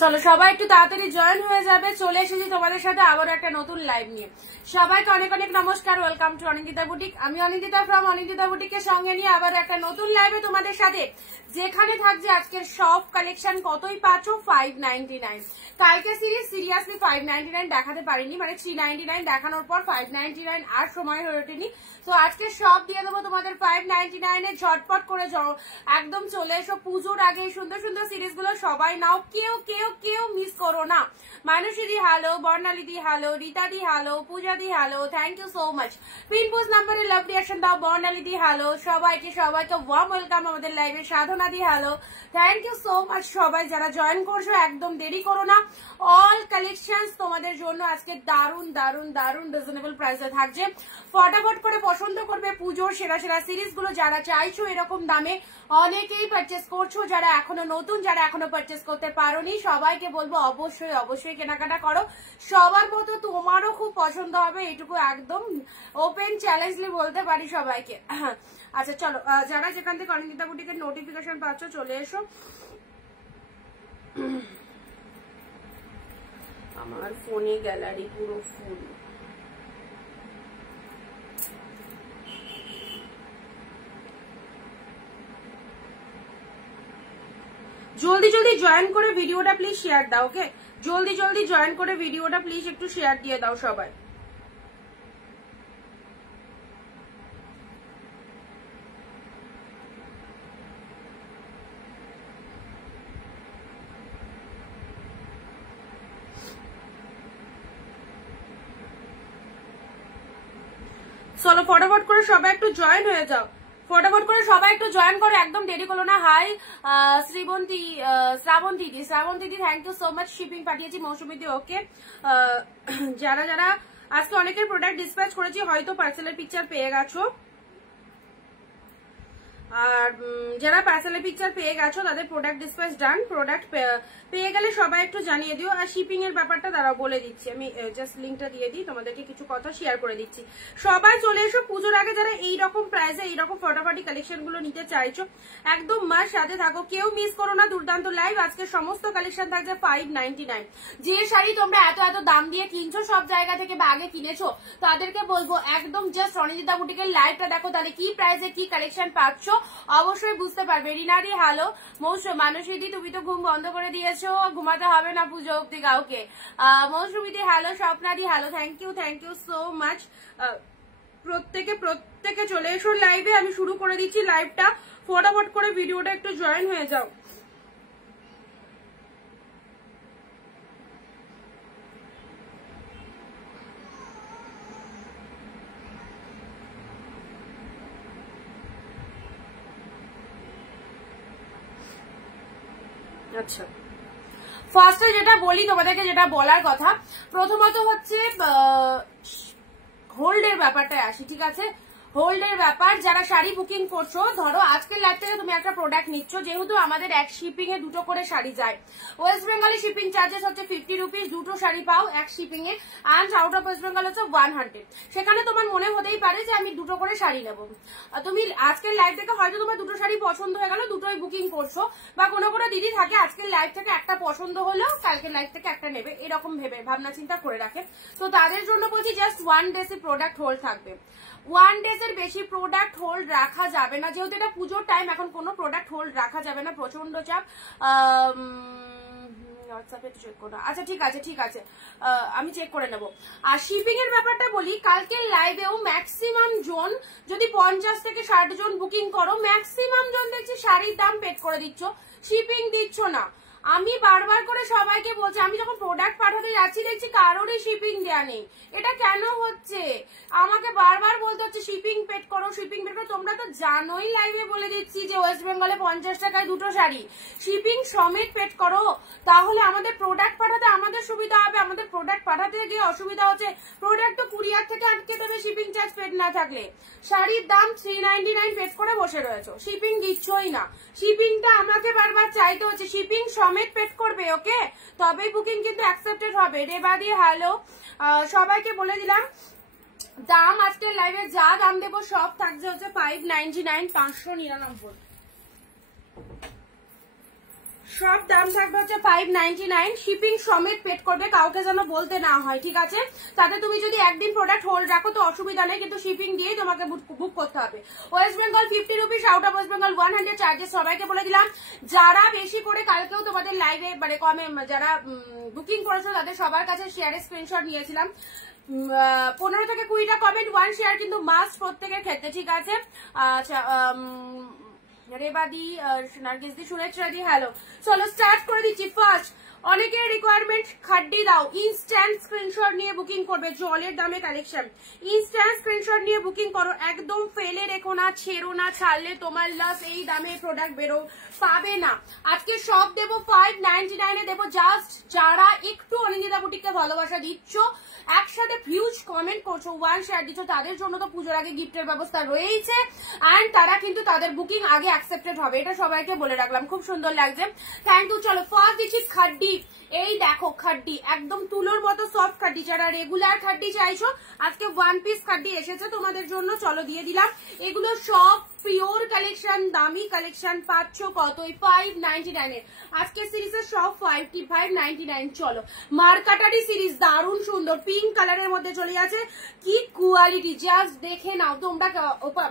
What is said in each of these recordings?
চলো সবাই একটু তাড়াতাড়ি জয়েন হয়ে যাবে। চলে এসেছি তোমাদের সাথে আবার একটা নতুন লাইভ নিয়ে। সবাইকে অনেক অনেক নমস্কার, ওয়েলকাম টু অনিন্দিতা বুটিক। আমি অনিন্দিতা ফ্রম অনিন্দিতা বুটিকের সঙ্গে নিয়ে আবার একটা নতুন লাইভে তোমাদের সাথে, যেখানে থাকছে আজকের সব কালেকশন। কতই পাচ্ছ? 599। কালকে সিরিয়াসলি 599 দেখাতে পারিনি, মানে 399 দেখানোর পর 599 আর সময় হয়ে ওঠেনি। তো আজকে সব দিয়ে দেবো তোমাদের 599 এ। ঝটপট করে একদম চলে এসো। পুজোর আগে সুন্দর সুন্দর সিরিজ গুলো সবাই নাও, কেউ কেউ কেউ মিস করো না। Manushi hello, Barnali hello, Rita di hello, Puja di hello, thank you so much. পিনপোজ নাম্বারে লাভ রিয়াকশন দাও। বর্ণালী দি হ্যালো, সবাইকে ওয়ার্ম ওয়েলকাম আমাদের লাইভে। Sadhana di hello, thank you so much. সবাই যারা জয়েন করছো একদম দেরি করো না। অল কালেকশনস তোমাদের জন্য আজকে দারুন দারুন দারুন রিজনেবল প্রাইসে থাকছে। ফটাফট করে পছন্দ করবে পুজোর সেরা সেরা সিরিজ গুলো। যারা চাইছো এরকম দামে, অনেকেই পারচেস করছো। যারা এখনো নতুন, যারা এখনো পারচেস করতে পারোনি, সবাইকে বলবো অবশ্যই অবশ্যই কেনাকাটা করো। সবার মতো তোমারও খুব পছন্দ হবে, এটুকু একদম ওপেন চ্যালেঞ্জলি বলতে পারি সবাইকে। আচ্ছা চলো, যারা যেখান থেকে অনিন্দিতা বুটিকের নোটিফিকেশন পাচ্ছ চলে এসো। আমার ফোনে গ্যালারি পুরো ফুল। জলদি জলদি জয়েন করে ভিডিওটা প্লিজ শেয়ার দাও। ওকে, জলদি জলদি জয়েন করে ভিডিওটা প্লিজ একটু শেয়ার দিয়ে দাও সবাই। চলো ফটাফট করে সবাই একটু জয়েন হয়ে যাও। ফটাফট করে সবাই একটু জয়েন করো, একদম দেরি করো না। হাই শ্রাবণ দিদি, thank you so much. Shipping পাঠিয়েছি মৌসুমীদি। ওকে, যারা যারা আজকে অনেকের প্রোডাক্ট ডিসপ্যাচ করেছি, হয়তো পার্সেলের পিকচার পেয়ে গেছো। আর যারা পার্সেলের পিকচার পেয়ে গেছো তাদের প্রোডাক্ট ডিসপ্যাচ ডান। প্রোডাক্ট পেয়ে গেলে সবাই একটু জানিয়ে দিও। আর শিপিং এর ব্যাপারটা দাঁড়াও বলে দিচ্ছি, আমি জাস্ট লিঙ্কটা দিয়ে দিই, তোমাদেরকে কিছু কথা শেয়ার করে দিচ্ছি। সবাই চলে এসো পুজোর আগে, যারা এইরকম প্রাইসে এইরকম ফটাফটি কালেকশন গুলো নিতে চাইছো একদম মার সাথে থাকো, কেউ মিস করো না। দুর্দান্ত লাইভ। আজকে সমস্ত কালেকশন থাকছে 599। যে শাড়ি তোমরা এত এত দাম দিয়ে কিনছো সব জায়গা থেকে বা আগে কিনেছো, তাদেরকে বলবো একদম জাস্ট অনিন্দিতা বুটিকের লাইভটা দেখো, তাহলে কি প্রাইসে কি কালেকশন পাচ্ছ অবশ্যই বুঝতে পারবে। রিনাদি হ্যালো, মানুষীদি তুমি তো ঘুম বন্ধ করে দিয়েছো, ঘুমাতে হবে না পুজো অব্দি কাউকে। মৌসুমীদি হ্যালো, স্বপ্নাদি hello, thank you so much. প্রত্যেকে চলে এসো লাইভে। আমি শুরু করে দিচ্ছি লাইভটা। ফটাফট করে ভিডিওটা একটু জয়েন হয়ে যাও। আচ্ছা, ফার্স্টে যেটা বলি তোমাদেরকে, যেটা বলার কথা, প্রথমত হচ্ছে হোল্ডের ব্যাপারটায় আসি। ঠিক আছে, হোল্ডের ব্যাপার। যারা শাড়ি বুকিং করছো, ধরো আজকের লাইভ থেকে তুমি একটা প্রোডাক্ট নিচ্ছ, যেহেতু আমাদের এক শিপিং এ দুটো করে শাড়ি যায়। ওয়েস্ট বেঙ্গলে শিপিং চার্জেস হচ্ছে 50 রুপিস, দুটো শাড়ি পাও এক shipping A. And out of West Bengal হচ্ছে 100। সেখানে তোমার মনে হতেই পারে যে আমি দুটো করে শাড়ি নেবো। তুমি আজকের লাইভ থেকে হয়তো তোমার দুটো শাড়ি পছন্দ হয়ে গেল, দুটোই বুকিং করছো, বা কোনো কোনো দিদি থাকে আজকের লাইভ থেকে একটা পছন্দ হলো, কালকের লাইভ থেকে একটা নেবে, এরকম ভেবে ভাবনা চিন্তা করে রাখে। তো তাদের জন্য বলছি জাস্ট 1 ডেজ প্রোডাক্ট হোল্ড থাকবে। 1 ডেজ এর বেশি প্রোডাক্ট হোল্ড রাখা যাবে না, যেহেতু এটা পুজোর টাইম, এখন কোনো প্রোডাক্ট হোল্ড রাখা যাবে না, প্রচন্ড চাপ। হোয়াটসঅ্যাপে চেক করো। আচ্ছা ঠিক আছে, আমি চেক করে নেবো। আর শিপিং এর ব্যাপারটা বলি, কালকের লাইভেও ম্যাক্সিমাম জন, যদি 50 থেকে 60 জন বুকিং করো, ম্যাক্সিমাম জন দেখছি শাড়ির দাম পেড করে দিচ্ছ, শিপিং দিচ্ছ না। আমি বারবার করে সবাইকে বলছি, আমি যখন প্রোডাক্ট পাঠাতে যাচ্ছি দেখছি কারোরই শিপিং দেয়া নেই। এটা কেন হচ্ছে? আমাকে বারবার বলতে হচ্ছে শিপিং পেড করো, শিপিং পেড করো। তোমরা তো জানোই, লাইভে বলে দিচ্ছি যে ওয়েস্ট বেঙ্গলে 50 টাকায় দুটো শাড়ি, শিপিং সমেত পেড করো। তাহলে আমাদের প্রোডাক্ট পাঠাতে আমাদের সুবিধা হবে। আমাদের প্রোডাক্ট পাঠাতে গিয়ে অসুবিধা হচ্ছে, প্রোডাক্ট তো কুরিয়ার থেকে আটকে দেবে শিপিং চার্জ পেড না থাকলে। শাড়ির দাম 399 পেড করে বসে রয়েছে, শিপিং দিচ্ছই না। শিপিংটা আমাকে বারবার চাইতে হচ্ছে, শিপিং সমেত পেড করবে, ওকে, তবেই বুকিং কিন্তু অ্যাকসেপ্টেড হবে। রেবাদি হ্যালো, সবাইকে বলে দিলাম দাম আজকের লাইভে যা দাম দেবো সব থাকছে হচ্ছে 599, 599। সব দাম থাকবে হচ্ছে 599, শিপিং সমেত পেড করবে, কাউকে যেন বলতে না হয়, ঠিক আছে? তাতে তুমি যদি একদিন প্রোডাক্ট হোল্ড রাখো তো অসুবিধা নেই, কিন্তু শিপিং দিয়েই তোমাকে বুক করতে হবে। West Bengal 50 rupees, out of West Bengal 100 charges. সবাইকে বলে দিলাম, যারা বেশি করে কালকেও তোমাদের লাইভে মানে কমে যারা বুকিং করেছো তাদের সবার কাছে শেয়ারের স্ক্রিনশট নিয়েছিলাম। 15 থেকে 20টা কমেন্ট, 1 শেয়ার কিন্তু মাস্ট প্রত্যেকের ক্ষেত্রে, ঠিক আছে? আচ্ছা, রেবাদি, নার্গিসদি, সুনেত্রাদি, হ্যালো। চলো স্টার্ট করে দিচ্ছি। ফার্স্ট, অনেকের রিকোয়ারমেন্ট খাড্ডি দাও, ইনস্ট্যান্ট স্ক্রিনশট নিয়ে বুকিং করবে। জলের দামে কালেকশন, ইনস্ট্যান্ট স্ক্রিনশট নিয়ে বুকিং করো, একদম ফেলে রেখো না, ছেড়ো না, ছাড়লে তোমার লস। এই দামে প্রোডাক্ট বেরো পাবে না। আজকে সব দেবো 599 এ দেবো। জাস্ট যারা একটু অনিন্দিতা বুটিককে ভালোবাসা দিচ্ছ, একসাথে হিউজ কমেন্ট করছো, 1 শেয়ার দিচ্ছ, তাদের জন্য তো পুজোর আগে গিফটের ব্যবস্থা রয়েছে, এন্ড তারা কিন্তু তাদের বুকিং আগে অ্যাকসেপ্টেড হবে, এটা সবাইকে বলে রাখলাম। খুব সুন্দর লাগছে, থ্যাংক ইউ। চলো ফার্স্ট দিচ্ছি খাড্ডি। এই দেখো খাড্ডি, একদম তুলোর মতো সফট খাড্ডি। যারা রেগুলার খাড্ডি চাইছো, আজকে 1 পিস খাড্ডি এসেছে তোমাদের জন্য, চলো দিয়ে দিলাম। এগুলো সব পিওর কালেকশন, দামি কালেকশন, পাচ্ছ কত? 599 এর। আজকে সিরিজের সব 599। চলো মার্কাটারি সিরিজ, দারুণ সুন্দর পিঙ্ক কালারের মধ্যে চলে আছে। কি কোয়ালিটি, জাস্ট দেখে নাও। তোমরা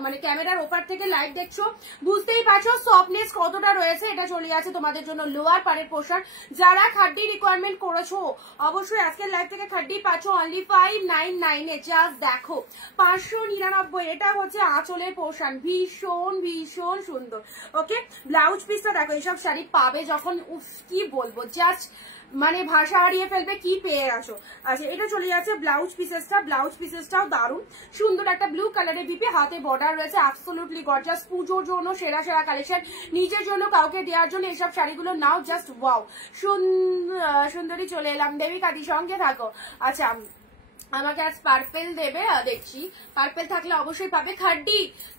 মানে ক্যামেরার ওপার থেকে লাইভ দেখছো, বুঝতেই পারছো সফটনেস কতটা রয়েছে। এটা চলে আছে তোমাদের জন্য লোয়ার পারের পোর্শন। যারা খাড্ডি রিকোয়ারমেন্ট করেছো, অবশ্যই আজকের লাইভ থেকে খাড্ডি পাচ্ছ অনলি 599 এ। জাস্ট দেখো 599। এটা হচ্ছে আঁচলের পোর্শন, ভীষণ ভীষণ সুন্দর। ওকে, ব্লাউজ পিসটা দেখো, এইসব শাড়ি পাবে যখন, উফ কি বলবো, জাস্ট মানে ভাষা হারিয়ে ফেলবে, কি পেয়ে গেছো। আচ্ছা, এটা চলে যাচ্ছে ব্লাউজ পিসেসটা। ব্লাউজ পিসেসটাও দারুণ সুন্দর, একটা ব্লু কালারের বিপি, হাতে বর্ডার রয়েছে, অ্যাবসলিউটলি গর্জাস। পুজোর জন্য সেরা সেরা কালেকশন, নিজের জন্য কাউকে দেওয়ার জন্য এইসব শাড়িগুলো নাও, জাস্ট ওয়াও। সুন্দরী চলে এলাম, দেবিকাদি সঙ্গে থাকো। আচ্ছা, আমাকে আজ পার্পেল দেবে, দেখছি পার্পেল থাকলে অবশ্যই পাবে।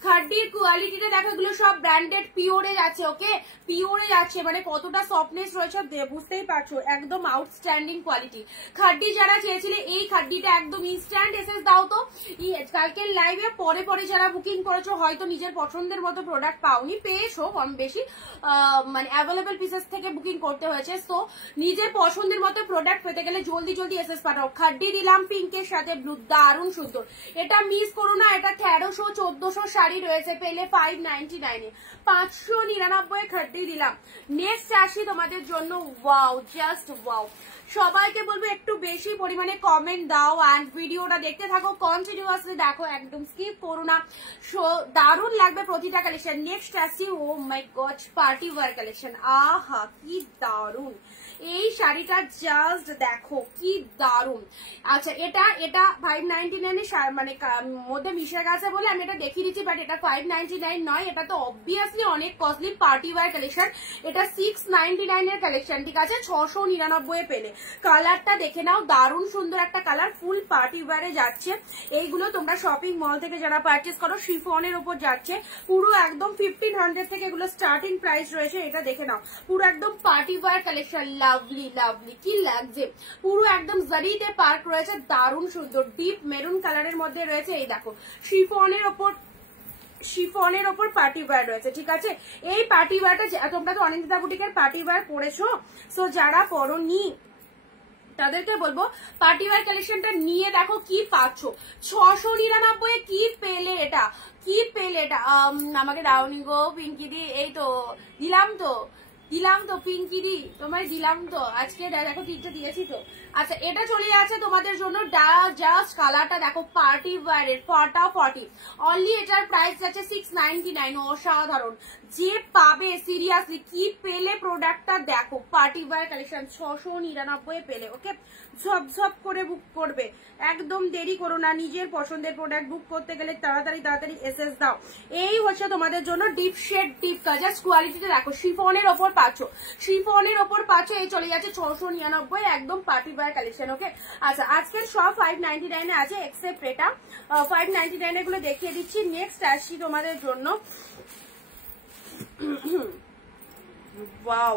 খাড্ডির কোয়ালিটিটা দেখো, এগুলো সব ব্র্যান্ডেড পিওরে যাচ্ছে। ওকে, পিওরে যাচ্ছে, মানে কতটা সফটনেস রয়েছে বুঝতেই পারছো, একদম আউটস্ট্যান্ডিং কোয়ালিটি। খাড্ডি যারা চেয়েছিলে, এই খাড্ডিটা একদম ইনস্ট্যান্ট এসএস দাও তো। কালকের লাইভে পরে পরে যারা বুকিং করেছো, হয়তো নিজের পছন্দের মতো প্রোডাক্ট পাওনি, পেয়েছো কম বেশি, মানে অ্যাভেলেবেল পিসেস থেকে বুকিং করতে হয়েছে। তো নিজের পছন্দের মতো প্রোডাক্ট পেতে গেলে জলদি জলদি এসএস পাঠাও। খাড্ডি দিলাম পিঙ্কের সাথে ব্লু, দারুণ সুন্দর। এটা মিস করো না, এটা 1300-1400 শাড়ি রয়েছে, পেলে 599 এ। 599 খাড্ডি দিলাম। নেক্সট আসি তোমাদের জন্য, ওয়াও, জাস্ট ওয়াও। সবাইকে বলবো একটু বেশি পরিমাণে কমেন্ট দাও, অ্যান্ড ভিডিওটা দেখতে থাকো, কন্টিনিউয়াসলি দেখো, একদম স্কিপ করো না। দারুণ লাগবে প্রতিটা কালেকশন। নেক্সট আসি, ও মাই গড, পার্টি ওয়্যার কালেকশন। আহা কি দারুণ এই শাড়িটা, জাস্ট দেখো কি দারুণ। আচ্ছা, এটা 599 মানে মধ্যে মিশে গেছে বলে আমি এটা দেখিয়ে দিচ্ছি, বাট এটা 599 নয়, এটা তো অবভিয়াসলি অনেক কস্টলি পার্টি ওয়্যার কালেকশন। এটা 699 এর কালেকশন, ঠিক আছে? 699 এ পেলে। কালারটা দেখে নাও, দারুণ সুন্দর একটা কালার, ফুল পার্টি ওয়্যারে যাচ্ছে। এইগুলো তোমরা শপিং মল থেকে যারা পারচেস করো, শিফনের উপর যাচ্ছে, পুরো একদম 1500 থেকে এগুলো স্টার্টিং প্রাইস রয়েছে। এটা দেখে নাও, পুরো একদম party wear collection, lovely lovely, কি লাগছে, পুরো একদম জারিতে পার্ক রয়েছে, দারুণ সুন্দর, ডিপ মেরুন কালারের মধ্যে রয়েছে। এই দেখো শিফনের ওপর পার্টি ওয়্যার রয়েছে, ঠিক আছে? এই পার্টি ওয়্যারটা তোমরা তো অনিন্দিতা বুটিকের পার্টি ওয়্যার পরেছো, সো যারা পরোনি তাদেরকে বলবো পার্টি ওয়্যার কালেকশনটা নিয়ে দেখো কি পাচ্ছ। 699 এ কি পেলে এটা, কি পেলে এটা। আমাকে দাওনি গো পিঙ্কি দি, এই তো দিলাম তো পিঙ্কি দি, তোমায় দিলাম তো আজকে, দেখো 3টে দিয়েছি তো। আচ্ছা, এটা চলে যাচ্ছে তোমাদের জন্য, জাস্ট কালারটা দেখো, পার্টি ওয়্যারের ফাটাফাটি। অনলি এটার প্রাইস যাচ্ছে 699, অসাধারণ। যে পাবে সিরিয়াসলি কি পেলে প্রোডাক্টটা দেখো, পার্টি ওয়্যার কালেকশন 699 পেলে। ওকে, ঝপঝপ করে বুক করবে, একদম দেরি করো না। নিজের পছন্দের প্রোডাক্ট বুক করতে গেলে তাড়াতাড়ি এসএস দাও। এই হচ্ছে তোমাদের জন্য ডিপ শেড, ডিপ কালার, কোয়ালিটিটা দেখো, শিফনের ওপর পাচ্ছ। এই চলে যাচ্ছে 699, একদম পার্টি ওয়্যার কালেকশন। ওকে, আচ্ছা, আজকের সব 599 এ আছে, এক্সেপ্ট এটা 599 এগুলো দেখিয়ে দিচ্ছি। নেক্সট আসছি তোমাদের জন্য, ওয়াও,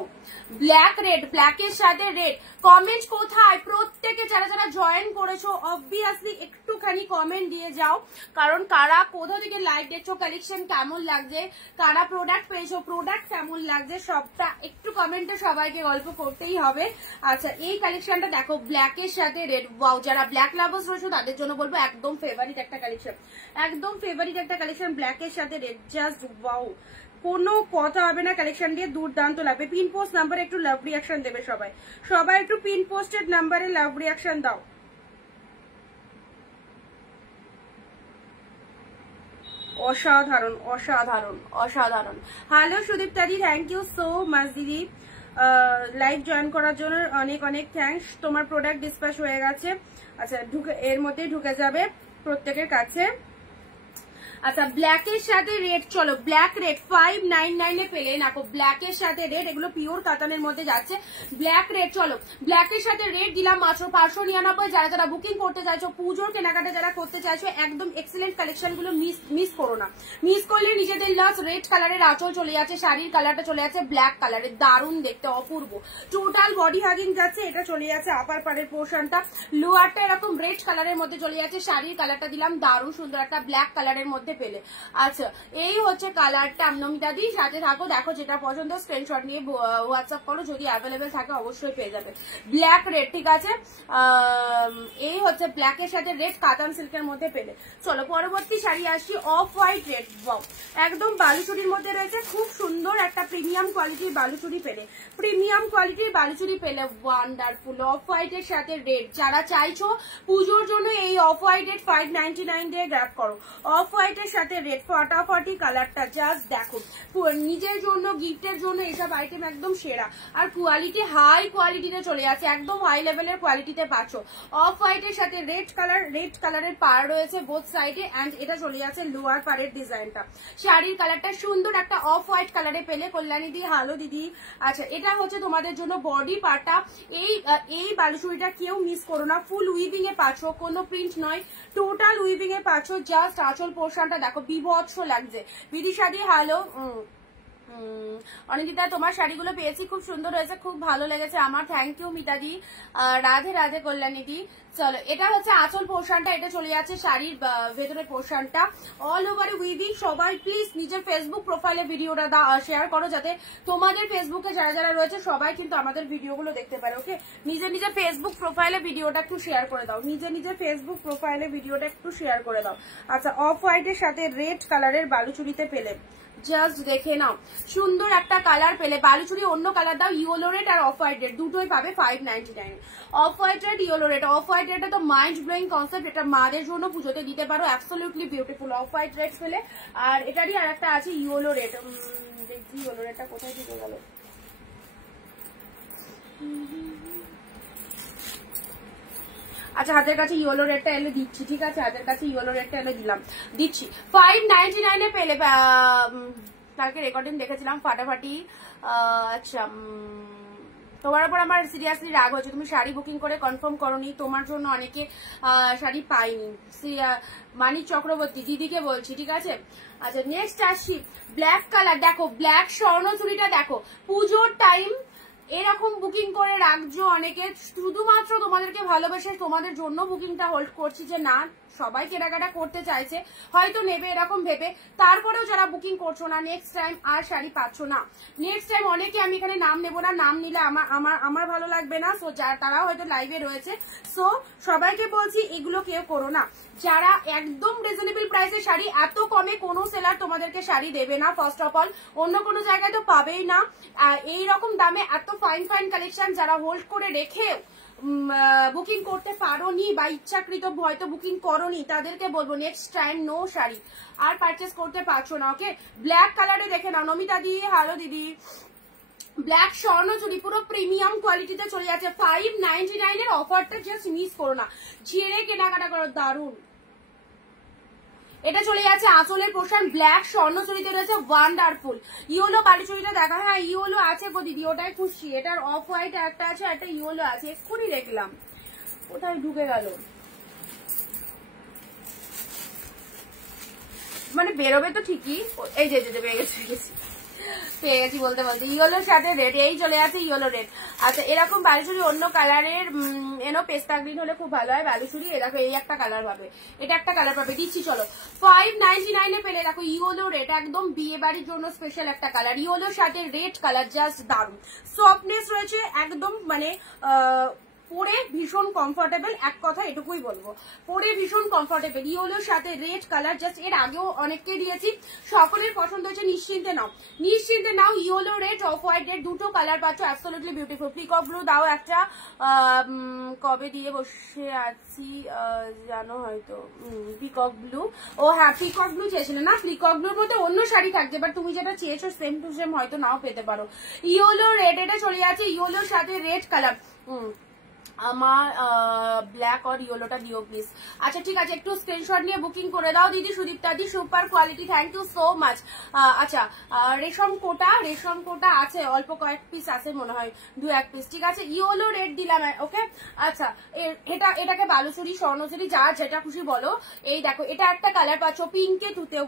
ব্ল্যাক রেড, ব্ল্যাকের সাথে রেড। কমেন্ট কোথায়? প্রত্যেকে যারা যারা জয়েন করেছো, অবভিয়াসলি একটুখানি একটুখানি কমেন্ট দিয়ে যাও, কারণ কারা কোথা থেকে লাইভ দেখছো, কালেকশন কেমন লাগছে, কারা প্রোডাক্ট পেয়েছো, প্রোডাক্ট কেমন লাগছে, সবটা একটু কমেন্টে সবাইকে গল্প করতেই হবে। আচ্ছা এই কালেকশনটা দেখো ব্ল্যাকের সাথে রেড, ওয়াও যারা ব্ল্যাক লাভার্স রয়েছে তাদের জন্য বলবো একদম ফেভারিট একটা কালেকশন, একদম ফেভারিট একটা কালেকশন, ব্ল্যাকের সাথে রেড, জাস্ট ওয়াও, কোনো কথা হবে না, কালেকশন দিয়ে দুর্দান্ত লাগবে। পিন পোস্ট নাম্বারে একটু লাভ রিয়াকশন দেবে সবাই, সবাই একটু পিন পোস্টেড নাম্বারে লাভ রিয়াকশন দাও। অসাধারণ অসাধারণ অসাধারণ। Hello Sudipta di, thank you so much দিদি লাইভ জয়েন করার জন্য, অনেক অনেক থ্যাঙ্কস। তোমার প্রোডাক্ট ডিসপ্যাচ হয়ে গেছে। আচ্ছা এর মধ্যেই ঢুকে যাবে প্রত্যেকের কাছে। আচ্ছা ব্ল্যাকের সাথে রেড, চলো ব্ল্যাক রেড 599 এ পেলে নাকো, ব্ল্যাকের সাথে রেড, এগুলো পিওর কাতানের মধ্যে যাচ্ছে। ব্ল্যাক রেড, চলো ব্ল্যাকের সাথে রেড দিলাম মাত্র 599। যারা যারা বুকিং করতে চাইছো, পুজোর কেনাকাটা যারা করতে চাইছো, একদম এক্সেলেন্ট কালেকশন গুলো মিস করো না, মিস করলে নিজেদের লস। রেড কালারের আঁচল চলে যাচ্ছে, শাড়ির কালারটা চলে যাচ্ছে ব্ল্যাক কালারের, দারুণ দেখতে, অপূর্ব, টোটাল বডি হাগিং যাচ্ছে। এটা চলে যাচ্ছে আপার পাড়ের পোর্শনটা, লোয়ারটা এরকম রেড কালারের মধ্যে চলে যাচ্ছে, শাড়ির কালারটা দিলাম দারুণ সুন্দর একটা ব্ল্যাক কালারের মধ্যে পেলে। আচ্ছা এই হচ্ছে কালারটা। নমিতা দি সাথে থাকো, দেখো যেটা পছন্দ স্ক্রিনশট নিয়ে হোয়াটসঅ্যাপ করো, যদি অ্যাভেলেবেল থাকে অবশ্যই পেয়ে যাবে। ব্ল্যাক রেড, ঠিক আছে, এই হচ্ছে ব্ল্যাকের সাথে রেড কাতান সিল্কের মধ্যে পেলে। চলো পরবর্তী শাড়ি আসি, অফ হোয়াইট রেড, ওয়াও একদম বালুচুরির মধ্যে রয়েছে, খুব সুন্দর একটা প্রিমিয়াম কোয়ালিটির বালুচুরি পেলে, প্রিমিয়াম কোয়ালিটির বালুচুরি পেলে, ওয়ান্ডারফুল। অফ হোয়াইটের সাথে রেড, যারা চাইছো পুজোর জন্য এই অফ হোয়াইটের 599 দিয়ে গ্র্যাব করো। অফ হোয়াইটের সাথে রেড, ফাটাফাটি কালারটা, জাস্ট দেখো, নিজের জন্য গিফটের জন্য এসব আইটেম একদম সেরা। আর কোয়ালিটি হাই কোয়ালিটিতে চলে যাচ্ছে, একদম হাই লেভেলের কোয়ালিটিতে পাচ্ছ। অফ হোয়াইটের সাথে রেড কালার, রেড কালারের পার রয়েছে বোথ সাইডে, এন্ড এটা চলে যাচ্ছে লোয়ার পারের ডিজাইনটা। শাড়ির কালারটা সুন্দর একটা অফ হোয়াইট কালারে পেলে। কল্যাণী দি হ্যালো দিদি। আচ্ছা এটা হচ্ছে তোমাদের জন্য বডি পার্টটা। এই বালুচুরিটা কেউ মিস করো না, ফুল উইভিং এ পাচ্ছ, কোনো প্রিন্ট নয়, টোটাল উইভিং এ পাচ্ছ। জাস্ট আঁচল পোর্শনটা দেখো, বিভৎস লাগছে। বিদিশা দি হ্যালো। অনিন্দিতা তোমার শাড়িগুলো পেয়েছি, খুব সুন্দর হয়েছে, খুব ভালো লেগেছে আমার, থ্যাংক ইউ মিতাদি। রাধে রাধে কল্যাণী দি। চলো এটা হচ্ছে আঁচল পোর্শনটা, এটা চলে যাচ্ছে শাড়ির ভেতরের পোর্শনটা, অল ওভার উইভিং। সবাই প্লিজ নিজের ফেসবুক প্রোফাইলে ভিডিওটা শেয়ার করো, যাতে তোমাদের ফেসবুকে যারা যারা রয়েছে সবাই কিন্তু আমাদের ভিডিওগুলো দেখতে পারে। ওকে, নিজের নিজের ফেসবুক প্রোফাইলে ভিডিওটা একটু শেয়ার করে দাও, নিজের নিজের ফেসবুক প্রোফাইলে ভিডিওটা একটু শেয়ার করে দাও। আচ্ছা অফ হোয়াইটের সাথে রেড কালারের বালুচুরিতে পেলে, জাস্ট দেখে নাও, সুন্দর একটা কালার পেলে। বালুচুরি অন্য কালার দাও, ইয়েলো রেড আর অফ হোয়াইট রেড দুটোই পাবে 599। Off white red, yellow red. Off white রেডটা তো মাইন্ড ব্লোয়িং কনসেপ্ট, এটা মাদের জন্য পুজোতে দিতে পারো, absolutely beautiful of white red পেলে। আর এটারই আর একটা আছে ইয়েলো রেড, দেখি ইয়েলো রেডটা কোথায় থেকে গেল। আচ্ছা হাতের কাছে ইয়েলো রেডটা এলে দিচ্ছি, ঠিক আছে, হাতের কাছে ইয়েলো রেডটা এলে দিচ্ছি 599 এ পেলে। কালকে রেকর্ডিং দেখেছিলাম ফাটাফাটি। আচ্ছা তোমার উপর আমার সিরিয়াসলি রাগ হয়েছে, তুমি শাড়ি বুকিং করে কনফার্ম করোনি, তোমার জন্য অনেকে শাড়ি পাইনি। মানিক চক্রবর্তী দিদিকে বলছি, ঠিক আছে। আচ্ছা নেক্সট আসি, ব্ল্যাক কালার, দেখো ব্ল্যাক স্বর্ণচুরিটা দেখো, পুজোর টাইম এরকম বুকিং করে রাখছো অনেকে, শুধুমাত্র তোমাদেরকে ভালোবেসে তোমাদের জন্য বুকিংটা হোল্ড করছি, যে না সবাই কেনাকাটা করতে চাইছে, হয়তো নেবে এরকম ভেবে, তারপরেও যারা বুকিং করছো না নেক্সট টাইম আর শাড়ি পাচ্ছ না। নেক্সট টাইম অনেকে, আমি এখানে নাম নেবো না, নাম নিলে আমার ভালো লাগবে না, সো তারাও হয়তো লাইভে রয়েছে, সো সবাইকে বলছি এগুলো কেউ করো না। যারা একদম রিজনেবল প্রাইসে শাড়ি, এত কমে কোনো সেলার তোমাদেরকে শাড়ি দেবে না, ফার্স্ট অফ অল অন্য কোনো জায়গায় তো পাবেই না। এইরকম দামে এত ফাইন ফাইন কালেকশন যারা হোল্ড করে রেখে বুকিং করতে পারোনি বা ইচ্ছাকৃত হয়তো বুকিং করোনি, তাদেরকে বলবো নেক্সট টাইম নো শাড়ি আর পারচেস করতে পারছো না। ওকে, ব্ল্যাক কালারে দেখে নাও। নমিতা দি হ্যালো দিদি। ব্ল্যাক স্বর্ণচুরি পুরো প্রিমিয়াম কোয়ালিটিতে চলে যাচ্ছে, 599 এর অফারটা জাস্ট মিস করো না, ঝেড়ে কেনাকাটা করো, দারুন। এটা চলে যাচ্ছে আঁচলের পোর্শন, ব্ল্যাক স্বর্ণচুরিতে রয়েছে, ওয়ান্ডারফুল। ইয়েলো বালুচুরিটা দেখা, হ্যাঁ ইয়েলো আছে গো দিদি, ওটাই খুশি। এটার অফ হোয়াইট একটা আছে, একটা ইয়েলো আছে, এক্ষুনি দেখলাম, কোথায় ঢুকে গেল, মানে বেরোবে তো ঠিকই। এই যে পেয়ে গেছি বলতে বলতে, ইয়েলোর সাথে রেড, এই চলে যাচ্ছে ইয়েলো রেড। আচ্ছা এরকম বালুচুরি অন্য কালারের এনো পেস্তা গ্রিন হলে খুব ভালো হয়। বালুচুরি এরকম এই একটা কালার পাবে, এটা একটা কালার পাবে, দিচ্ছি চলো। 599 এ পেলে দেখো ইয়েলো রেড, একদম বিয়ে বাড়ির জন্য স্পেশাল একটা কালার, ইয়েলোর সাথে রেড কালার, জাস্ট দারুন। সফটনেস রয়েছে একদম, মানে পরে ভীষণ কমফোর্টেবল, এক কথা এটুকুই বলবো, পরে ভীষণ কমফোর্টেবল। ইয়েলোর সাথে রেড কালার, জাস্ট এর আগেও অনেককে দিয়েছি, সকলের পছন্দ হচ্ছে, নিশ্চিন্তে নাও, নিশ্চিন্তে নাও। Yellow red, off white red দুটো কালার পাচ্ছ, অ্যাবসলিউটলি বিউটিফুল। পিকক ব্লু দাও একটা, কবে দিয়ে বসে আছি জানো হয়তো, পিকক ব্লু, ও হ্যাঁ পিকক ব্লু চেয়েছিলে না, পিকক ব্লুর মধ্যে অন্য শাড়ি থাকছে, বাট তুমি যেটা চেয়েছো সেম টু সেম হয়তো নাও পেতে পারো। ইয়েলো রেড, এটা চলে যাচ্ছে ইয়েলোর সাথে রেড কালার। আমার ব্ল্যাক আর ইয়েলোটা দিও প্লিজ। আচ্ছা ঠিক আছে, একটু স্ক্রিনশট নিয়ে বুকিং করে দাও দিদি। Sudipta di super quality, thank you so much. আচ্ছা রেশম কোটা আছে, অল্প কয়েক পিস আছে মনে হয়, 2-1 পিস, ঠিক আছে। ইয়েলো রেড দিলাম, ওকে। আচ্ছা এটাকে বালুচুরি, স্বর্ণচুরি, যা যেটা খুশি বলো। এই দেখো এটা একটা কালার পাচ্ছ পিঙ্কে টুতে,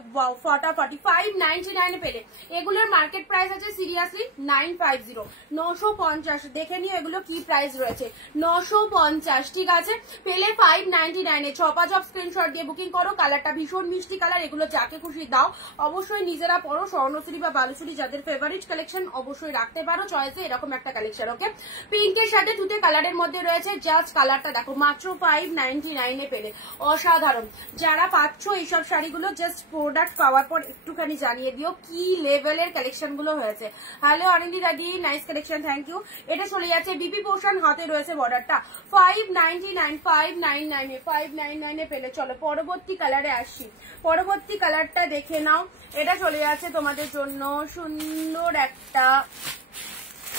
ফটাফটি 599 পেলে। এগুলোর মার্কেট প্রাইস আছে সিরিয়াসলি 950, 950। দেখে নিও এগুলো কি প্রাইস রয়েছে, 950, ঠিক আছে। পেলে 599 এ। 6 জব স্ক্রিনশট দিয়ে বুকিং করো। কালারটা ভীষণ মিষ্টি কালার, এগুলো যাকে খুশি দাও, অবশ্যই নিজেরা পরো। স্বর্ণচুরি বা বালুচুরি যাদের ফেভারিট কালেকশন অবশ্যই রাখতে পারো চয়েসে, এরকম একটা কালেকশন, ওকে। পিঙ্কের সাথে তুতে কালারের মধ্যে রয়েছে, জাস্ট কালারটা দেখো, মাত্র 599 এ পেলে, অসাধারণ। যারা পাচ্ছ এইসব শাড়িগুলো, জাস্ট প্রোডাক্ট পাওয়ার পর একটুখানি জানিয়ে দিও কি লেভেলের কালেকশন গুলো হয়েছে। হ্যালো অনিন্দি দাদি, নাইস কালেকশন, থ্যাংক ইউ। এটা চলে যাচ্ছে বিপি পোর্শন, হাতে রয়েছে বর্ডারটা, 599 এ পেলে। চলো পরবর্তী কালারে আসছি, পরবর্তী কালারটা দেখে নাও। এটা চলে যাচ্ছে তোমাদের জন্য সুন্দর একটা,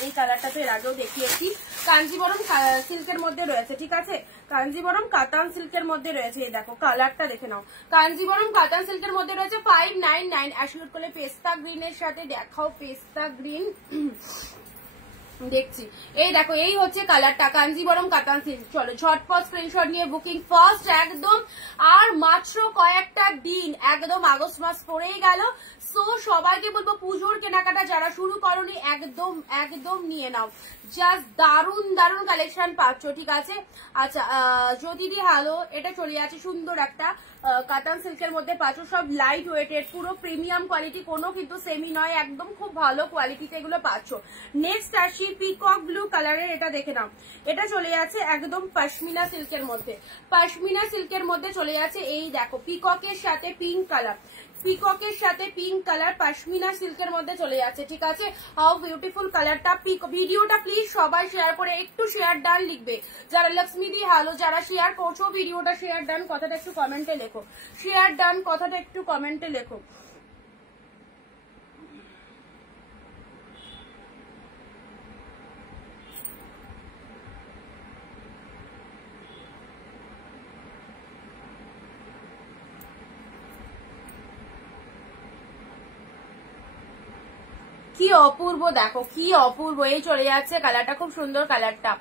এই কালারটা তো এর আগেও দেখিয়েছি, কাঞ্জিবরম সিল্কের মধ্যে রয়েছে, ঠিক আছে। কাঞ্জিবরম কাতান সিল্কের মধ্যে রয়েছে, এই দেখো কালারটা দেখে নাও, কাঞ্জিবরম কাতান সিল্কের মধ্যে রয়েছে 599। অ্যাশিওর করলে পেস্তা গ্রিনের সাথে দেখাও, পেস্তা গ্রিন দেখছি, এই দেখো এই হচ্ছে কালারটা, কাঞ্জিবরম কাতান সিল্ক। চলো ঝটপট স্ক্রিনশট নিয়ে বুকিং ফার্স্ট একদম, আর মাত্র কয়েকটা দিন, একদম আগস্ট মাস পড়েই গেল। সো সবাইকে বলবো পুজোর কেনাকাটা যারা শুরু করনি একদম একদম নিয়ে নাও, জাস্ট দারুন দারুন কালেকশন পাচ্ছ, ঠিক আছে। আচ্ছা জ্যোতিদি হ্যালো, এটা চলে যাচ্ছে সুন্দর একটা কাতান সিল্কের মধ্যে পাচ্ছ, সব লাইট ওয়েটেড, পুরো প্রিমিয়াম কোয়ালিটি, কোনো কিন্তু সেমি নয়, একদম খুব ভালো কোয়ালিটিতে এগুলো পাচ্ছ। নেক্সট আসি পিকক ব্লু কালারের, এটা দেখে নাও, এটা চলে যাচ্ছে একদম পশমিনা সিল্কের মধ্যে, পশমিনা সিল্কের মধ্যে চলে যাচ্ছে, এই দেখো পিককের সাথে পিঙ্ক কালার, পিককের সাথে পিঙ্ক কালার পশমিনা সিল্কের মধ্যে চলে যাচ্ছে, ঠিক আছে। হাউ বিউটিফুল কালারটা। ভিডিওটা প্লিজ সবাই শেয়ার করে, একটু শেয়ার ডান লিখবে যারা, লক্ষ্মী দি হ্যালো, যারা শেয়ার করছো ভিডিওটা, শেয়ার ডান কথাটা একটু কমেন্টে লেখো, শেয়ার ডান কথাটা একটু কমেন্টে লেখো। কি অপূর্ব, দেখো কি অপূর্ব, এই চলে যাচ্ছে কালারটা, খুব সুন্দর কালারটা,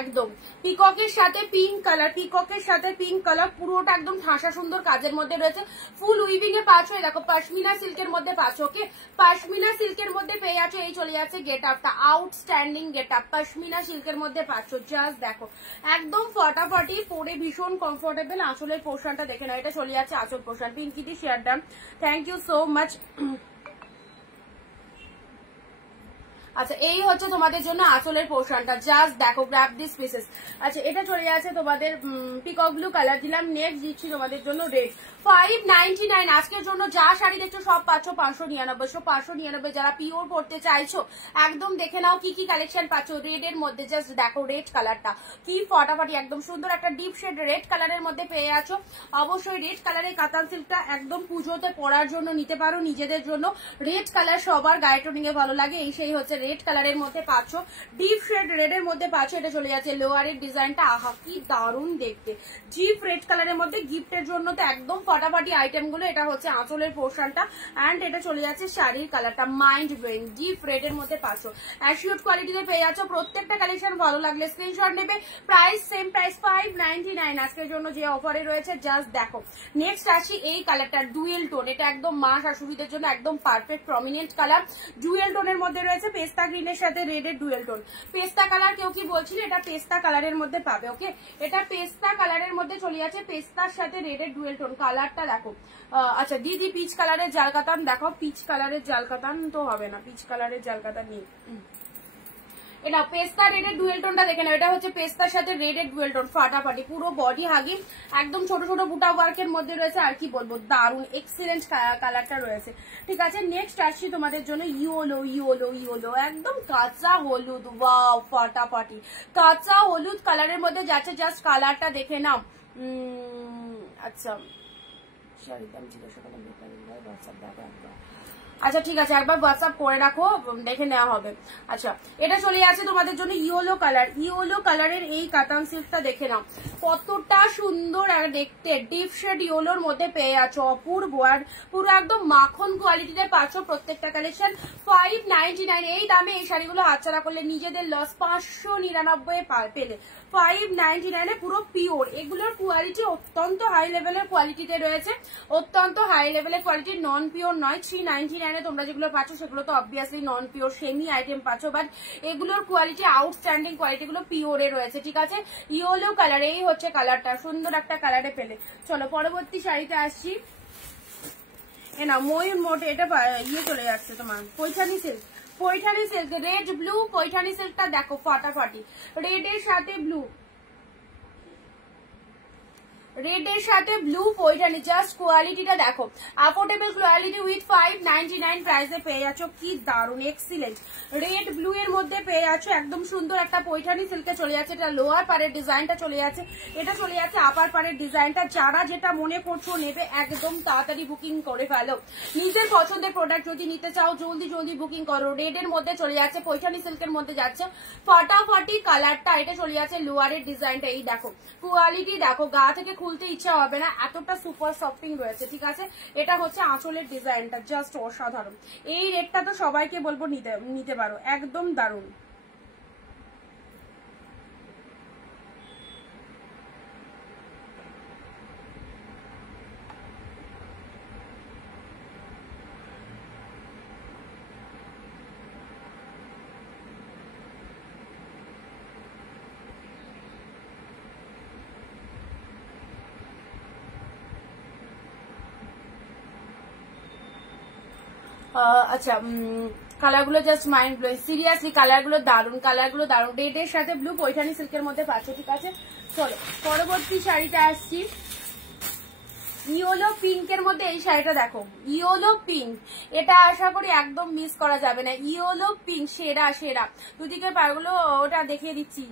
একদম পিককের সাথে পিঙ্ক কালার, পিককের সাথে পিঙ্ক কালার, পুরোটা একদম ঠাসা সুন্দর কাজের মধ্যে রয়েছে, ফুল উইভিং এ পাচ্ছ, দেখো পশমিনা সিল্কের মধ্যে পাচ্ছ, ওকে। পশমিনা সিল্কের মধ্যে পেয়ে যাচ্ছ, এই চলে যাচ্ছে গেট আপটা, আউটস্ট্যান্ডিং গেট আপ, পশমিনা সিল্কের মধ্যে পাচ্ছ, জাস্ট দেখো একদম ফটাফটি, পরে ভীষণ কমফোর্টেবল। আঁচলের পোর্শনটা দেখে নাও, এটা চলে যাচ্ছে আঁচল পোর্শন, পিঙ্কিটি share done, thank you so much. আচ্ছা এই হচ্ছে তোমাদের জন্য আঁচলের পোর্শনটা, জাস্ট দেখো, গ্র্যাব দিস পিসেস। আচ্ছা এটা চলে যাচ্ছে তোমাদের পিকক ব্লু কালার দিলাম, নেক্সট দিচ্ছি তোমাদের জন্য রেড, 599। আজকের জন্য যা শাড়ি দেখছো সব পাচ্ছ 599, 599। যারা পিওর পড়তে চাইছো একদম দেখে নাও কি কি কালেকশন পাচ্ছ রেড এর মধ্যে, জাস্ট দেখো রেড কালারটা কি ফটাফটি, একদম সুন্দর একটা ডিপ শেড রেড কালারের মধ্যে পেয়ে আছো। অবশ্যই রেড কালারের কাতান সিল্কটা একদম পুজোতে পরার জন্য নিতে পারো, নিজেদের জন্য। রেড কালার সবার গায়ে টোনিং এ ভালো লাগে, এই সেই হচ্ছে রেড কালারের মধ্যে পাচ্ছ, ডিপ শেড রেড এর মধ্যে পাচ্ছ। এটা চলে যাচ্ছে লোয়ারের ডিজাইনটা, আহা কি দারুণ দেখতে, ডিপ রেড কালারের মধ্যে গিফটের জন্য তো একদম ফটাফটি আইটেম গুলো। এটা হচ্ছে আঁচলের পোর্শনটা, এন্ড এটা চলে যাচ্ছে শাড়ির কালারটা, মাইন্ড ব্লোয়িং ডিপ রেড এর মধ্যে পাচ্ছ, অ্যাশিওর কোয়ালিটিতে পেয়ে যাচ্ছ। প্রত্যেকটা কালেকশন ভালো লাগলে স্ক্রিনশট নেবে, প্রাইস সেম প্রাইস 599 আজকের জন্য যে অফারে রয়েছে, জাস্ট দেখো। নেক্সট আসি এই কালারটা, ডুয়েল টোন, এটা একদম মা শাশুড়িদের জন্য একদম পারফেক্ট প্রমিনেন্ট কালার, ডুয়েল টোনের মধ্যে রয়েছে, পেস্তা পেস্তা গ্রিনের সাথে রেডের ডুয়েল টোন। পেস্তা কালার কেউ কি বলছিল, এটা পেস্তা কালারের মধ্যে পাবে। ওকে, এটা পেস্তা কালারের মধ্যে চলে যাচ্ছে, পেস্তার সাথে রেডের ডুয়েল টোন। কালারটা দেখো, আচ্ছা দিদি পিচ কালারের জাল কাতান দেখো, পিচ কালারের জাল কাতান তো হবে না, পিচ কালারের জাল কাতান নেই। এটা পেস্তা রেডের ডুয়েল টোনটা দেখে নাও, এটা হচ্ছে পেস্তার সাথে রেডের ডুয়েল টোন, ফাটাফাটি পুরো বডি হাগি, একদম ছোট ছোট বুটা ওয়ার্কের মধ্যে রয়েছে। আর কি বলবো, দারুন এক্সিলেন্ট কালারটা রয়েছে। ঠিক আছে, নেক্সট আসছি তোমাদের জন্য ইয়োলো। ইয়োলো ইয়োলো একদম কাঁচা হলুদ, ওয়াও ফাটাফাটি কাঁচা হলুদ কালারের মধ্যে যাচ্ছে। জাস্ট কালারটা দেখে নাও। আচ্ছা শাড়িদাম জিজ্ঞাসা করলাম, হোয়াটসঅ্যাপ দেখো একবার। আচ্ছা ঠিক আছে, একবার হোয়াটসঅ্যাপ করে রাখো, দেখে নেওয়া হবে। আচ্ছা এটা চলে আসছে তোমাদের জন্য ইয়েলো কালার। ইয়েলো কালারের এই কাতান সিল্কটা দেখে নাও, কতটা সুন্দর আর দেখতে। ডিপ শেড ইয়েলোর মধ্যে পেয়ে আছো, অপূর্ব আর পুরো একদম মাখন কোয়ালিটিতে পাচ্ছ প্রত্যেকটা কালেকশন। 599 এই দামে এই শাড়িগুলো হাতছাড়া করলে নিজেদের লস। 599 পেলে 599 পুরো পিওর। এগুলোর কোয়ালিটি অত্যন্ত হাই লেভেলের কোয়ালিটিতে রয়েছে, অত্যন্ত হাই লেভেলের কোয়ালিটি, নন পিওর নয়। 399 তোমরা যেগুলো পাচ্ছ সেগুলো তো অবভিয়াসলি নন পিওর সেমি আইটেম পাচ্ছ, বাট এগুলোর কোয়ালিটি আউটস্ট্যান্ডিং কোয়ালিটি, গুলো পিওরে রয়েছে। ঠিক আছে, ইয়েলো কালার, এই হচ্ছে কালারটা, সুন্দর একটা কালারে পেলে। চলো পরবর্তী শাড়িতে আসছি। না ময়ূর মোট, এটা ইয়ে চলে যাচ্ছে তোমার Paithani silk. Paithani silk red blue, Paithani সিল্কটা দেখো ফাটাফাটি, রেড এর সাথে ব্লু, রেড এর সাথে ব্লু পৈঠানি। জাস্ট কোয়ালিটিটা দেখো, অ্যাফোর্ডেবল কোয়ালিটি উইথ 599 প্রাইসে পেয়ে যাচ্ছ। কি দারুন এক্সিলেন্ট রেড ব্লু এর মধ্যে পেয়ে যাচ্ছ, একদম সুন্দর একটা পৈঠানি সিল্কে চলে যাচ্ছে। এটা লোয়ার পারের ডিজাইনটা চলে যাচ্ছে, এটা চলে যাচ্ছে আপার পারের ডিজাইনটা। যারা যেটা মনে করছো নেবে একদম তাড়াতাড়ি বুকিং করে ফেলো। নিজের পছন্দের প্রোডাক্ট যদি নিতে চাও জলদি জলদি বুকিং করো। রেড এর মধ্যে চলে যাচ্ছে, পৈঠানি সিল্কের মধ্যে যাচ্ছে, ফাটাফাটি কালারটা। এটা চলে যাচ্ছে লোয়ারের ডিজাইনটা, এই দেখো কোয়ালিটি দেখো, গা থেকে খুলতে ইচ্ছা হবে না, এতটা সুপার সফটিং রয়েছে। ঠিক আছে, এটা হচ্ছে আঁচলের ডিজাইনটা, জাস্ট অসাধারণ। এই রেটটা তো সবাইকে বলবো নিতে পারো, একদম দারুণ। আচ্ছা কালারগুলো জাস্ট মাইন্ড ব্লোয়িং, সিরিয়াসলি কালারগুলো দারুন, কালারগুলো দারুন। রেড এর সাথে ব্লু পৈঠানি সিল্কের মধ্যে পাচ্ছ। ঠিক আছে, চলো পরবর্তী শাড়িটা আসছি। ইয়েলো পিঙ্কের মধ্যে এই শাড়িটা দেখো, ইয়েলো পিঙ্ক, এটা আশা করি একদম মিস করা যাবে না। ইয়েলো পিঙ্ক সেরা সেরা, দুদিকে পারগুলো ওটা দেখিয়ে দিচ্ছি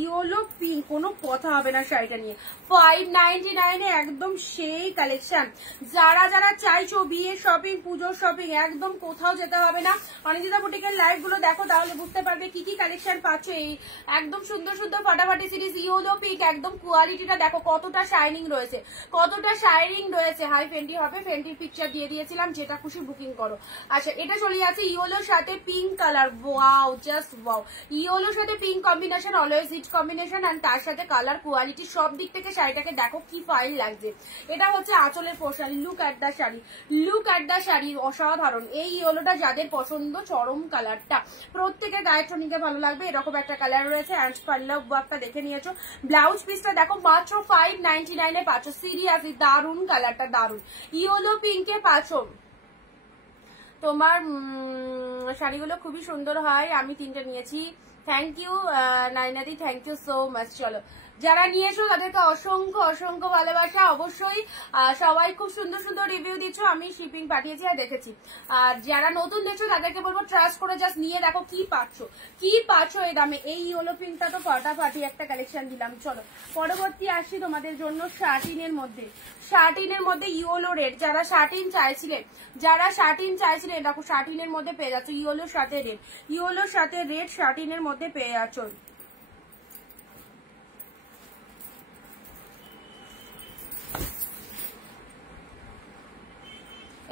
ইয়েলো পিঙ্ক, কোনো কথা হবে না শাড়িটা নিয়ে। 599 একদম সেই কালেকশন। যারা যারা চাইছো বিয়ে শপিং, পুজোর শপিং, একদম কোথাও যেতে হবে না। অনিন্দিতা বুটিকের লাইভ গুলো দেখো, তাহলে বুঝতে পারবে কি কি কালেকশন পাচ্ছ। এই একদম সুন্দর সুন্দর ফাটাফাটি সিরিজ ইয়েলো পিঙ্ক, একদম কোয়ালিটিটা দেখো কতটা শাইনিং রয়েছে, কতটা শাইনিং রয়েছে। হাই ফেন্টি হবে, ফেন্টির পিকচার দিয়ে দিয়েছিলাম, যেটা খুশি বুকিং করো। আচ্ছা এটা চলে যাচ্ছে ইয়েলোর সাথে pink colour, wow just wow. ইয়েলোর সাথে pink combination always hit combination, আর তার সাথে কালার কোয়ালিটি সব দিক থেকে শাড়িটাকে দেখো কি ফাইন লাগছে। এটা হচ্ছে আঁচলের পোশাক, look at the sari, look at the sari, অসাধারণ। এই ইয়েলোটা যাদের পছন্দ, চরম কালারটা, প্রত্যেকের গায়ের টনিকে ভালো লাগবে, এরকম একটা কালার রয়েছে। অ্যান্ড পাল্লা ওয়ার্কটা দেখে নিয়েছো, ব্লাউজ পিসটা দেখো মাত্র 599 পাচ্ছ। সিরিয়াসলি দারুন কালারটা, দারুন। ইয়েলো পিঙ্কে পাচ্ছ। তোমার শাড়িগুলো খুবই সুন্দর হয়, আমি 3টে নিয়েছি। থ্যাংক ইউ নাইনাদি, থ্যাংক ইউ সো মাচ। চলো যারা নিয়েছো তাদেরকে অসংখ্য অসংখ্য ভালোবাসা। অবশ্যই সবাই খুব সুন্দর সুন্দর রিভিউ দিচ্ছ, আমি শিপিং পাঠিয়েছি আর দেখেছি। আর যারা নতুন দেখছো তাদেরকে বলবো ট্রাস্ট করে জাস্ট নিয়ে দেখো কি পাচ্ছ এই দামে। এই ইয়েলো পিঙ্কটা তো ফাটাফাটি একটা কালেকশন দিলাম। চলো পরবর্তী আসছি তোমাদের জন্য শার্টিনের মধ্যে। শার্টিনের মধ্যে ইয়েলো রেড, যারা শার্টিন চাইছিলেন দেখো শার্টিনের মধ্যে পেয়ে যাচ্ছ। ইয়েলোর সাথে রেড, ইয়েলোর সাথে রেড শার্টিনের মধ্যে পেয়ে যাচ্ছ।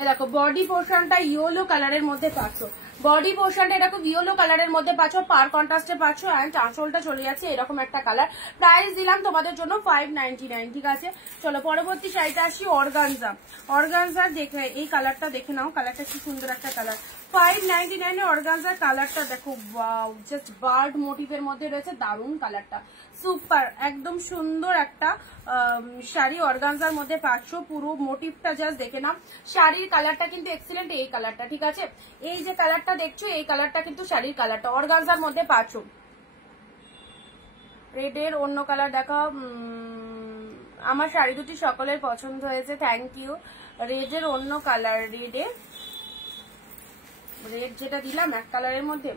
দেখো বডি পোর্শনটা ইয়েলো কালারের মধ্যে পাচ্ছ, বডি পোর্শনটা এরকম ইয়েলো কালারের মধ্যে পাচ্ছ, পার কন্ট্রাস্টে পাচ্ছ, অ্যান্ড আঁচলটা চলে যাচ্ছে এরকম একটা কালার। প্রাইস দিলাম তোমাদের জন্য 599, ঠিক আছে। চলো পরবর্তী শাড়িটা আসি অর্গানজা। অর্গানজার দেখে এই কালারটা দেখে নাও, কালারটা কি সুন্দর একটা কালার। 599 এ অর্গানজার কালারটা দেখো, ওয়াও, জাস্ট বার্ড মোটিভের মধ্যে রয়েছে, দারুন কালারটা, সুপার, একদম সুন্দর একটা শাড়ি অর্গানজার মধ্যে পাচ্ছ। পুরো মোটিভটা জাস্ট দেখে নাও। শাড়ির কালারটা কিন্তু এক্সিলেন্ট, এই কালারটা, ঠিক আছে। এই যে কালারটা দেখছো, এই কালারটা কিন্তু শাড়ির কালারটা অর্গানজার মধ্যে পাচ্ছ। রেডের অন্য কালার দেখাও। আমার শাড়ি দুটি সকলের পছন্দ হয়েছে, থ্যাংক ইউ। রেডের অন্য কালার, রেড যেটা দিলাম এক কালারের মধ্যে,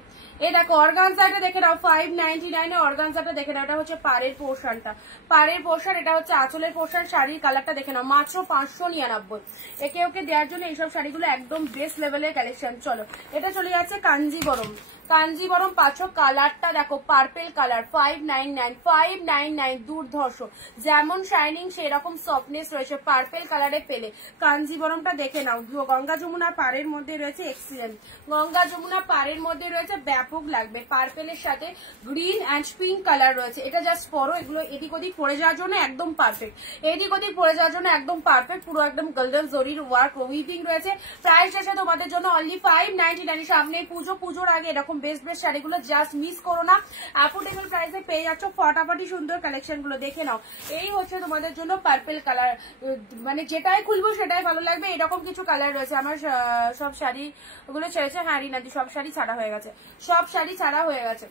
এই দেখো অর্গানজাটা দেখে নাও 599 এ অর্গানজাটা দেখে নাও। এটা হচ্ছে পাড়ের পোর্শনটা, পাড়ের পোর্শন, এটা হচ্ছে আঁচলের পোর্শন। শাড়ির কালারটা দেখে নাও, মাত্র 599। একে ওকে দেওয়ার জন্য এইসব শাড়িগুলো একদম বেস্ট লেভেলের কালেকশন। চলো এটা চলে যাচ্ছে কাঞ্জিবরম। কাঞ্জিবরম পাচ্ছ, কালারটা দেখো পার্পেল কালার, 599 দুর্ধর্ষ, যেমন শাইনিং সেরকম সফটনেস রয়েছে, পার্পেল কালারে পেলে। কাঞ্জিবরমটা দেখে নাও, গঙ্গা যমুনা পাড়ের মধ্যে রয়েছে, এক্সিলেন্ট। গঙ্গা যমুনা পাড়ের মধ্যে রয়েছে, ব্যাপক লাগবে। পার্পেলের সাথে গ্রিন অ্যান্ড পিঙ্ক কালার রয়েছে। এটা জাস্ট পরো, এগুলো এদিক ওদিক পরে যাওয়ার জন্য একদম পারফেক্ট, এদিক ওদিক পরে যাওয়ার জন্য একদম পারফেক্ট। পুরো একদম গোল্ডেন জরির ওয়ার্ক উইভিং রয়েছে। প্রাইস আছে তোমাদের জন্য অনলি 599। সামনে পুজোর আগে এরকম বেস্ট শাড়িগুলো জাস্ট মিস করো না, অ্যাফোর্ডেবল প্রাইসে পেয়ে যাচ্ছ। ফটাফটি সুন্দর কালেকশন গুলো দেখে নাও। এই হচ্ছে তোমাদের জন্য পার্পেল কালার, মানে যেটাই খুলবো সেটাই ভালো লাগবে, এরকম কিছু কালার রয়েছে। আমার সব শাড়ি গুলো ছেড়েছে, হ্যাঁ রিনাদি, সব শাড়ি ছাড়া হয়ে গেছে, সব শাড়ি ছাড়া হয়ে গেছে।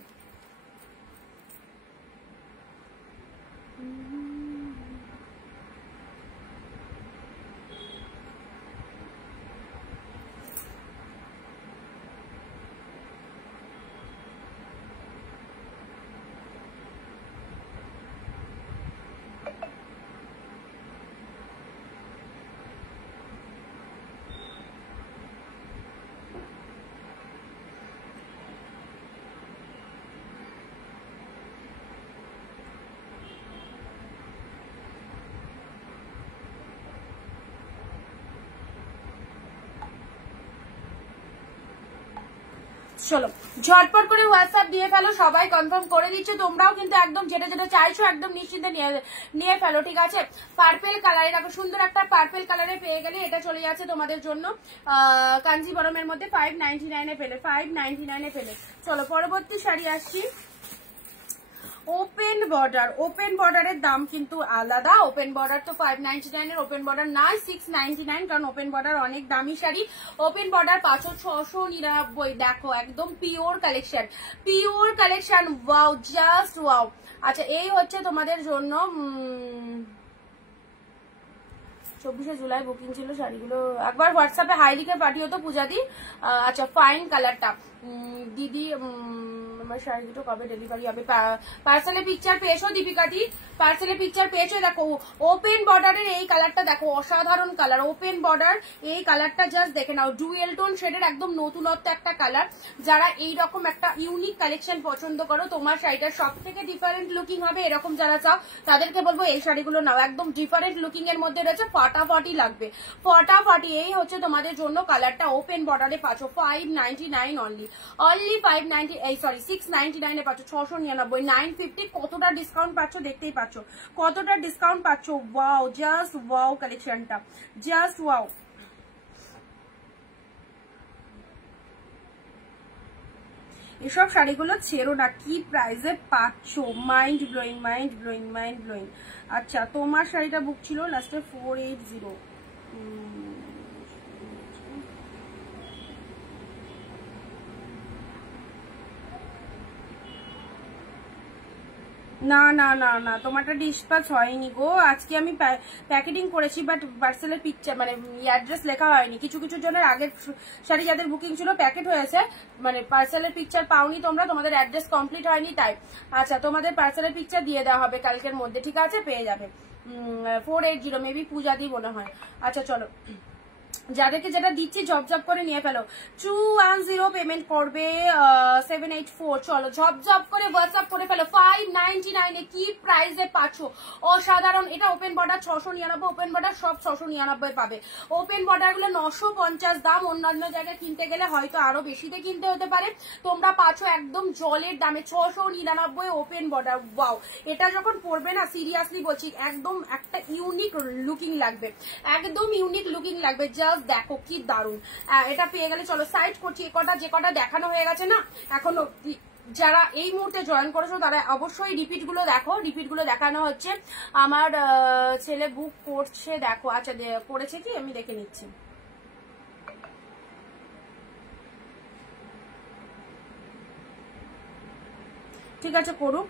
চলো ঝটপট করে হোয়াটসঅ্যাপ দিয়ে ফেলো, সবাই কনফার্ম করে দিচ্ছে। তোমরাও কিন্তু একদম যেটা যেটা চাইছো একদম নিশ্চিন্তে নিয়ে ফেলো, ঠিক আছে। পার্পেল কালারে দেখো, সুন্দর একটা পার্পেল কালারে পেয়ে গেলে এটা চলে যাচ্ছে তোমাদের জন্য কাঞ্জিবরমের মধ্যে 599 এ পেলে, 599 এ পেলে। চলো পরবর্তী শাড়ি আসছি, ওপেন বর্ডার। ওপেন বর্ডারের দাম কিন্তু আলাদা। ওপেন বর্ডার তো 599 এর ওপেন বর্ডার না, 699, কারণ ওপেন বর্ডার অনেক দামি শাড়ি। Open border 699। দেখো একদম pure collection, pure collection, wow, just wow. আচ্ছা এই হচ্ছে তোমাদের জন্য 24শে জুলাই বুকিং ছিল শাড়িগুলো, একবার হোয়াটসঅ্যাপে হাই লিখে পাঠিও তো পূজাদি। আচ্ছা ফাইন কালারটা দিদি, আমার শাড়ি দুটো কবে ডেলিভারি হবে? পার্সেলে পিকচার পেয়েছো দীপিকাদি? পার্সেলে পিকচার পেয়েছো? দেখো ওপেন বর্ডারের এই কালারটা দেখো, অসাধারণ কালার। ওপেন বর্ডার এই কালারটা জাস্ট দেখে নাও, ডুয়েল টোন শেডের একদম নতুনত্ব একটা কালার। যারা এইরকম একটা ইউনিক কালেকশন পছন্দ করো, তোমার শাড়িটা সব থেকে ডিফারেন্ট লুকিং হবে এরকম যারা চাও, তাদেরকে বলবো এই শাড়িগুলো নাও। একদম ডিফারেন্ট লুকিং এর মধ্যে রয়েছে, ফাটাফাটি লাগবে, ফাটাফাটি। এই হচ্ছে তোমাদের জন্য কালারটা, ওপেন বর্ডারে পাচ্ছ 599 অনলি, 699 এ পাচ্ছ, 699, 950। কতটা ডিসকাউন্ট পাচ্ছ দেখতেই পাচ্ছ, কতটা ডিসকাউন্ট পাচ্ছ। ওয়াও, জাস্ট ওয়াও কালেকশনটা, জাস্ট ওয়াও। এসব শাড়িগুলো ছেড়ো না, কি প্রাইসে পাচ্ছ, mind blowing, mind blowing, mind blowing. আচ্ছা তোমার শাড়িটা বুক ছিল লাস্টে 480। না না না না, তোমারটা ডিসপ্যাচ হয়নি গো। আজকে আমি প্যাকেটিং করেছি, বাট পার্সেলের পিকচার মানে অ্যাড্রেস লেখা হয়নি। কিছু কিছু জনের আগের শাড়ি যাদের বুকিং ছিল প্যাকেট হয়েছে, মানে পার্সেলের পিকচার পাওনি তোমরা, তোমাদের অ্যাড্রেস কমপ্লিট হয়নি তাই। আচ্ছা তোমাদের পার্সেলের পিকচার দিয়ে দেওয়া হবে কালকের মধ্যে, ঠিক আছে, পেয়ে যাবে। 480 মেবি পূজা দি মনে হয়। আচ্ছা চলো যাদেরকে যেটা দিচ্ছি ঝপঝপ করে নিয়ে ফেলো। 210 পেমেন্ট করবে 784। চলো ঝপঝপ করে হোয়াটসঅ্যাপ করে ফেলো। 599 এ কি প্রাইসে পাচ্ছ, অসাধারণ। এটা ওপেন বর্ডার 699, ওপেন বর্ডার সব 699 পাবে। ওপেন বর্ডার গুলো 950 দাম, অন্যান্য জায়গায় কিনতে গেলে হয়তো আরো বেশিতে কিনতে হতে পারে। তোমরা পাচ্ছ একদম জলের দামে 699 ওপেন বর্ডার। ওয়াও, এটা যখন পরবে না সিরিয়াসলি বলছি একদম একটা ইউনিক লুকিং লাগবে, একদম ইউনিক লুকিং লাগবে। দেখো কি দারুন, এটা পেয়ে গেলে চলো সাইড করছি। যে কটা দেখানো হয়ে গেছে না এখনো, যারা এই মুহূর্তে জয়েন করেছো তারা অবশ্যই রিপিট গুলো দেখো, রিপিট গুলো দেখানো হচ্ছে। আমার ছেলে বুক করছে, দেখো আচ্ছা করেছে কি আমি দেখে নিচ্ছি। ঠিক আছে করুক।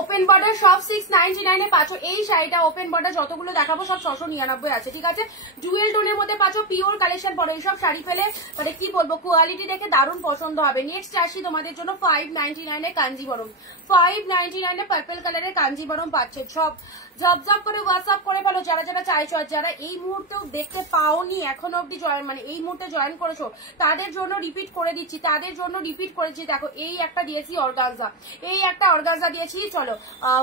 ওপেন বর্ডার সব 699 এ পাচ্ছ। এই শাড়িটা ওপেন বর্ডার যতগুলো দেখাবো সব 699 আছে, ঠিক আছে। ডুয়েল টোনের মধ্যে পাচ্ছ, পিওর কালেকশন। পরে এইসব শাড়ি পেলে মানে কি বলবো, কোয়ালিটি দেখে দারুণ পছন্দ হবে। নেক্সট আসি তোমাদের জন্য 599 এ কাঞ্জিবরম। 599 এ পার্পল কালারের কাঞ্জিবরম পাচ্ছে। সব জব করে হোয়াটসঅ্যাপ করে ফেলো যারা যারা চাইছো। আর যারা এই মুহূর্তেও দেখতে পাওনি এখনো অব্দি জয়েন মানে এই মুহূর্তে জয়েন করেছো তাদের জন্য রিপিট করে দিচ্ছি, তাদের জন্য রিপিট করেছি। দেখো এই একটা দিয়েছি অর্গানজা, এই একটা অর্গানজা দিয়েছি। চলো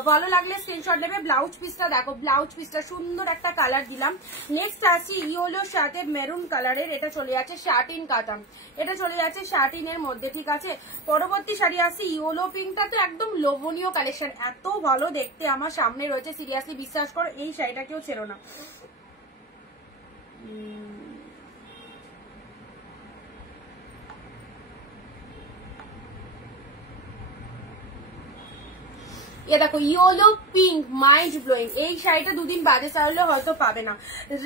ভালো লাগলে স্ক্রিনশট নেবে। ব্লাউজ পিসটা দেখো, ব্লাউজ পিসটা সুন্দর একটা কালার দিলাম। নেক্সট আসি ইয়েলোর সাথে মেরুন কালারের, এটা চলে যাচ্ছে শার্টিন কাতাম, এটা চলে যাচ্ছে শার্টিনের মধ্যে, ঠিক আছে। পরবর্তী শাড়ি আসি ইয়েলো পিঙ্কটা, তো একদম লোভনীয় কালেকশন, এত ভালো দেখতে আমার সামনে রয়েছে। সিরিয়াসলি বিশ্বাস করো এই শাড়িটা কেউ ছেড়ো না। এ দেখো ইয়েলো পিঙ্ক মাইন্ড ব্লোয়িং, এই শাড়িটা দুদিন বাদে চাইলে হয়তো পাবে না।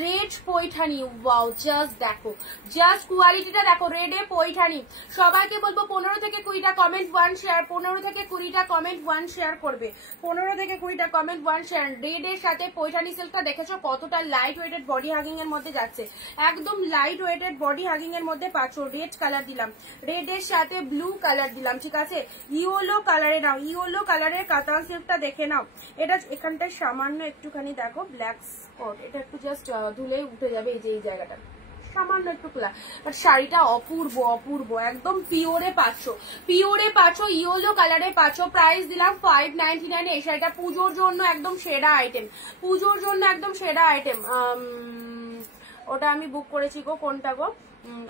রেড পৈঠানি, ওয়াও জাস্ট দেখো, জাস্ট কোয়ালিটিটা দেখো। রেডে পৈঠানি, সবাইকে বলবো 15 থেকে 20টা কমেন্ট 1 শেয়ার, 15 থেকে 20টা কমেন্ট 1 শেয়ার করবে, 15 থেকে 20টা কমেন্ট 1 শেয়ার। রেডের সাথে পৈঠানি সিল্কটা দেখেছো কতটা লাইট ওয়েটেড বডি হাগিং এর মধ্যে যাচ্ছে, একদম লাইট ওয়েটেড বডি হাগিং এর মধ্যে পাচ্ছ। রেড কালার দিলাম, রেডের সাথে ব্লু কালার দিলাম, ঠিক আছে। ইয়েলো কালারে নাও, ইয়েলো কালারের কাতান সিল্কটা দেখে নাও। এটা এখানটায় সামান্য একটুখানি দেখো ব্ল্যাক স্পট, এটা একটু জাস্ট ধুলেই উঠে যাবে, এই যে এই জায়গাটা সামান্য একটু খোলা, বাট শাড়িটা অপূর্ব অপূর্ব, একদম পিওরে পাচ্ছ, পিওরে পাচ্ছ, ইয়েলো কালারে পাচ্ছ। প্রাইস দিলাম 599 এই শাড়িটা পুজোর জন্য একদম সেরা আইটেম, পুজোর জন্য একদম সেরা আইটেম। ওটা আমি বুক করেছি গো, কোনটা গো?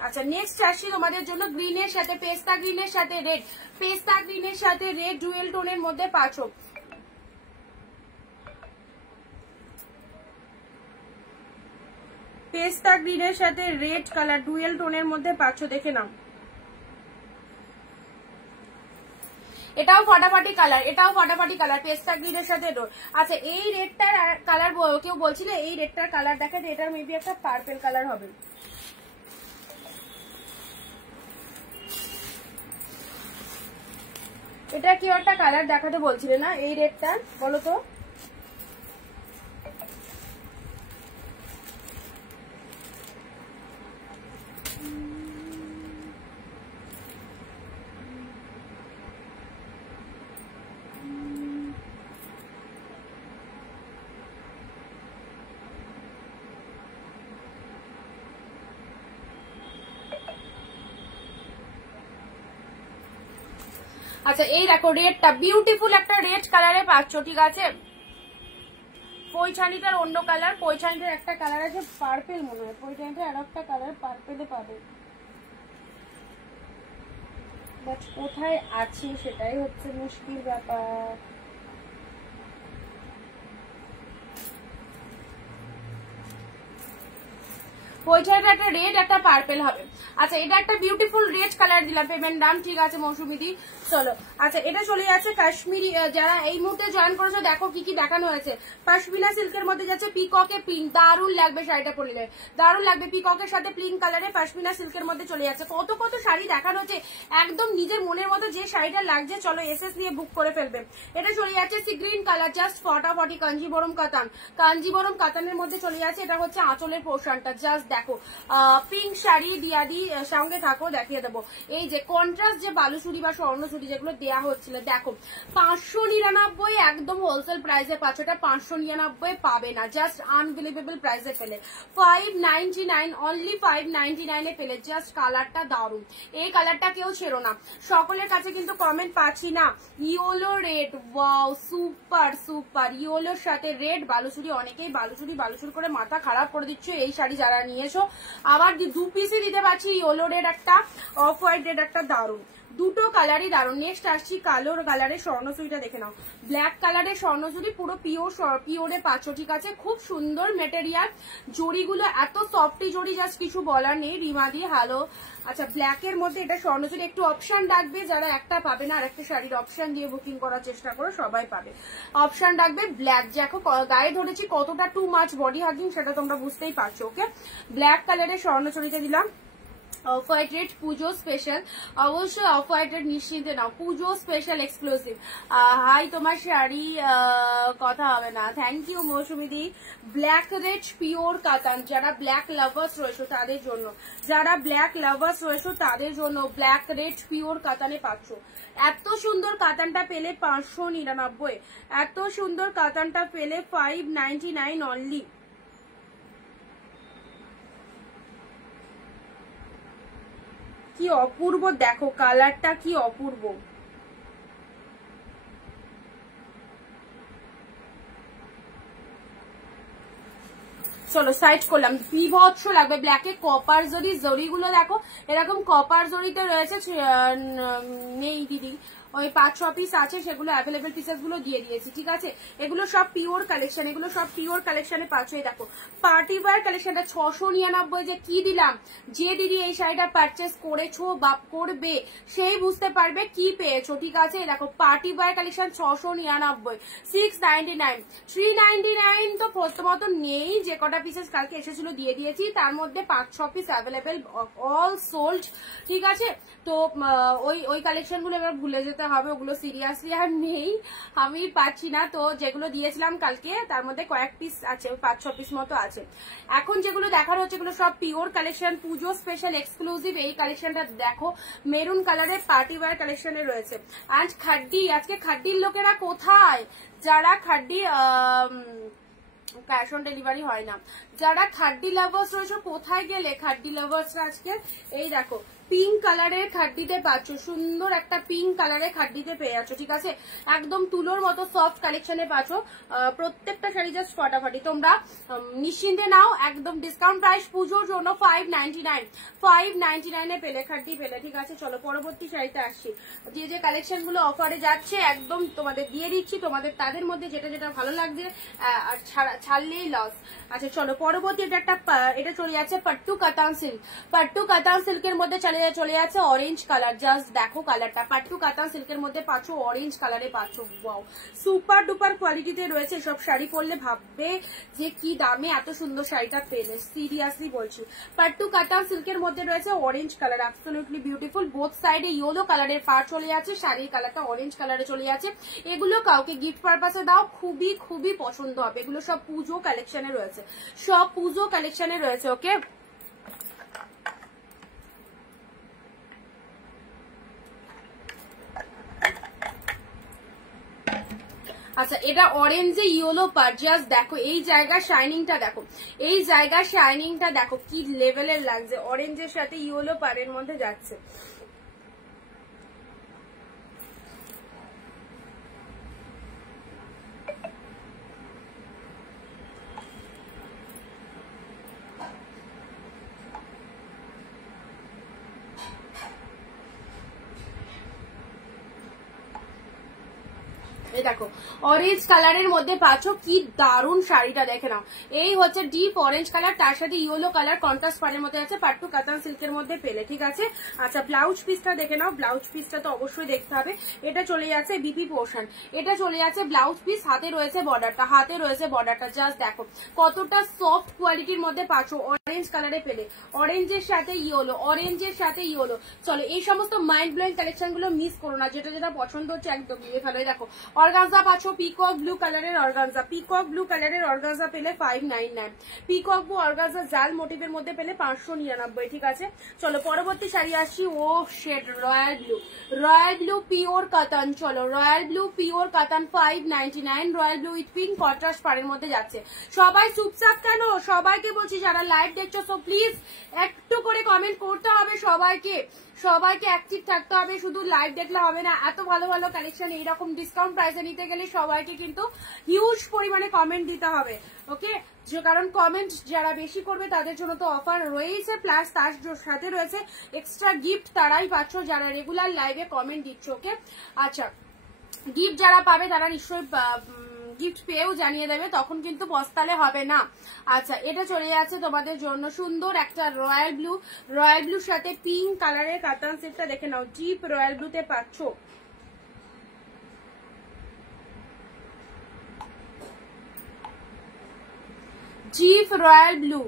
আচ্ছা নেক্সট আসছি তোমাদের জন্য গ্রিনের সাথে পেস্তা গ্রিনের সাথে রেড, পেস্তা গ্রিনের সাথে রেড ডুয়েল টোনের মধ্যে পাচ্ছ। পেস্তা গ্রিনের সাথে রেড কালার ডুয়েল টোনের মধ্যে পাচ্ছ, দেখে নাও। এটাও ফাটাফাটি কালার, এটাও ফাটাফাটি কালার, পেস্তা গ্রিনের সাথে রোড। আচ্ছা এই রেডটার কালার কেউ বলছিল এই রেডটার কালার দেখে, এটার মেবি একটা পার্পল কালার হবে। এটা কি একটা কালার দেখাতে বলছিলে না এই রেডটা, বলো তো? আচ্ছা এই দেখো রেডটা, বিউটিফুল একটা রেড কালারে পাচ্ছ, ঠিক আছে। পৈঠানিটার অন্য কালার, পৈঠানিটার একটা কালার আছে পার্পেল মনে হয়, পৈঠানিটার আর একটা কালার পার্পেলে পাবে, বাট কোথায় আছে সেটাই হচ্ছে মুশকিল ব্যাপার। পৈঠানিটা একটা রেড একটা পার্পেল হবে। আচ্ছা এটা একটা বিউটিফুল রেড কালার দিলাম, পেমেন্ট ডান, ঠিক আছে মৌসুমিদি। চলো আচ্ছা এটা চলে যাচ্ছে কাশ্মীরি, যারা এই মুহূর্তে জয়েন করেছো দেখো কি কি দেখানো হয়েছে। পশমিনা সিল্কের মধ্যে যাচ্ছে পিককে প্রিন্ট, দারুণ লাগবে শাড়িটা পরলে, দারুণ লাগবে। পিককের সাথে প্রিন্ট কালারে পশমিনা সিল্কের মধ্যে চলে যাচ্ছে। কত কত শাড়ি দেখানো হচ্ছে, একদম নিজের মনের মতো যে শাড়িটা লাগছে চলো এসএস নিয়ে বুক করে ফেলবে। এটা চলে যাচ্ছে সি গ্রিন কালার, জাস্ট ফটাফটি কাঞ্জিবরম কাতান, কাঞ্জিবরম কাতানের মধ্যে চলে যাচ্ছে। এটা হচ্ছে আঁচলের পোর্শনটা, জাস্ট দেখো পিঙ্ক শাড়ি দিয়াদি সঙ্গে থাকো, দেখিয়ে দেবো। এই যে কন্ট্রাস্ট যে বালুচুরি বা স্বর্ণচুরি যেগুলো দেওয়া হচ্ছিল, দেখো 599 একদম হোলসেল প্রাইসে পাচ্ছ। এটা 599 পাবে না, জাস্ট আনবিলিভেবল প্রাইসে পেলে। 599 অনলি 599 এ পেলে। জাস্ট কালারটা দারুন, এই কালারটা কেউ ছেড়ো না। সকলের কাছে কিন্তু কমেন্ট পাচ্ছি না। Yellow red, wow super super. ইয়েলোর সাথে রেড বালুচুরি, অনেকেই বালুচুরি করে মাথা খারাপ করে দিচ্ছ এই শাড়ি যারা নিয়েছো। আবার 2 পিসই দিতে পারছি, ইয়েলো রেড একটা, অফ হোয়াইট রেড একটা, দারুন দুটো কালারই দারুন। নেক্সট আসছি কালো কালারের স্বর্ণচুরিটা দেখে নাও। ব্ল্যাক কালারের স্বর্ণচুরি পুরো পিওরে পাচ্ছ, ঠিক আছে। খুব সুন্দর মেটেরিয়াল, জড়িগুলো এত সফটি জড়ি, জাস্ট কিছু বলার নেই। রিমাদি হ্যালো। আচ্ছা ব্ল্যাকের মধ্যে এটা স্বর্ণচুরি, একটু অপশন রাখবে, যারা একটা পাবে না আরেকটা শাড়ির অপশন দিয়ে বুকিং করার চেষ্টা করো, সবাই পাবে। অপশন রাখবে ব্ল্যাক, দেখো গায়ে ধরেছি কতটা টু মাচ বডি হাগিং সেটা তোমরা বুঝতেই পারছো। ওকে, ব্ল্যাক কালারের স্বর্ণচুরিতে দিলাম। Of white red Puja special, অবশ্যই অফ হোয়াইট রেড নিশ্চিন্তে নাও, পুজো স্পেশাল এক্সক্লুসিভ। হাই তোমার শাড়ি কথা হবে না, থ্যাংক ইউ মৌসুমিদি। ব্ল্যাক রেড পিওর কাতান, যারা ব্ল্যাক লাভার্স রয়েছে তাদের জন্য, যারা ব্ল্যাক লাভার্স রয়েছে তাদের জন্য ব্ল্যাক রেড পিওর কাতানে পাচ্ছ। এত সুন্দর কাতানটা পেলে 599, এত সুন্দর কাতানটা পেলে 599 অনলি। কি অপূর্ব দেখো কালারটা, কি অপূর্ব। চলো সাইড করলাম, বিভৎস লাগবে ব্ল্যাকে। কপার জরিগুলো দেখো, এরকম কপার জরিতে রয়েছে। নেই দিদি, ওই 5-6 পিস আছে, সেগুলো অ্যাভেলেবেল পিসেস গুলো দিয়ে দিয়েছি, ঠিক আছে। এগুলো সব পিওর কালেকশন, এগুলো সব পিওর কালেকশনে পাচ্ছ। এই দেখো পার্টি ওয়্যার কালেকশনটা 699 যে কি দিলাম। যে দিদি এই শাড়িটা পারচেস করেছো বা করবে সেই বুঝতে পারবে কি পেয়েছো, ঠিক আছে। দেখো পার্টি ওয়্যার কালেকশন 699, 699, 399 তো প্রথমত নেই, যে কটা পিসেস কালকে এসেছিল দিয়ে দিয়েছি, তার মধ্যে 5-6 পিস অ্যাভেলেবেল, অল সোল্ড, ঠিক আছে। তো ওই কালেকশন গুলো এবার ভুলে যেতে হবে, ওগুলো সিরিয়াসলি আর নেই, আমি পাচ্ছি না। তো যেগুলো দিয়েছিলাম কালকে তার মধ্যে কয়েক পিস আছে, 5-6 পিস মতো আছে। এখন যেগুলো দেখার হচ্ছে এগুলো সব পিওর কালেকশন, পুজো স্পেশাল এক্সক্লুসিভ। এই কালেকশনটা দেখো মেরুন কালারের পার্টি ওয়্যার কালেকশনে রয়েছে। আজ খাড্ডি, আজকে খাড্ডির লোকেরা কোথায়? যারা খাড্ডি ক্যাশ অন ডেলিভারি হয় না, যারা খাড্ডি লাভার্স রয়েছে কোথায় গেলে? খাড্ডি লাভার্সরা আজকে এই দেখো পিঙ্ক কালারের খাড্ডিতে পাচ্ছ, সুন্দর একটা পিঙ্ক কালারের খাড্ডিতে পেয়ে যাচ্ছ, ঠিক আছে। একদম তুলোর মতো সফট কালেকশনে পাচ্ছ। প্রত্যেকটা শাড়ি জাস্ট ফাটাফাটি, তোমরা নিশ্চিন্তে নাও, একদম ডিসকাউন্ট প্রাইস পুজোর জন্য 599 এ পেলে, খাড্ডি পেলে, ঠিক আছে। চলো পরবর্তী শাড়িতে আসছি। যে কালেকশন গুলো অফারে যাচ্ছে একদম তোমাদের দিয়ে দিচ্ছি, তোমাদের তাদের মধ্যে যেটা যেটা ভালো লাগছে আর ছাড়লেই লস। আচ্ছা চলো পরবর্তী, এটা চলে যাচ্ছে পাট্টু কাতান সিল্ক। পাট্টু কাতান সিল্কের মধ্যে চলে যাচ্ছে অরেঞ্জ কালার, জাস্ট দেখো কালারটা। পাট্টু কাতান সিল্কের মধ্যে পাচ্ছ অরেঞ্জ কালারে পাচ্ছ, ওয়াও সুপার ডুপার কোয়ালিটিতে রয়েছে। সব শাড়ি পরলে ভাববে যে কি দামে এত সুন্দর শাড়িটা পেলে, সিরিয়াসলি বলছি। পাট্টু কাতান সিল্কের মধ্যে রয়েছে orange colour, absolutely beautiful. Both সাইডে ইয়েলো কালারের পার চলে যাচ্ছে, শাড়ির কালারটা অরেঞ্জ কালারে চলে যাচ্ছে। এগুলো কাউকে গিফট পারপাসে দাও, খুবই খুবই পছন্দ হবে। এগুলো সব পুজো কালেকশনে রয়েছে, সব পুজো কালেকশনে রয়েছে। ওকে, আচ্ছা এটা অরেঞ্জে ইয়েলো পার, জাস্ট দেখো এই জায়গার শাইনিংটা দেখো, এই জায়গার শাইনিংটা দেখো কি লেভেলের লাগছে। অরেঞ্জের সাথে ইয়েলো পারের মধ্যে যাচ্ছে। এই দেখো অরেঞ্জ কালারের মধ্যে পাচ্ছ, কি দারুন শাড়িটা দেখে নাও। এই হচ্ছে ডিপ অরেঞ্জ কালার, তার সাথে ইয়েলো কালার কন্ট্রাস্ট পাড়ের মধ্যে আছে, পাট্টু কাতান সিল্কের মধ্যে পেলে, ঠিক আছে। আচ্ছা ব্লাউজ পিসটা দেখে নাও, ব্লাউজ পিসটা তো অবশ্যই দেখতে হবে। এটা চলে যাচ্ছে বিপি পোর্শন, এটা চলে যাচ্ছে ব্লাউজ পিস, হাতে রয়েছে বর্ডারটা, হাতে রয়েছে বর্ডারটা, জাস্ট দেখো কতটা সফট কোয়ালিটির মধ্যে পাচ্ছ। অরেঞ্জ কালারে পেলে, অরেঞ্জের সাথে ইয়েলো, অরেঞ্জের সাথে ইয়েলো। চলো এই সমস্ত মাইন্ড ব্লোয়িং কালেকশন গুলো মিস করো না, যেটা যেটা পছন্দ হচ্ছে একদম নিয়ে ফেলো। দেখো অর্গানজা পাচ্ছ পিকক ব্লু কালারের অর্গানজা, পিকক ব্লু কালারের অর্গানজা পেলে 599, পিকক ব্লু অর্গানজা জাল মোটিভের মধ্যে পেলে 599। ঠিক আছে, চলো পরবর্তী শাড়ি আসি। ও shade royal blue, royal blue pure cotton, চলো royal blue pure cotton 599, royal blue with pink contrast পাড়ের মধ্যে যাচ্ছে। সবাই চুপচাপ কেন? সবাইকে বলছি যারা লাইভ দেখছো সো প্লিজ একটু করে কমেন্ট করতে হবে, সবাইকে অ্যাক্টিভ থাকতে হবে, শুধু লাইভ দেখলে হবে না। এত ভালো ভালো কালেকশন এইরকম ডিসকাউন্ট প্রাইসে নিতে গেলে সবাইকে কিন্তু হিউজ পরিমাণে কমেন্ট দিতে হবে, ওকে? কারণ কমেন্ট যারা বেশি করবে তাদের জন্য তো অফার রয়েছে, প্লাস তার সাথে রয়েছে এক্সট্রা গিফট, তারাই পাচ্ছ যারা রেগুলার লাইভে কমেন্ট দিচ্ছ, ওকে? আচ্ছা, গিফট যারা পাবে তারা নিশ্চয়ই গিফট পেয়েও জানিয়ে দেবে, তখন কিন্তু পস্তালে হবে না। আচ্ছা, এটা চলে যাচ্ছে তোমাদের জন্য সুন্দর একটা রয়্যাল ব্লু, রয়্যাল ব্লুর সাথে পিঙ্ক কালারের কাতান সেটটা দেখে নাও, ডিপ রয়্যাল ব্লুতে পাচ্ছ। ডিপ রয়্যাল ব্লু,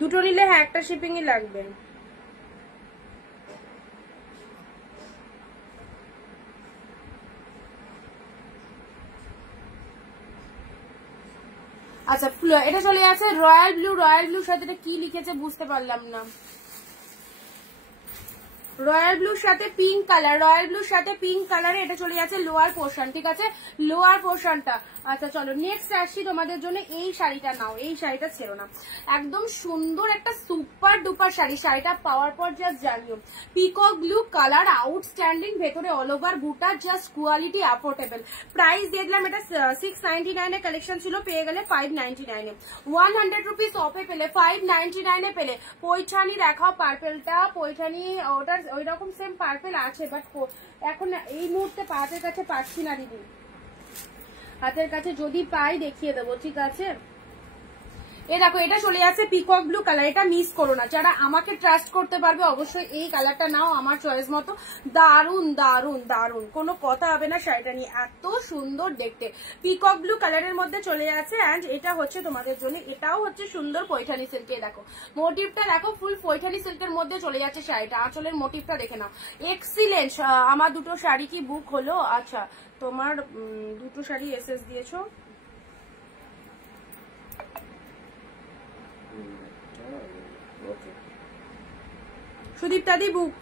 দুটো নিলে হ্যাঁ একটা শিপিংই লাগবে। আচ্ছা, এটা চলে যাচ্ছে রয়্যাল ব্লু, রয়্যাল ব্লুর সাথে কি লিখেছে বুঝতে পারলাম না। রয়্যাল ব্লুর সাথে পিঙ্ক কালার, রয়্যাল ব্লুর সাথে পিঙ্ক কালারে এটা চলে যাচ্ছে লোয়ার পোর্শন। ঠিক আছে, লোয়ার পোর্শনটা। আচ্ছা চলো নেক্সট আসছি তোমাদের জন্য। এই শাড়িটা নাও, এই শাড়িটা ছেড়ো না, একদম সুন্দর একটা সুপার ডুপার শাড়ি। শাড়িটা পাওয়ার পর জাস্ট জানিও, পিকক ব্লু কালার আউটস্ট্যান্ডিং, ভেতরে অল ওভার বুটা, জাস্ট কোয়ালিটি অ্যাফোর্ডেবল। প্রাইস দিয়ে দিলাম, এটা 699 এর কালেকশন ছিল, পেয়ে গেলে 599 এ। 100 রুপিস অফে পেলে 599 এ পেলে। পৈঠানি দেখাও, পার্পেলটা পৈঠানি, ওটার ওই রকম সেম পার্পেল আছে, বাট এখন এই মুহূর্তে হাতের কাছে পাচ্ছি না দিদি, হাতের কাছে যদি পাই দেখিয়ে দেবো। ঠিক আছে, এ দেখো এটা চলে যাচ্ছে পিকক ব্লু কালার, এটা মিস করো না। যারা আমাকে ট্রাস্ট করতে পারবে অবশ্যই এই কালারটা নাও, আমার চয়েস মতো। দারুন দারুন দারুন, কোনো কথা হবে না শাড়িটা নিয়ে, এত সুন্দর দেখতে। পিকক ব্লু কালারের মধ্যে চলে যাচ্ছে, অ্যান্ড এটা হচ্ছে তোমাদের জন্য, এটাও হচ্ছে সুন্দর পৈঠানি সিল্কে। দেখো মোটিভটা দেখো, ফুল পৈঠানি সিল্কের মধ্যে চলে যাচ্ছে শাড়িটা। আঁচলের মোটিভটা দেখে নাও, এক্সিলেন্ট। আমার দুটো শাড়ি কি বুক হলো? আচ্ছা, তোমার দুটো শাড়ি এসএস দিয়েছো, সুদীপ্তাদি বুক।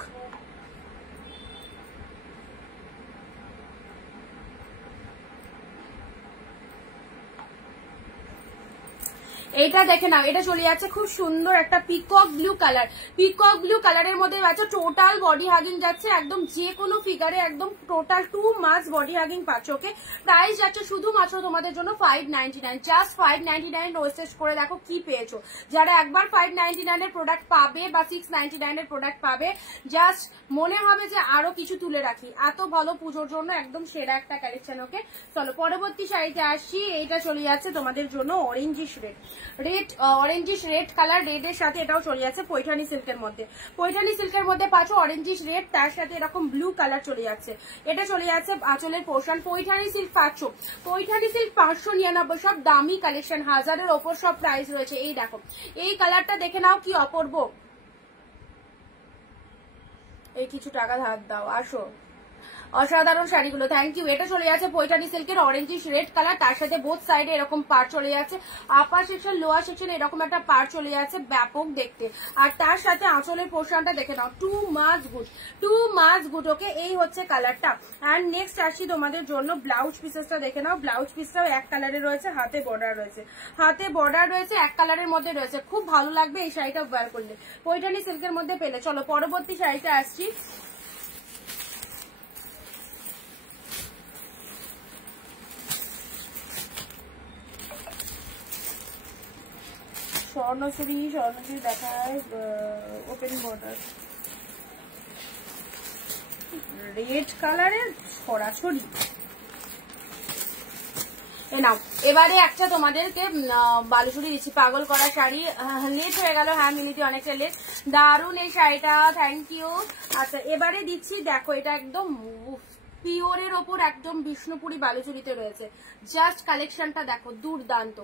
এইটা দেখে নাও, এটা চলে যাচ্ছে খুব সুন্দর একটা peacock blue colour. Peacock blue কালারের মধ্যে পাচ্ছ, টোটাল বডি হাগিং যাচ্ছে, একদম যে কোনো ফিগারে একদম টোটাল 2 মাস বডি হাগিং পাচ্ছ, ওকে? প্রাইস যাচ্ছে শুধুমাত্র তোমাদের জন্য 599, জাস্ট 599। ওয়েস্টেজ করে দেখো কি পেয়েছো। যারা একবার 599 এর প্রোডাক্ট পাবে বা 699 এর প্রোডাক্ট পাবে, জাস্ট মনে হবে যে আরো কিছু তুলে রাখি, এত ভালো পুজোর জন্য একদম সেরা একটা কালেকশন, ওকে? চলো পরবর্তী শাড়িতে আসি। এইটা চলে যাচ্ছে তোমাদের জন্য orangish red, orangish red colour, রেডের সাথে এটাও চলে যাচ্ছে পৈঠানি সিল্কের মধ্যে। পৈঠানি সিল্কের মধ্যে পাচ্ছ অরেঞ্জিশ রেড, তার সাথে এরকম ব্লু কালার চলে যাচ্ছে। এটা চলে যাচ্ছে আঁচলের পোর্শন। পৈঠানি সিল্ক পাচ্ছ, পৈঠানি সিল্ক 599, সব দামি কালেকশন, 1000-এর ওপর সব প্রাইস রয়েছে। এই দেখো এই কালারটা দেখে নাও কি অপূর্ব। এই কিছু টাকা ধার দাও, আসো। অসাধারণ শাড়িগুলো, থ্যাংক ইউ। এটা চলে যাচ্ছে পৈঠানি সিল্কের অরেঞ্জিশ রেড কালার, তার সাথে বোথ সাইডে এরকম পার চলে যাচ্ছে, আপার সেকশন লোয়ার সেকশন এরকম একটা পার চলে যাচ্ছে, ব্যাপক দেখতে। আর তার সাথে আঁচলের পোর্শনটা দেখে নাও, 2 মাস গুড, 2 মাস গুড, ওকে? এই হচ্ছে কালারটা। অ্যান্ড নেক্সট আসি তোমাদের জন্য ব্লাউজ পিসেসটা দেখে নাও। ব্লাউজ পিসটাও এক কালারে রয়েছে, হাতে বর্ডার রয়েছে, হাতে বর্ডার রয়েছে, এক কালারের মধ্যে রয়েছে। খুব ভালো লাগবে এই শাড়িটা ওয়্যার করলে, পৈঠানি সিল্কের মধ্যে পেলে। চলো পরবর্তী শাড়িটা আসছি। স্বর্ণচুরি, স্বর্ণচুরি দেখায়, ওপেন বর্ডার, রেড কালারের ছড়াছড়ি। এ নাও, এবারে একটা তোমাদেরকে বালুচুরি দিচ্ছি, পাগল করা শাড়ি। লেট হয়ে গেল, হ্যাঁ মিনিটি অনেকটা লেট। দারুন এই শাড়িটা, থ্যাংক ইউ। আচ্ছা এবারে দিচ্ছি, দেখো এটা একদম পিওরের ওপর একদম বিষ্ণুপুরি বালুচুরিতে রয়েছে। জাস্ট কালেকশনটা দেখো, দুর্দান্ত।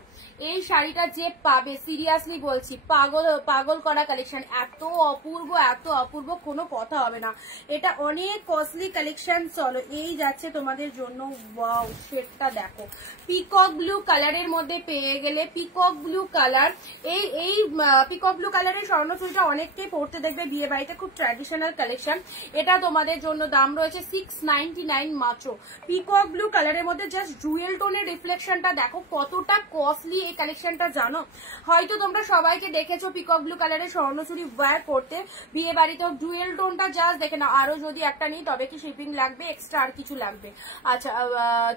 এই শাড়িটা যে পাবে সিরিয়াসলি বলছি, পাগল পাগল করা কালেকশন, এত অপূর্ব এত অপূর্ব, কোনো কথা হবে না। এটা অনেক কস্টলি কালেকশন। চলো এই যাচ্ছে তোমাদের জন্য, ওয়াও শেডটা দেখো, পিকক ব্লু কালারের মধ্যে পেয়ে গেলে। পিকক ব্লু কালার, এই পিকক ব্লু কালারের স্বর্ণচুরিটা অনেকটাই পড়তে দেখবে বিয়ে বাড়িতে, খুব ট্র্যাডিশনাল কালেকশন। এটা তোমাদের জন্য দাম রয়েছে 699 মাত্র। পিকক ব্লু কালারের মধ্যে জাস্ট জুয়েল টোনের রিফ্লেকশনটা দেখো কতটা কস্টলি এই কালেকশনটা, জানো? হয়তো তোমরা সবাইকে দেখেছো পিকক ব্লু কালারের স্বর্ণচুরি ওয়্যার করতে বিয়ে বাড়িতে। জুয়েল টোনটা জাস্ট দেখে না, আরো যদি একটা নিই তবে কি শিপিং লাগবে, এক্সট্রা আর কিছু লাগবে? আচ্ছা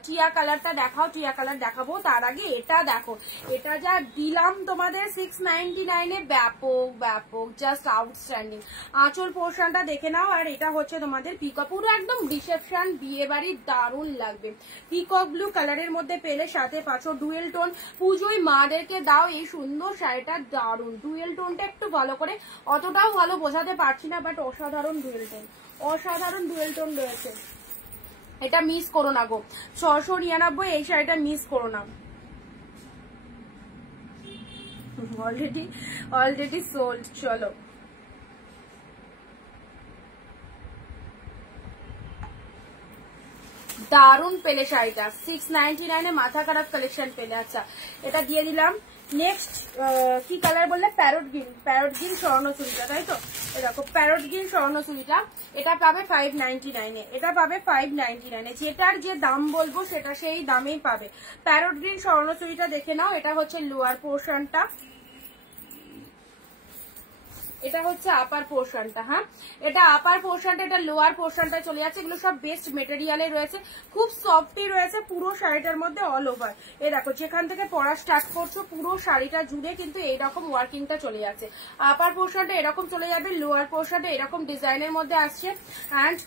টিয়া কালারটা দেখাও, টিয়া কালার দেখাবো, তার আগে এটা দেখো, এটা যা দিলাম তোমাদের 699 ব্যাপক ব্যাপক, জাস্ট আউটস্ট্যান্ডিং। আঁচল পোর্শনটা দেখে নাও। আর এটা হচ্ছে তোমাদের পিকক, পুরো একদম রিসেপশন বিয়ে বাড়ির, দারুণ লাগবে। পিকক ব্লু কালারের মধ্যে পেলে, সাথে পাচ্ছ ডুয়েল টোন। পুজোয় মাদেরকে দাও এই সুন্দর শাড়িটা, দারুণ। ডুয়েল টোনটা একটু ভালো করে, অতটাও ভালো বোঝাতে পারছি না, বাট অসাধারণ ডুয়েল টোন, অসাধারণ ডুয়েল টোন রয়েছে। এটা মিস করো না গো, 699 এই শাড়িটা মিস করো না। Already sold. চলো দারুন পেলে শাড়িটা, 699 মাথা খারাপ কালেকশন পেলে। আচ্ছা এটা দিয়ে দিলাম। নেক্সট কি কালার বললে? Parrot green. প্যারট গ্রিন স্বর্ণচুরিটা, তাই তো? দেখো প্যারট গ্রিন স্বর্ণচুরিটা, এটা পাবে 599 এ, এটা পাবে 599 এ। যেটার যে দাম বলবো সেটা সেই দামেই পাবে। প্যারট গ্রিন স্বর্ণচুরিটা দেখে নাও। এটা হচ্ছে লোয়ার পোর্শনটা, এটা হচ্ছে আপার পোর্শনটা। হ্যাঁ এটা আপার পোর্শনটা, এটা লোয়ার পোর্শনটা চলে যাচ্ছে। এগুলো সব বেস্ট মেটেরিয়ালে রয়েছে, খুব সফটই রয়েছে পুরো শাড়িটার মধ্যে অল ওভার। এ দেখো যেখান থেকে পরা স্টার্ট করছো পুরো শাড়িটা জুড়ে কিন্তু এইরকম ওয়ার্কিংটা চলে যাচ্ছে। আপার পোর্শনটা এরকম চলে যাবে, লোয়ার পোর্শনটা এরকম ডিজাইনের মধ্যে আসছে। অ্যান্ড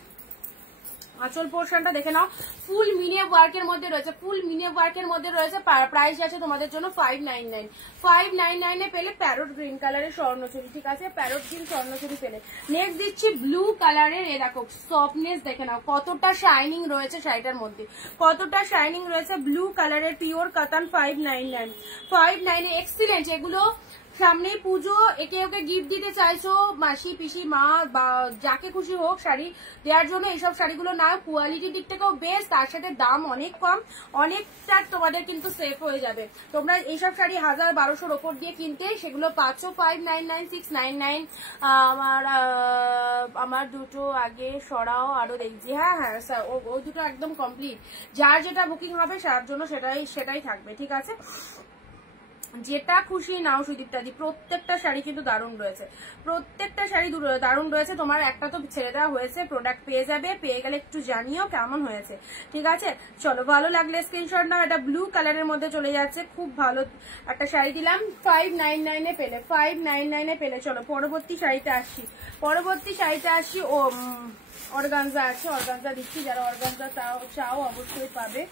আঁচল পোর্শনটা দেখে নাও, ফুল মিনে ওয়ার্কের মধ্যে রয়েছে, ফুল মিনে ওয়ার্কের মধ্যে রয়েছে। প্রাইস আছে তোমাদের জন্য 599। 599 এ পেলে প্যারট গ্রিন কালারের স্বর্ণচুরি, ঠিক আছে? প্যারট গ্রিন স্বর্ণচুরি পেলে। নেক্সট দিচ্ছি ব্লু কালারের, এ দেখো সফটনেস দেখে নাও, কতটা শাইনিং রয়েছে শাড়িটার মধ্যে, কতটা শাইনিং রয়েছে। ব্লু কালারের পিওর কাতান, 599। 599 এক্সিলেন্ট। এগুলো সামনেই পুজো, একে ওকে গিফট দিতে চাইছো, মাসি পিসি মা বা যাকে খুশি হোক শাড়ি দেওয়ার জন্য এইসব শাড়িগুলো নাও। কোয়ালিটির দিক থেকেও বেস্ট, তার সাথে দাম অনেক কম, অনেকটা তোমাদের কিন্তু সেফ হয়ে যাবে। তোমরা এইসব শাড়ি 1000-1200 ওপর দিয়ে কিনতে, সেগুলো পাচ্ছ 599, 699। আমার দুটো আগে সরাও, আরো দেখছি। হ্যাঁ হ্যাঁ স্যার, ও দুটো একদম কমপ্লিট। যার যেটা বুকিং হবে তার জন্য সেটাই থাকবে, ঠিক আছে? যেটা খুশি নাও সুদীপ্তাদি, প্রত্যেকটা শাড়ি কিন্তু দারুণ রয়েছে, প্রত্যেকটা শাড়ি দারুণ রয়েছে। তোমার একটা তো ছেড়ে দেওয়া হয়েছে, প্রোডাক্ট পেয়ে যাবে, পেয়ে গেলে একটু জানিও কেমন হয়েছে, ঠিক আছে? চলো ভালো লাগলে স্ক্রিনশট নাও। এটা ব্লু কালারের মধ্যে চলে যাচ্ছে, খুব ভালো একটা শাড়ি দিলাম। 599 এ পেলে, 599 এ পেলে। চলো পরবর্তী শাড়িতে আসছি, পরবর্তী শাড়িতে আসছি। ও অর্গানজা আছে, অর্গানজা দিচ্ছি, যারা অর্গানজা চাও অবশ্যই পাবে।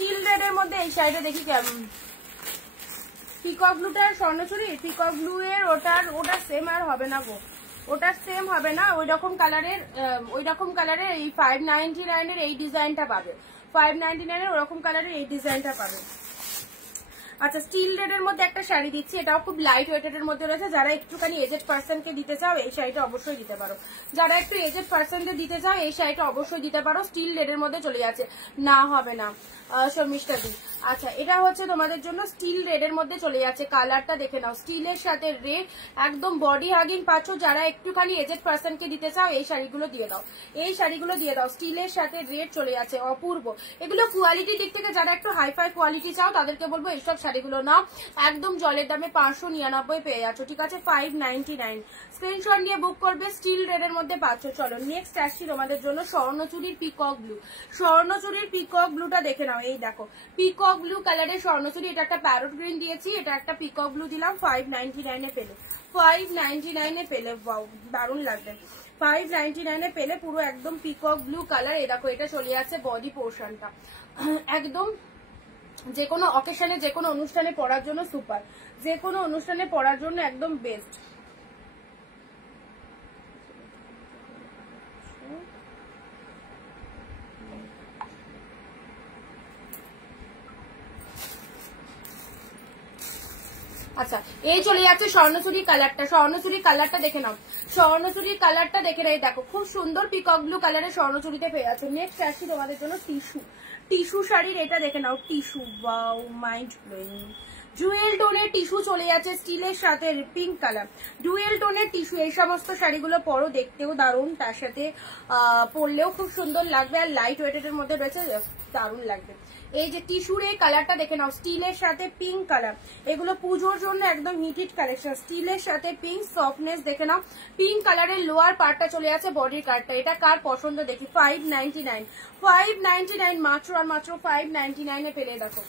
স্টিল রেডের মধ্যে এই শাড়িটা দেখি কেমন। পিকক ব্লুটার স্বর্ণচুরি, পিকক ব্লু এর ওটার সেম আর হবে না গো, ওটার সেম হবে না। ওই রকম কালারের এই 599 এর এই ডিজাইনটা পাবে, 599 এর ওরকম কালারের এই ডিজাইনটা পাবে। আচ্ছা স্টিল রেডের মধ্যে একটা শাড়ি দিচ্ছি, এটাও খুব লাইট ওয়েটের মধ্যে রয়েছে। যারা একটুখানি এজেড পার্সনকে দিতে চাও এই শাড়িটা অবশ্যই দিতে পারো, যারা একটু এজেড পার্সনকে দিতে চাও এই শাড়িটা অবশ্যই দিতে পারো। স্টিল রেডের মধ্যে চলে যাচ্ছে, না হবে না শর্মিষ্ঠা দি। আচ্ছা এটা হচ্ছে তোমাদের জন্য স্টিল রেডের মধ্যে চলে যাচ্ছে, কালারটা দেখে নাও, স্টিলের সাথে রেড, একদম বডি হাগিং পাচ্ছ। যারা একটুখানি এজেড পার্সনকে দিতে চাও এই শাড়িগুলো দিয়ে দাও, এই শাড়িগুলো দিয়ে দাও। স্টিলের সাথে রেড চলে যাচ্ছে, অপূর্ব। এগুলো কোয়ালিটির দিক থেকে যারা একটু হাইফাই কোয়ালিটি চাও তাদেরকে বলবো এইসব শাড়িগুলো নাও, একদম জলের দামে 599 পেয়ে যাচ্ছ, ঠিক আছে? 599 স্ক্রিনশট নিয়ে বুক করবে, স্টিল রেডের মধ্যে পাচ্ছ। চলো নেক্সট আসছি তোমাদের জন্য স্বর্ণচুরির পিকক ব্লু। স্বর্ণচুরির পিকক ব্লুটা দেখে নাও, এই দেখো পিকক ব্লু কালারের স্বর্ণচুরি। এটা একটা প্যারট গ্রিন দিয়েছি, এটা একটা পিকক ব্লু দিলাম। 599 এ পেলে, 599 এ পেলে। ওয়াও দারুণ লাগবে। 599 এ পেলে পুরো একদম পিকক ব্লু কালার। এই দেখো এটা চলে যাচ্ছে বডি পোর্শনটা, একদম যে কোনো অকেশনে, যে কোনো অনুষ্ঠানে পরার জন্য সুপার, যে কোনো অনুষ্ঠানে পরার জন্য একদম বেস্ট। আচ্ছা, এই চলে যাচ্ছে স্বর্ণচুরি কালারটা। স্বর্ণচুরি কালারটা দেখে নাও, স্বর্ণচুরি কালারটা দেখে নাও, দেখো খুব সুন্দর পিকক ব্লু কালারের স্বর্ণচুরিতে পেয়ে যাচ্ছ। নেক্সট আসছি তোমাদের জন্য টিস্যু, টিস্যু শাড়ির এটা দেখে নাও, tissue, wow mind blowing. Jewel টোনের টিস্যু চলে যাচ্ছে স্টিলের সাথে পিঙ্ক কালার। জুয়েল টোনের টিস্যু এই সমস্ত শাড়িগুলো পরো, দেখতেও দারুণ, তার সাথে পরলেও খুব সুন্দর লাগবে, আর লাইট ওয়েটের মধ্যে রয়েছে, দারুণ লাগবে। এই যে টিস্যুর এই কালারটা দেখে নাও, স্টিলের সাথে পিঙ্ক কালার, এগুলো পুজোর জন্য একদম হিট কালেকশন। স্টিলের সাথে পিঙ্ক, সফটনেস দেখে নাও। পিঙ্ক কালারের লোয়ার পার্টটা চলে যাচ্ছে বডির কার্ডটা। এটা কার পছন্দ দেখি। 599, 599 মাত্র, আর মাত্র 599 পেলে। দেখো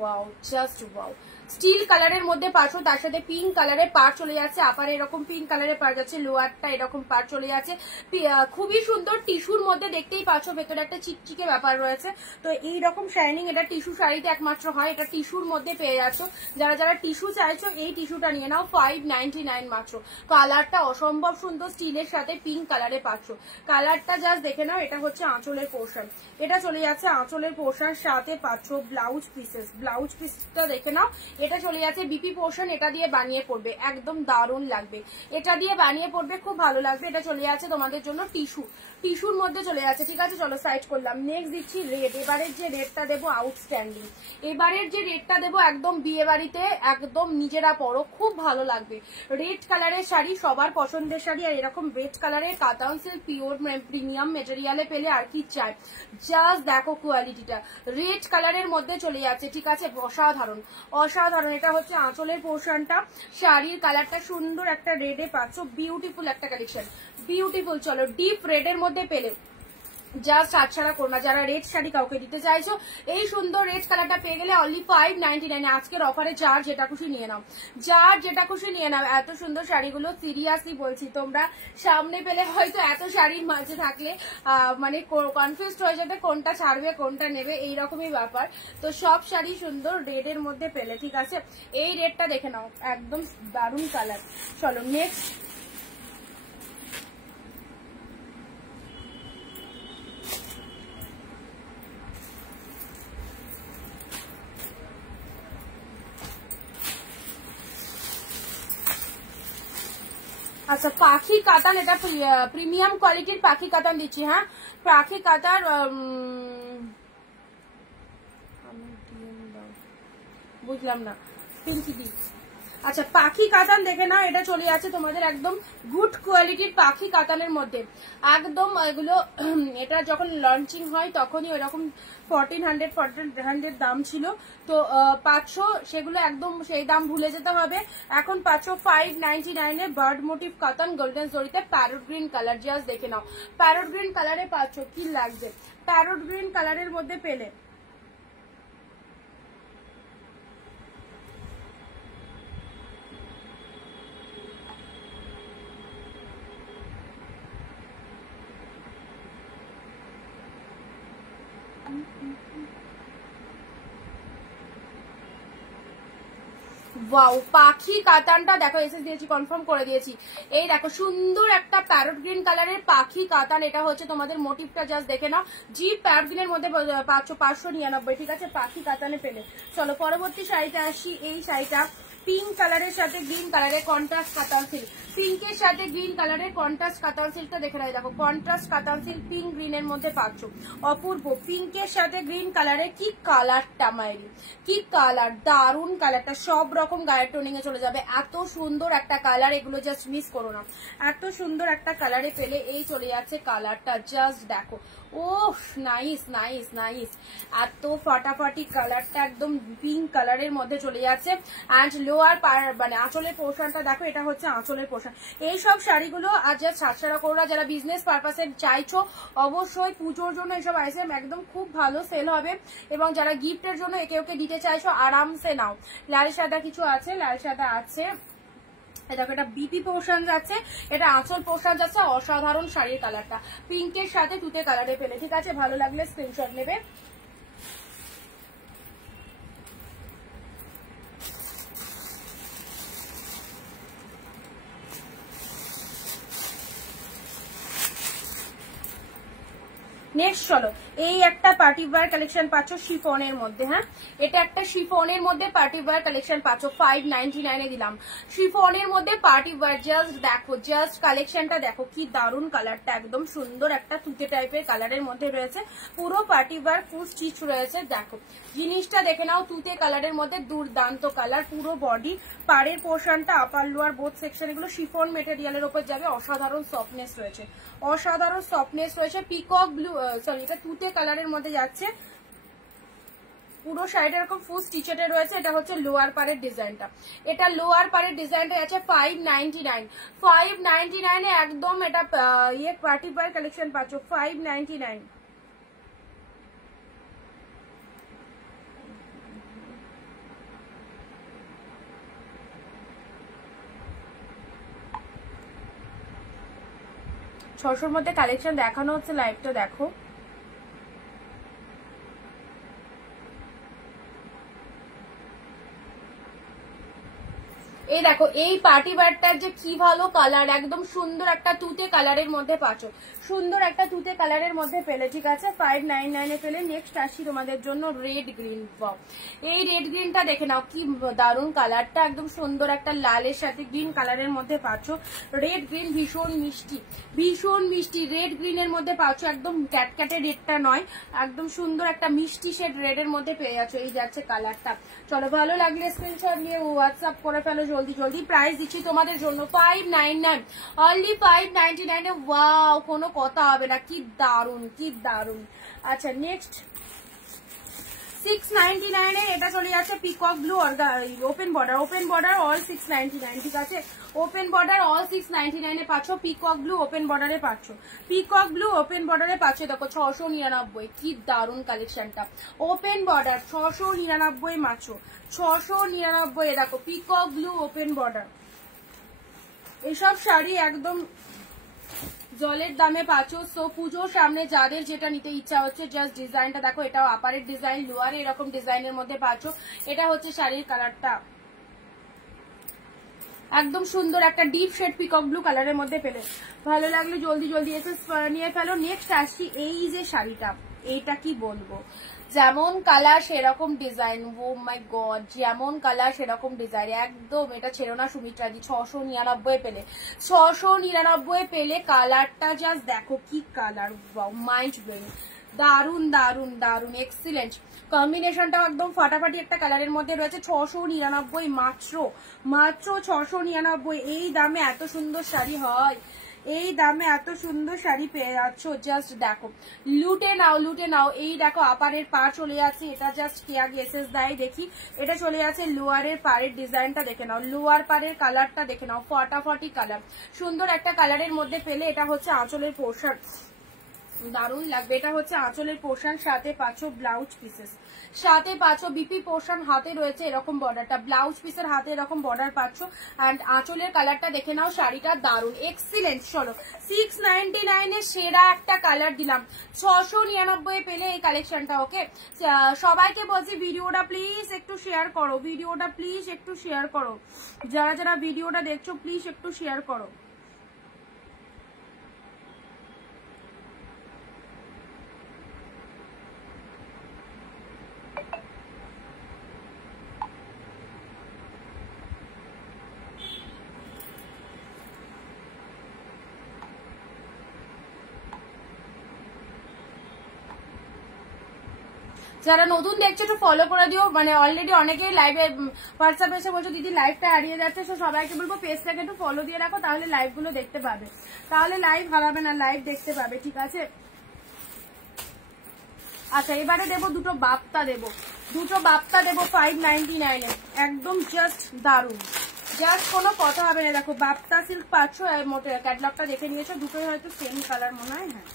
ওয়াও, জাস্ট ওয়াও। স্টিল কালারের মধ্যে পাচ্ছ, তার সাথে পিঙ্ক কালারের পার চলে যাচ্ছে, আপারে এরকম পিঙ্ক কালারের পার যাচ্ছে, লোয়ারটা এরকম পার চলে যাচ্ছে। খুবই সুন্দর টিস্যুর মধ্যে, দেখতেই পাচ্ছ ভেতরে একটা চিকচিকে ব্যাপার রয়েছে। তো এইরকম শাইনিং এটা টিস্যু শাড়িতে একমাত্র হয়, এটা টিস্যুর মধ্যে পেয়ে যাচ্ছ। যারা যারা টিস্যু চাইছো এই টিস্যুটা নিয়ে নাও, 599 মাত্র। কালারটা অসম্ভব সুন্দর, স্টিলের সাথে পিঙ্ক কালারে পাচ্ছ। কালারটা জাস্ট দেখে নাও। এটা হচ্ছে আঁচলের পোর্শন, এটা চলে যাচ্ছে আঁচলের পোর্শন, সাথে পাচ্ছ ব্লাউজ পিসেস। ব্লাউজ পিসটা দেখে নাও, এটা চলে যাচ্ছে বিপি পোর্শন, এটা দিয়ে বানিয়ে পড়বে, একদম দারুণ লাগবে। এটা দিয়ে বানিয়ে পড়বে, খুব ভালো লাগবে। এটা চলে যাচ্ছে তোমাদের জন্য টিস্যু, টিস্যুর মধ্যে চলে যাচ্ছে। ঠিক আছে, চলো সাইড করলাম। নেক্সট দিচ্ছি রেড। এবারের যে রেডটা দেবো আউটস্ট্যান্ডিং, এবারের যে রেডটা দেবো একদম বিয়ে বাড়িতে একদম নিজেরা পরো, খুব ভালো লাগবে। রেড কালারের শাড়ি সবার পছন্দের শাড়ি, আর এরকম রেড কালারের কাতান সিল্ক পিওর প্রিমিয়াম মেটেরিয়ালে পেলে আর কি চাই। জাস্ট দেখো কোয়ালিটিটা, রেড কালারের মধ্যে চলে যাচ্ছে। ঠিক আছে, অসাধারণ অসাধারণ। এটা হচ্ছে আঁচলের পোর্শনটা, শাড়ির কালারটা সুন্দর একটা রেডে পাচ্ছ, বিউটিফুল একটা কালেকশন, বিউটিফুল। চলো ডিপ রেডের মধ্যে পেলে জাস্ট ছাড়া করো না। যারা রেড শাড়ি কাউকে দিতে চাইছো, এই সুন্দর রেড কালারটা পেয়ে গেলে অনলি 599। আজকের অফারে যার যেটা খুশি নিয়ে নাও, যার যেটা খুশি নিয়ে নাও। এত সুন্দর শাড়িগুলো সিরিয়াসলি বলছি, তোমরা সামনে পেলে হয়তো এত শাড়ির মাঝে থাকলে মানে কনফিউজড হয়ে যাবে কোনটা ছাড়বে কোনটা নেবে, এইরকমই ব্যাপার। তো সব শাড়ি সুন্দর রেডের মধ্যে পেলে। ঠিক আছে, এই রেডটা দেখে নাও, একদম দারুণ কালার। চলো নেক্সট। আচ্ছা, পাখি কাতান, এটা প্রিমিয়াম কোয়ালিটির পাখি কাতান দিচ্ছি। হ্যাঁ, পাখি কাতার, বুঝলাম না, পিঙ্কি দি। আচ্ছা, পাখি কাতান দেখে নাও, এটা চলে যাচ্ছে তোমাদের একদম গুড কোয়ালিটির পাখি কাতানের মধ্যে, একদম এগুলো এটা যখন লঞ্চিং হয় তখনই ওইরকম 1400 দাম ছিল, তো 500, সেগুলো একদম সেই দাম ভুলে যেতে হবে। এখন 599 বার্ড মোটিভ কাতান গোল্ডেন জরিতে প্যারট গ্রিন কালার। জাস্ট দেখে নাও, প্যারট গ্রিন কালারে পাচ্ছ, কি লাগবে। প্যারট গ্রিন কালারের মধ্যে পেলে ওয়াও, পাখি কাতানটা দেখো, এসএস দিয়েছি, কনফার্ম করে দিয়েছি। এই দেখো সুন্দর একটা প্যারট গ্রিন কালারের পাখি কাতান, এটা হচ্ছে তোমাদের মোটিভটা জাস্ট দেখে নাও। জি প্যারট গ্রিনের মধ্যে পাচ্ছ 599। ঠিক আছে, পাখি কাতানে পেলে। চলো পরবর্তী শাড়িতে আসি। এই শাড়িটা পিঙ্ক কালারের সাথে গ্রিন কালারের কন্ট্রাস্ট কাতান সিল্ক, পিঙ্কের সাথে গ্রিন কালারের কন্ট্রাস্ট কাতান সিল্কটা দেখে নাও। দেখো কন্ট্রাস্ট কাতান সিল্ক পিঙ্ক গ্রিনের মধ্যে পাচ্ছ, অপূর্ব। পিঙ্কের সাথে গ্রিন কালারে কি কালারটা মাইরি, কি কালার, দারুন কালারটা, সব রকম গায়ের টোনিং এ চলে যাবে। এত সুন্দর একটা কালার, এগুলো জাস্ট মিস করো না। এত সুন্দর একটা কালারে পেলে এই চলে যাচ্ছে কালারটা, জাস্ট দেখো। ও নাইস নাইস নাইস, এত ফাটাফাটি কালারটা, একদম পিঙ্ক কালারের মধ্যে চলে যাচ্ছে। অ্যান্ড লোয়ার মানে আঁচলের পোর্শনটা দেখো, এটা হচ্ছে আঁচলের পোর্শন। এইসব শাড়িগুলো আর যা ছাড়ছাড়া করো না, যারা বিজনেস পারপাসে চাইছো অবশ্যই পুজোর জন্য এইসব আইটেম একদম খুব ভালো সেল হবে, এবং যারা গিফটের জন্য একে ওকে দিতে চাইছো আরামসে নাও। লাল সাদা কিছু আছে, লাল সাদা আছে, দেখো এটা বিপি পোর্শন যাচ্ছে, এটা আঁচল পোর্শন যাচ্ছে। অসাধারণ শাড়ির কালারটা, পিঙ্কের সাথে তুতে কালারে পেলে। ঠিক আছে, ভালো লাগলে স্ক্রিনশট নেবে। নেক্সট চলো, এই একটা পার্টি ওয়্যার কালেকশন পাচ্ছ শিফনের মধ্যে। হ্যাঁ, এটা একটা শিফনের মধ্যে পার্টি ওয়্যার কালেকশন পাচ্ছ, 599 এ দিলাম। শিফনের মধ্যে পার্টি ওয়্যার, জাস্ট দেখো, জাস্ট কালেকশনটা দেখো কি দারুন, কালারটা একদম সুন্দর একটা তুতে টাইপের কালারের মধ্যে রয়েছে, পুরো পার্টি ওয়্যার ফুল স্টিচ রয়েছে। দেখো জিনিসটা দেখে নাও, তুতে কালারের মধ্যে দুর্দান্ত কালার, পুরো বডি, পাড়ের পোর্শনটা, আপার লোয়ার বোথ সেকশন এগুলো শিফন মেটেরিয়ালের উপর যাবে। অসাধারণ সফটনেস রয়েছে, অসাধারণ সফটনেস রয়েছে। পিকক ব্লু, সরি এটা তুতে কালারের মধ্যে যাচ্ছে, পুরো শাড়িটা এরকম ফুল স্টিচেড রয়েছে। এটা হচ্ছে লোয়ার পাড়ের ডিজাইনটা, এটা লোয়ার পাড়ের ডিজাইনটা আছে 599। 599 এ একদম এটা ইয়ে পার্টি ওয়্যার কালেকশন পাচ্ছ 599। ছশোর মধ্যে কালেকশন দেখানো হচ্ছে, লাইভটা দেখো। এই দেখো এই পার্টি ওয়্যারটার যে কি ভালো কালার, একদম সুন্দর একটা তুতে কালারের মধ্যে পাচ্ছ, সুন্দর একটা তুতে কালারের মধ্যে পেলে। ঠিক আছে, 599 এ পেলে। নেক্সট আসি তোমাদের জন্য রেড গ্রিন। এই রেড গ্রিনটা দেখে নাও কি দারুন কালারটা, একদম সুন্দর একটা লালের সাথে গ্রিন কালারের মধ্যে পাচ্ছ। রেড গ্রিন ভীষণ মিষ্টি, ভীষণ মিষ্টি রেড গ্রিনের মধ্যে পাচ্ছ, একদম ক্যাটক্যাটে রেডটা নয়, একদম সুন্দর একটা মিষ্টি শেড রেডের মধ্যে পেয়ে যাচ্ছ। এই যাচ্ছে কালারটা। চলো ভালো লাগলে স্ক্রিনশট নিয়ে হোয়াটসঅ্যাপ করে ফেলো জলদি জলদি। প্রাইস দিচ্ছি তোমাদের জন্য 599, অনলি 599 এ। ওয়াও, কোনো কথা হবে না, কি দারুন, কি দারুন। আচ্ছা নেক্সট 699 এ এটা চলে যাচ্ছে পিকক ব্লু আর open border, open border all 699। ঠিক আছে, ওপেন বর্ডার অল 699 এ পাচ্ছ, পিকক ব্লু ওপেন বর্ডারে পাচ্ছ, পিকক ব্লু ওপেন বর্ডারে পাচ্ছ। দেখো 699, কি দারুন কালেকশনটা। ওপেন বর্ডার 699 মাত্র, 699। দেখো পিকক ব্লু ওপেন বর্ডার, এসব শাড়ি একদম জলের দামে পাচ্ছ। সো পুজোর সামনে যাদের যেটা নিতে ইচ্ছা হচ্ছে, জাস্ট ডিজাইনটা দেখো, এটাও আপারের ডিজাইন, লোয়ারে এরকম ডিজাইনের মধ্যে পাচ্ছ। এটা হচ্ছে শাড়ির কালারটা, একদম সুন্দর একটা ডিপ শেড পিকক ব্লু কালারের মধ্যে পেলে। ভালো লাগলে জলদি জলদি এসে নিয়ে ফেলো। নেক্সট আসছি এই যে শাড়িটা, এইটা কি বলবো, যেমন কালার সেরকম ডিজাইন। ও মাই গড, যেমন কালার সেরকম ডিজাইন, একদম এটা ছেড়ো না সুমিত্রা দি। 699 পেলে, 699 পেলে। কালারটা জাস্ট দেখো কি কালার, মাইন্ড ব্লোয়িং, দারুন দারুন দারুন, এক্সিলেন্ট কম্বিনেশনটা, একদম ফাটাফাটি একটা কালারের মধ্যে রয়েছে। 699 মাত্র, মাত্র 699। এই দামে এত সুন্দর শাড়ি হয়, এই দামে এত সুন্দর শাড়ি পেয়ে যাচ্ছ, জাস্ট দেখো, লুটে নাও, লুটে নাও। এই দেখো আপারের পা চলে যাচ্ছে, এটা জাস্ট কেয়া গেসেস দেয় দেখি। এটা চলে যাচ্ছে লোয়ারের পাড়ের ডিজাইনটা দেখে নাও, লোয়ার পাড়ের কালারটা দেখে নাও, ফাটাফাটি কালার, সুন্দর একটা কালারের মধ্যে পেলে। এটা হচ্ছে আঁচলের পোর্শন, দারুণ লাগবে। এটা হচ্ছে আঁচলের পোর্শন, সাথে পাচ্ছ ব্লাউজ পিসেস, সাথে পাচ্ছ বিপি পোর্শন, হাতে রয়েছে এরকম বর্ডারটা, ব্লাউজ পিসের হাতে এরকম বর্ডার পাচ্ছ। অ্যান্ড আঁচলের কালারটা দেখে নাও, শাড়িটা দারুণ, এক্সিলেন্ট। চলো 699 এ সেরা একটা কালার দিলাম, 699 পেলে এই কালেকশনটা। ওকে, সবাইকে বলছি ভিডিওটা প্লিজ একটু শেয়ার করো, ভিডিওটা প্লিজ একটু শেয়ার করো, যারা যারা ভিডিওটা দেখছো প্লিজ একটু শেয়ার করো। যারা নতুন দেখছো একটু ফলো করে দিও, মানে অলরেডি অনেকেই লাইভে হোয়াটসঅ্যাপে এসে বলছো দিদি লাইভটা হারিয়ে যাচ্ছে। সো সবাইকে বলবো পেজটাকে একটু ফলো দিয়ে রাখো, তাহলে লাইভ গুলো দেখতে পাবে, তাহলে লাইভ হারাবে না, লাইভ দেখতে পাবে। ঠিক আছে, আচ্ছা এবারে দেবো দুটো বাপ্তা, দেবো দুটো বাপ্তা দেবো 599 এ, একদম জাস্ট দারুন, জাস্ট কোনো কথা হবে না। দেখো বাপ্তা সিল্ক পাচ্ছ, মোটে ক্যাটলগটা দেখে নিয়েছো, দুটোই হয়তো সেম কালার মনে হয়। হ্যাঁ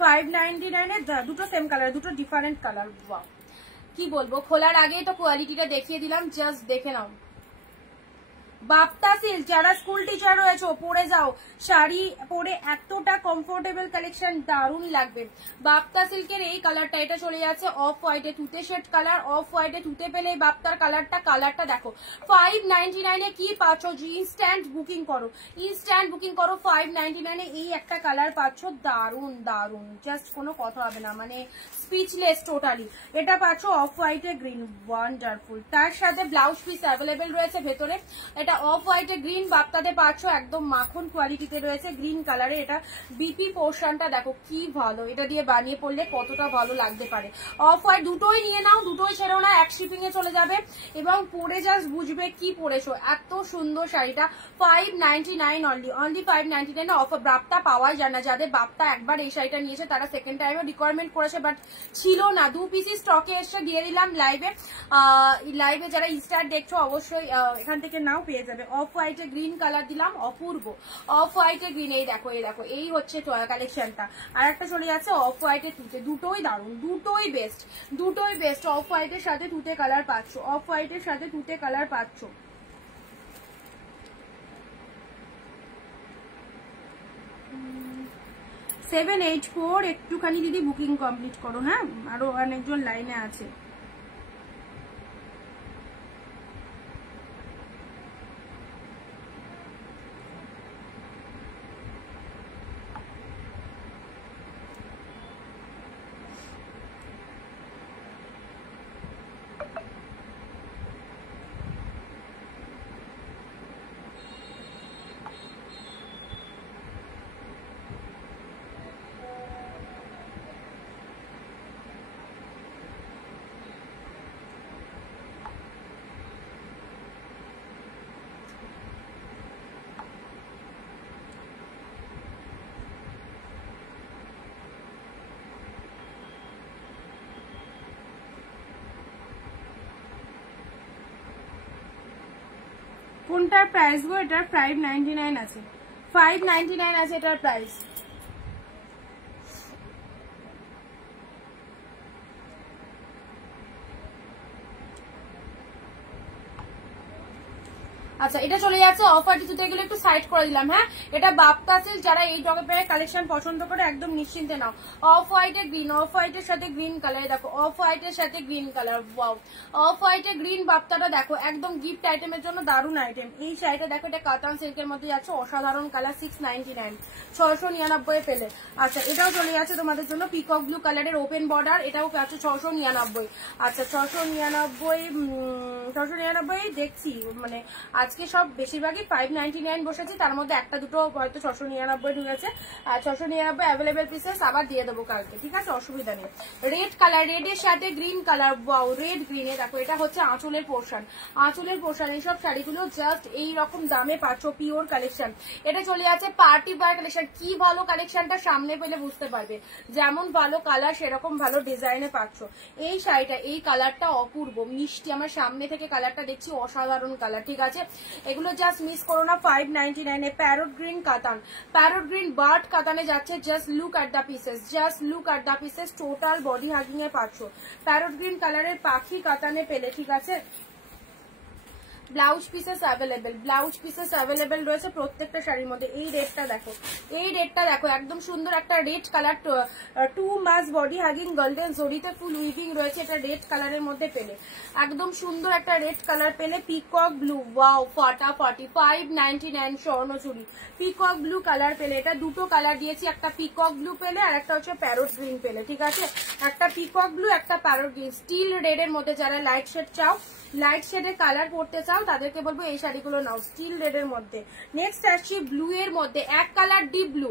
599 এ দুটো সেম কালার, দুটো ডিফারেন্ট কালার। ওয়াও, কি বলবো, খোলার আগেই তো কোয়ালিটিটা দেখিয়ে দিলাম, জাস্ট দেখে নাও, বাপ্তা সিল্ক, যারা স্কুল টিচার রয়েছে পরে যাও, শাড়ি পরে এতটা কমফোর্টেবল কালেকশন, দারুণ লাগবে। বাপ্তা সিল্কের এই কালারটা, এটা চলে যাচ্ছে অফ হোয়াইটে, তুতে শেড কালার, অফ হোয়াইটে তুতে পেলে বাপ্তার কালারটা দেখো 599 কি পাচ্ছ, ইনস্ট্যান্ট বুকিং করো, ইনস্ট্যান্ট বুকিং করো, 599 এই একটা কালার পাচ্ছ, দারুণ দারুণ, জাস্ট কোনো কথা হবে না, মানে স্পিচলেস টোটালি। এটা পাচ্ছ অফ হোয়াইটে গ্রিন, ওয়ান্ডারফুল। তার সাথে ব্লাউজ পিস অ্যাভেলেবেল রয়েছে ভেতরে, এটা অফ হোয়াইটে গ্রিন, বাপ্তাতে পাচ্ছ একদম মাখন কোয়ালিটিতে রয়েছে গ্রিন কালারে। এটা বিপি পোর্শনটা দেখো কি ভালো, এটা দিয়ে বানিয়ে পড়লে কতটা ভালো লাগতে পারে। অফ হোয়াইট দুটোই নিয়ে নাও, দুটোই ছেড়েও না, এক শিপিং এ চলে যাবে এবং পরে জাস্ট বুঝবে কি পরেছো। এত সুন্দর শাড়িটা 599 অনলি 599 অফার। বাপ্তা পাওয়া যায় না, যাদের বাপ্তা একবার এই শাড়িটা নিয়েছে তারা সেকেন্ড টাইমে রিকোয়ারমেন্ট করেছে, বাট ছিল না, 2 পিসি স্টকে এসে দিয়ে দিলাম লাইভে। লাইভে যারা ইনস্টার দেখছো অবশ্যই এখান থেকে নাও, পেয়ে যাবে। অফ হোয়াইটে গ্রিন কালার দিলাম, অপূর্ব। অফ হোয়াইটে গ্রিন, এই দেখো এই দেখো, এই হচ্ছে কালেকশনটা। আর একটা চলে যাচ্ছে অফ হোয়াইটে তুতে, দুটোই দারুন, দুটোই বেস্ট, দুটোই বেস্ট। অফ হোয়াইটের সাথে তুতে কালার পাচ্ছ, অফ হোয়াইটের সাথে তুতে কালার পাচ্ছ। সেভেন 8 4 একটুখানি দিদি বুকিং কমপ্লিট করো, হ্যাঁ, আরো অনেকজন লাইনে আছে। কোনটার প্রাইস গো? এটার 599 আছে, 599 আছে এটার প্রাইস। আচ্ছা, এটা চলে যাচ্ছে অফার টিস্যুতে গেলে একটু সাইড করে দিলাম, হ্যাঁ। এটা বাপ্তা সিল্ক, যারা এই টপের কালেকশন পছন্দ করে একদম নিশ্চিন্তে নাও। অফ হোয়াইটে গ্রিন, অফ হোয়াইটের সাথে গ্রিন কালার, দেখো অফ হোয়াইটের সাথে গ্রিন কালার, ওয়াও। অফ হোয়াইটে গ্রিন বাপ্তাটা দেখো একদম গিফট আইটেমের জন্য দারুণ আইটেম। এই শাড়িটা দেখো, এটা কাতান সিল্কের মধ্যে যাচ্ছে, অসাধারণ কালার, 699, 699 পেলে। আচ্ছা, এটাও চলে যাচ্ছে তোমাদের জন্য পিকক ব্লু কালারের ওপেন বর্ডার, এটাও পাচ্ছে 699। আচ্ছা, 699 দেখছি, মানে আজকে সব বেশিরভাগই 599 বসেছে, তার মধ্যে একটা দুটো হয়তো 699 ঢুকেছে। আর 699 অ্যাভেলেবেল পিসেস আবার দিয়ে দেবো কালকে, ঠিক আছে, অসুবিধা নেই। রেড কালার, রেডের সাথে গ্রিন কালার, ওয়াও, রেড গ্রিনে দেখো, এটা হচ্ছে আঁচলের পোর্শন, আঁচলের পোর্শন। এইসব শাড়িগুলো জাস্ট এই রকম দামে পাচ্ছ, পিওর কালেকশন। এটা চলে যাচ্ছে পার্টি ওয়্যার কালেকশন, কি ভালো কালেকশনটা, সামনে পেলে বুঝতে পারবে, যেমন ভালো কালার সেরকম ভালো ডিজাইনে পাচ্ছ। এই শাড়িটা, এই কালারটা অপূর্ব মিষ্টি, আমার সামনে থেকে কালারটা দেখছি, অসাধারণ কালার, ঠিক আছে। এগুলো জাস্ট মিস করো না, 599 এ। প্যারট গ্রিন কাতান, প্যারট গ্রিন বার্ড কাতানে যাচ্ছে, just look at the pieces, just look at the pieces, total body hugging এ পাচ্ছ। প্যারট গ্রিন কালারের পাখি কাতানে পেলে, ঠিক আছে। Blouse pieces available, blouse pieces available রয়েছে প্রত্যেকটা শাড়ির মধ্যে। এই রেডটা দেখো, এই রেডটা দেখো, একদম সুন্দর একটা রেড কালার, 2 মাস বডি হাগিং গোল্ডেন জরিতে ফুল উইভিং রয়েছে, এটা রেড কালারের মধ্যে পেলে, একদম সুন্দর একটা রেড কালার পেলে। পিকক ব্লু, ওয়াও, ফাটাফাটি, 599 স্বর্ণচুরি, পিকক ব্লু কালার পেলে। এটা দুটো কালার দিয়েছি, একটা পিকক ব্লু পেলে আর একটা হচ্ছে প্যারট গ্রিন পেলে, ঠিক আছে। একটা পিকক ব্লু, একটা প্যারট গ্রিন। স্টিল রেড এর মধ্যে যারা লাইট শেড চাও, লাইট শেডের কালার পড়তে চাও, তাদেরকে বলবো এই শাড়িগুলো নাও, স্টিল রেড এর মধ্যে। নেক্সট আসছি ব্লু এর মধ্যে, এক কালার ডিপ ব্লু।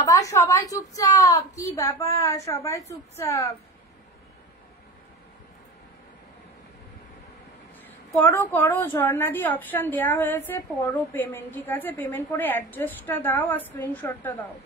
আবার সবাই চুপচাপ, কি ব্যাপার, সবাই চুপচাপ, করো করো, ঝর্ণাদি অপশন দেওয়া হয়েছে, করো পেমেন্ট, ঠিক আছে। পেমেন্ট করে অ্যাড্রেসটা দাও আর স্ক্রিনশটটা দাও।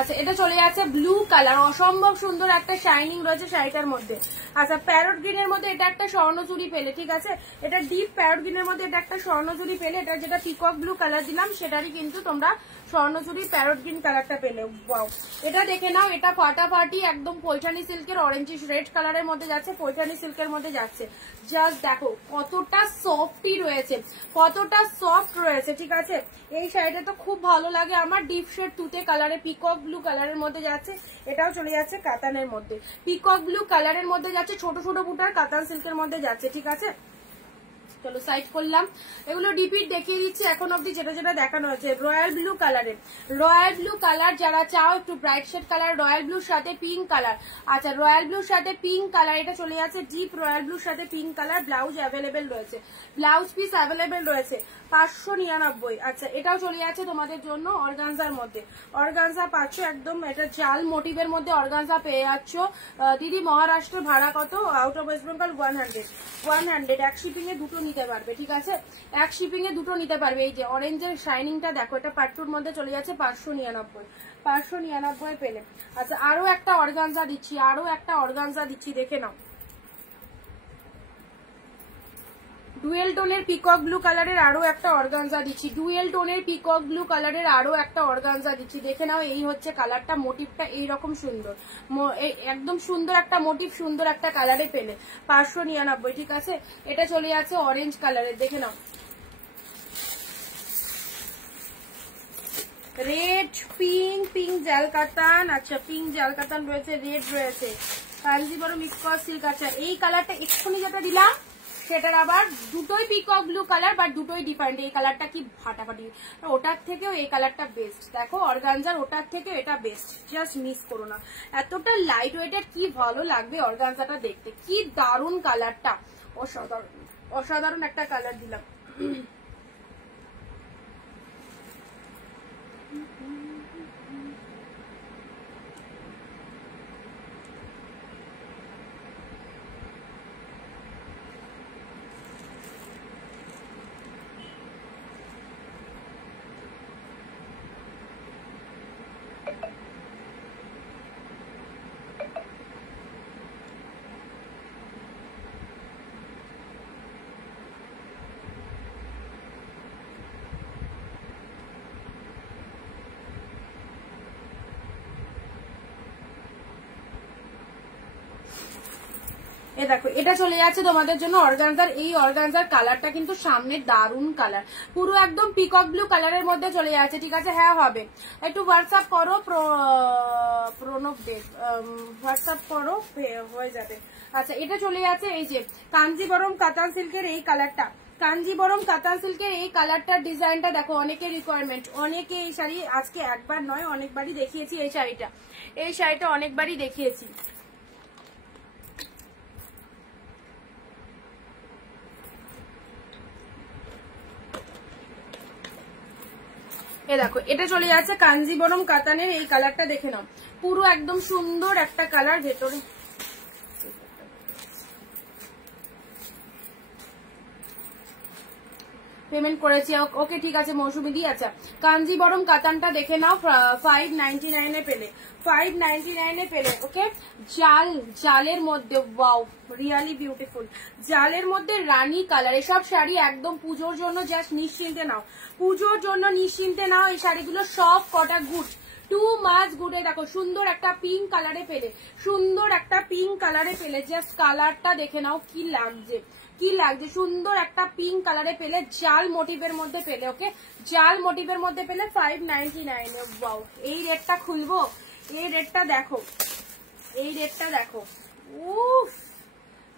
আচ্ছা, এটা চলে যাচ্ছে ব্লু কালার, অসম্ভব সুন্দর একটা শাইনিং রয়েছে শাড়িটার মধ্যে। আচ্ছা, প্যারট গ্রিনের মধ্যে এটা একটা স্বর্ণচুরি পেলে, ঠিক আছে। এটা ডিপ প্যারট গ্রিনের মধ্যে এটা একটা স্বর্ণচুরি পেলে। এটা যেটা পিকক ব্লু কালার দিলাম সেটারই কিন্তু তোমরা স্বর্ণচুরির প্যারট গ্রিন কালারটা পেলে। ওয়াও, এটা দেখে নাও, এটা ফাটাফাটি একদম পৈঠানি সিল্কের অরেঞ্জিশ রেড কালারের মধ্যে যাচ্ছে, পৈঠানি সিল্কের মধ্যে যাচ্ছে। জাস্ট দেখো কতটা সফটই রয়েছে, কতটা সফট রয়েছে, ঠিক আছে। এই শাড়িটা তো খুব ভালো লাগে আমার, ডিপ শেড তুতে কালারে পিকক ব্লু কালারের মধ্যে যাচ্ছে। এটাও চলে যাচ্ছে কাতানের মধ্যে, পিকক ব্লু কালারের মধ্যে যাচ্ছে, ছোট ছোট বুটার কাতান সিল্কের মধ্যে যাচ্ছে, ঠিক আছে। চলো সাইড করলাম, এগুলো রিপিট দেখিয়ে দিচ্ছি এখন অব্দি যেটা যেটা দেখানো হয়েছে। রয়্যাল ব্লু কালারের, রয়্যাল ব্লু কালার যারা চাও একটু ব্রাইট শেড কালার, রয়্যাল ব্লুর সাথে পিঙ্ক কালার। আচ্ছা, রয়্যাল ব্লুর সাথে পিঙ্ক কালার, এটা চলে যাচ্ছে ডিপ রয়্যাল ব্লুর সাথে পিঙ্ক কালার। ব্লাউজ অ্যাভেলেবেল রয়েছে, ব্লাউজ পিস অ্যাভেলেবেল রয়েছে 599। আচ্ছা, এটাও চলে যাচ্ছে তোমাদের জন্য অর্গানজার মধ্যে, অর্গানজা পাচ্ছ একদম, এটা জাল মোটিভের মধ্যে অর্গানজা পেয়ে যাচ্ছ। দিদি মহারাষ্ট্র ভাড়া কত? আউট অফ ওয়েস্ট বেঙ্গল 100, এক শিপিং এ দুটো নিতে পারবে, ঠিক আছে, এক শিপিং এ দুটো নিতে পারবে। এই যে অরেঞ্জের শাইনিংটা দেখো, এটা পাট্টুর মধ্যে চলে যাচ্ছে 599 পেলে। আচ্ছা, আরো একটা অর্গানজা দিচ্ছি, আরো একটা অর্গানজা দিচ্ছি, দেখে নাও। ডুয়েল টোনের পিকক ব্লু কালারের আরো একটা অর্গানজা দিচ্ছি, ডুয়েল টোনের পিকক ব্লু কালারের আরো একটা অর্গানজা দিচ্ছি, দেখে নাও। এই হচ্ছে কালারটা, মোটিভটা এইরকম সুন্দর, একদম সুন্দর একটা মোটিভ, সুন্দর একটা কালারে পেলে 599, ঠিক আছে। এটা চলে যাচ্ছে অরেঞ্জ কালারের, দেখে নাও, রেড, পিঙ্ক, পিঙ্ক জাল কাতান। আচ্ছা, পিঙ্ক জাল কাতান রয়েছে, রেড রয়েছে, কাঞ্জিবরম মিক্স সিল্ক। আচ্ছা, এই কালারটা এক্ষুনি যেটা দিলাম সেটার আবার দুটোই পিকক ব্লু কালার, বাট দুটোই ডিফারেন্ট। এই কালারটা কি ফাটাফাটি, ওটার থেকেও এই কালারটা বেস্ট। দেখো অর্গানজার ওটার থেকে এটা বেস্ট, জাস্ট মিস করো না। এতটা লাইট ওয়েটের, কি ভালো লাগবে অর্গানজাটা দেখতে, কি দারুণ কালারটা, অসাধারণ অসাধারণ একটা কালার দিলাম। এ দেখো, এটা চলে যাচ্ছে তোমাদের জন্য অর্গানজার। এই অর্গানজার কালারটা কিন্তু সামনে দারুন কালার, পুরো একদম পিকক ব্লু কালারের মধ্যে চলে যাচ্ছে, ঠিক আছে। হ্যাঁ হবে, একটু হোয়াটসঅ্যাপ করো, প্রণব দেব, হোয়াটসঅ্যাপ করো, হয়ে যাবে। আচ্ছা, এটা চলে যাচ্ছে এই যে কাঞ্জিবরম কাতান সিল্কের এই কালারটা, কাঞ্জিবরম কাতান সিল্কের এই কালারটার ডিজাইনটা দেখো, অনেকের রিকোয়ারমেন্ট, অনেকে এই শাড়ি আজকে একবার নয় অনেকবারই দেখিয়েছি। এই শাড়িটা অনেকবারই দেখিয়েছি। এ দেখো, এটা চলে যাচ্ছে কাঞ্জিবরম কাতানের এই কালারটা, দেখে নাও, পুরো একদম সুন্দর একটা কালার। ভেতরে পেমেন্ট করেছি, ওকে ঠিক আছে মৌসুমি দি। আচ্ছা, কাঞ্জিবরম কাতানটা দেখে নাও, 599 পেলে, 599 পেলে, ওকে। জালের মধ্যে, ওয়াও, রিয়ালি বিউটিফুল, জালের মধ্যে রানী কালার। এসব শাড়ি একদম পুজোর জন্য জাস্ট নিশ্চিন্তে নাও, পুজোর জন্য নিশ্চিন্তে নাও। এই শাড়িগুলো সব কটা গুড, টু মাছ গুডে। দেখো সুন্দর একটা পিঙ্ক কালারে পেলে, সুন্দর একটা পিঙ্ক কালারে পেলে, জাস্ট কালারটা দেখে নাও কি লাগছে, কি লাগছে, সুন্দর একটা পিঙ্ক কালারে পেলে, জাল মোটিভের মধ্যে পেলে, ওকে, জাল মোটিভের মধ্যে পেলে 599। ওয়াও, এই রেটটা খুলবো, এই রেটটা দেখো, এই রেটটা দেখো, উফ,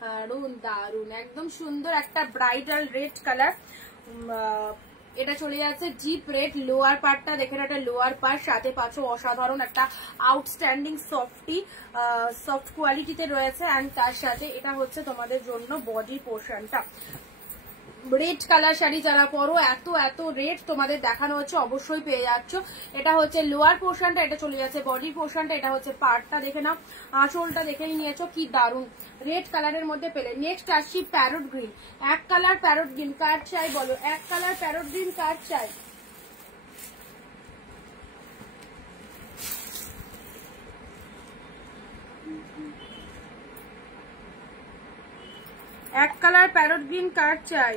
দারুন দারুন, একদম সুন্দর একটা ব্রাইডাল রেড কালার। এটা চলে যাচ্ছে জিপ রেড, লোয়ার পার্টটা দেখে না, এটা লোয়ার পার্ট, সাথে পাচ্ছ অসাধারণ একটা আউটস্ট্যান্ডিং সফট কোয়ালিটিতে রয়েছে। অ্যান্ড তার সাথে এটা হচ্ছে তোমাদের জন্য বডি পোর্শনটা। রেড কালার শাড়ি যারা পরো, এত এত রেড তোমাদের দেখানো হচ্ছে, অবশ্যই পেয়ে যাচ্ছ। এটা হচ্ছে লোয়ার পোর্শনটা, এটা চলে যাচ্ছে বডি পোর্শনটা, এটা হচ্ছে পার্টটা দেখে নাও, আঁচলটা দেখে নিয়েছো, কি দারুন রেড কালারের মধ্যে পেলে। নেক্সট আসছি প্যারট গ্রিন, এক কালার প্যারট গ্রিন, কার চাই বলো, এক কালার প্যারট গ্রিন কার চাই? এক কালার প্যারট গ্রিন কার চাই?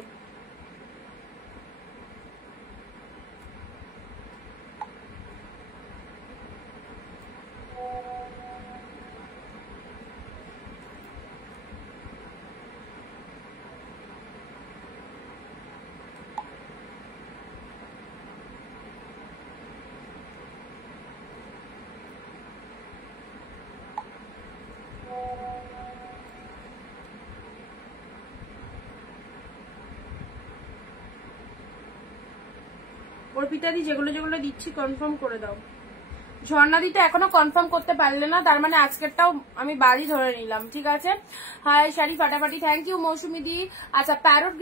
অর্পিতাদি যেগুলো যেগুলো দিচ্ছি কনফার্ম করে দাও। ঝর্ণাদি তো এখনো কনফার্ম করতে পারলে না, তার মানে আজকেরটাও আমি বাড়ি ধরে নিলাম, ঠিক আছে। হাই শাড়ি ফাটাফাটি, থ্যাংক ইউ মৌসুমি দি। আচ্ছা প্যারট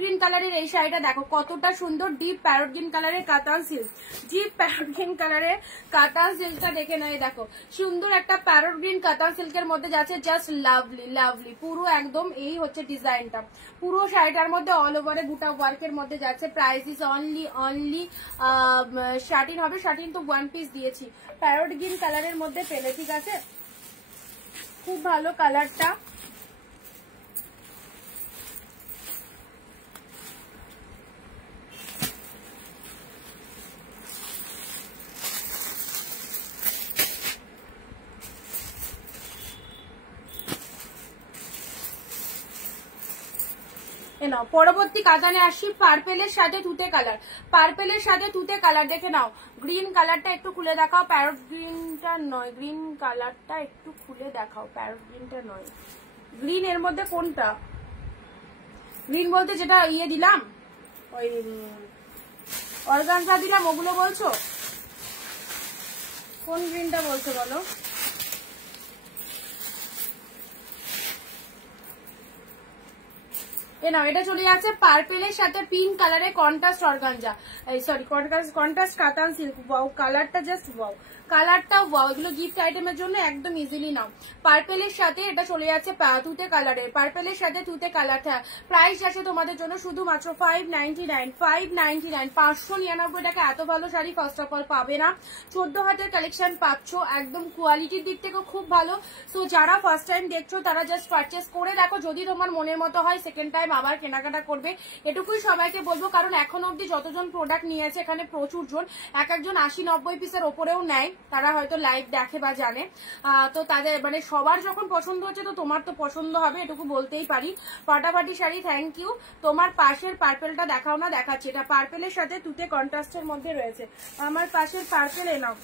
গ্রিন কালারের এই শাড়িটা দেখো কতটা সুন্দর, ডিপ প্যারট গ্রিন কালারের কাতান সিল্ক, ডিপ প্যারট গ্রিন কালারের কাতান সিল্কটা দেখে নয়, দেখো সুন্দর একটা প্যারট গ্রিন কাতান সিল্কের মধ্যে যাচ্ছে, জাস্ট লাভলি লাভলি পুরো একদম। এই হচ্ছে ডিজাইনটা, পুরো শাড়িটার মধ্যে অল ওভারে বুটা ওয়ার্কের মধ্যে যাচ্ছে। প্রাইস ইজ অনলি 13 হবে, 13 তো 1 পিস দিয়েছি। প্যারট গ্রিন কালারের মধ্যে পেলে, ঠিক আছে, খুব ভালো কালারটা। নাও পরবর্তী কাতানে আসি, পার্পেলের সাথে তুতে কালার, পার্পেলের সাথে তুতে কালার দেখে নাও। গ্রিন কালারটা একটু খুলে দেখাও, প্যারট গ্রিনটা নয়, গ্রিন কালারটা একটু খুলে দেখাও, প্যারট গ্রিনটা নয়। গ্রিন এর মধ্যে কোনটা? গ্রিন বলতে যেটা ইয়ে দিলাম, ওই অর্গানজা দিলাম, ওগুলো বলছো? কোন গ্রিনটা বলছো বলো? নাও এটা চলে যাচ্ছে পার্পেলের সাথে পিঙ্ক কালারের কন্ট্রাস্ট অর্গানজা, সরি কন্ট্রাস্ট কাতান সিল্ক। ওয়াও কালারটা জাস্ট ওয়াও, কালারটা ওয়াও, এগুলো গিফট আইটেমের জন্য একদম ইজিলি নাও। পার্পেলের সাথে এটা চলে যাচ্ছে তুতে কালারের, পার্পেলের সাথে তুতে কালারটা। প্রাইস আছে তোমাদের জন্য শুধুমাত্র 599, 599, 599 টাকা। এত ভালো শাড়ি ফার্স্ট অফ অল পাবে না, 14 হাতের কালেকশন পাচ্ছ, একদম কোয়ালিটির দিক থেকে খুব ভালো। সো যারা ফার্স্ট টাইম দেখছো তারা জাস্ট পারচেস করে দেখো, যদি তোমার মনের মতো হয় সেকেন্ড টাইম আবার কেনাকাটা করবে, এটুকুই সবাইকে বলবো। কারণ এখন অব্দি যতজন প্রোডাক্ট নিয়েছে এখানে প্রচুর জন, এক একজন 80-90 পিসের ওপরেও নেয়, তারা হয়তো লাইভ দেখে বা জানে। তো তাদের মানে সবার যখন পছন্দ হচ্ছে তো তোমার তো পছন্দ হবে, এটুকু বলতেই পারি। ফাটাফাটি শাড়ি, থ্যাংক ইউ। তোমার পাশের পার্পেলটা দেখাও না, দেখাচ্ছি। এটা পার্পেলের সাথে তুতে কন্ট্রাস্টের মধ্যে রয়েছে। আমার পাশের পার্পেল নাও,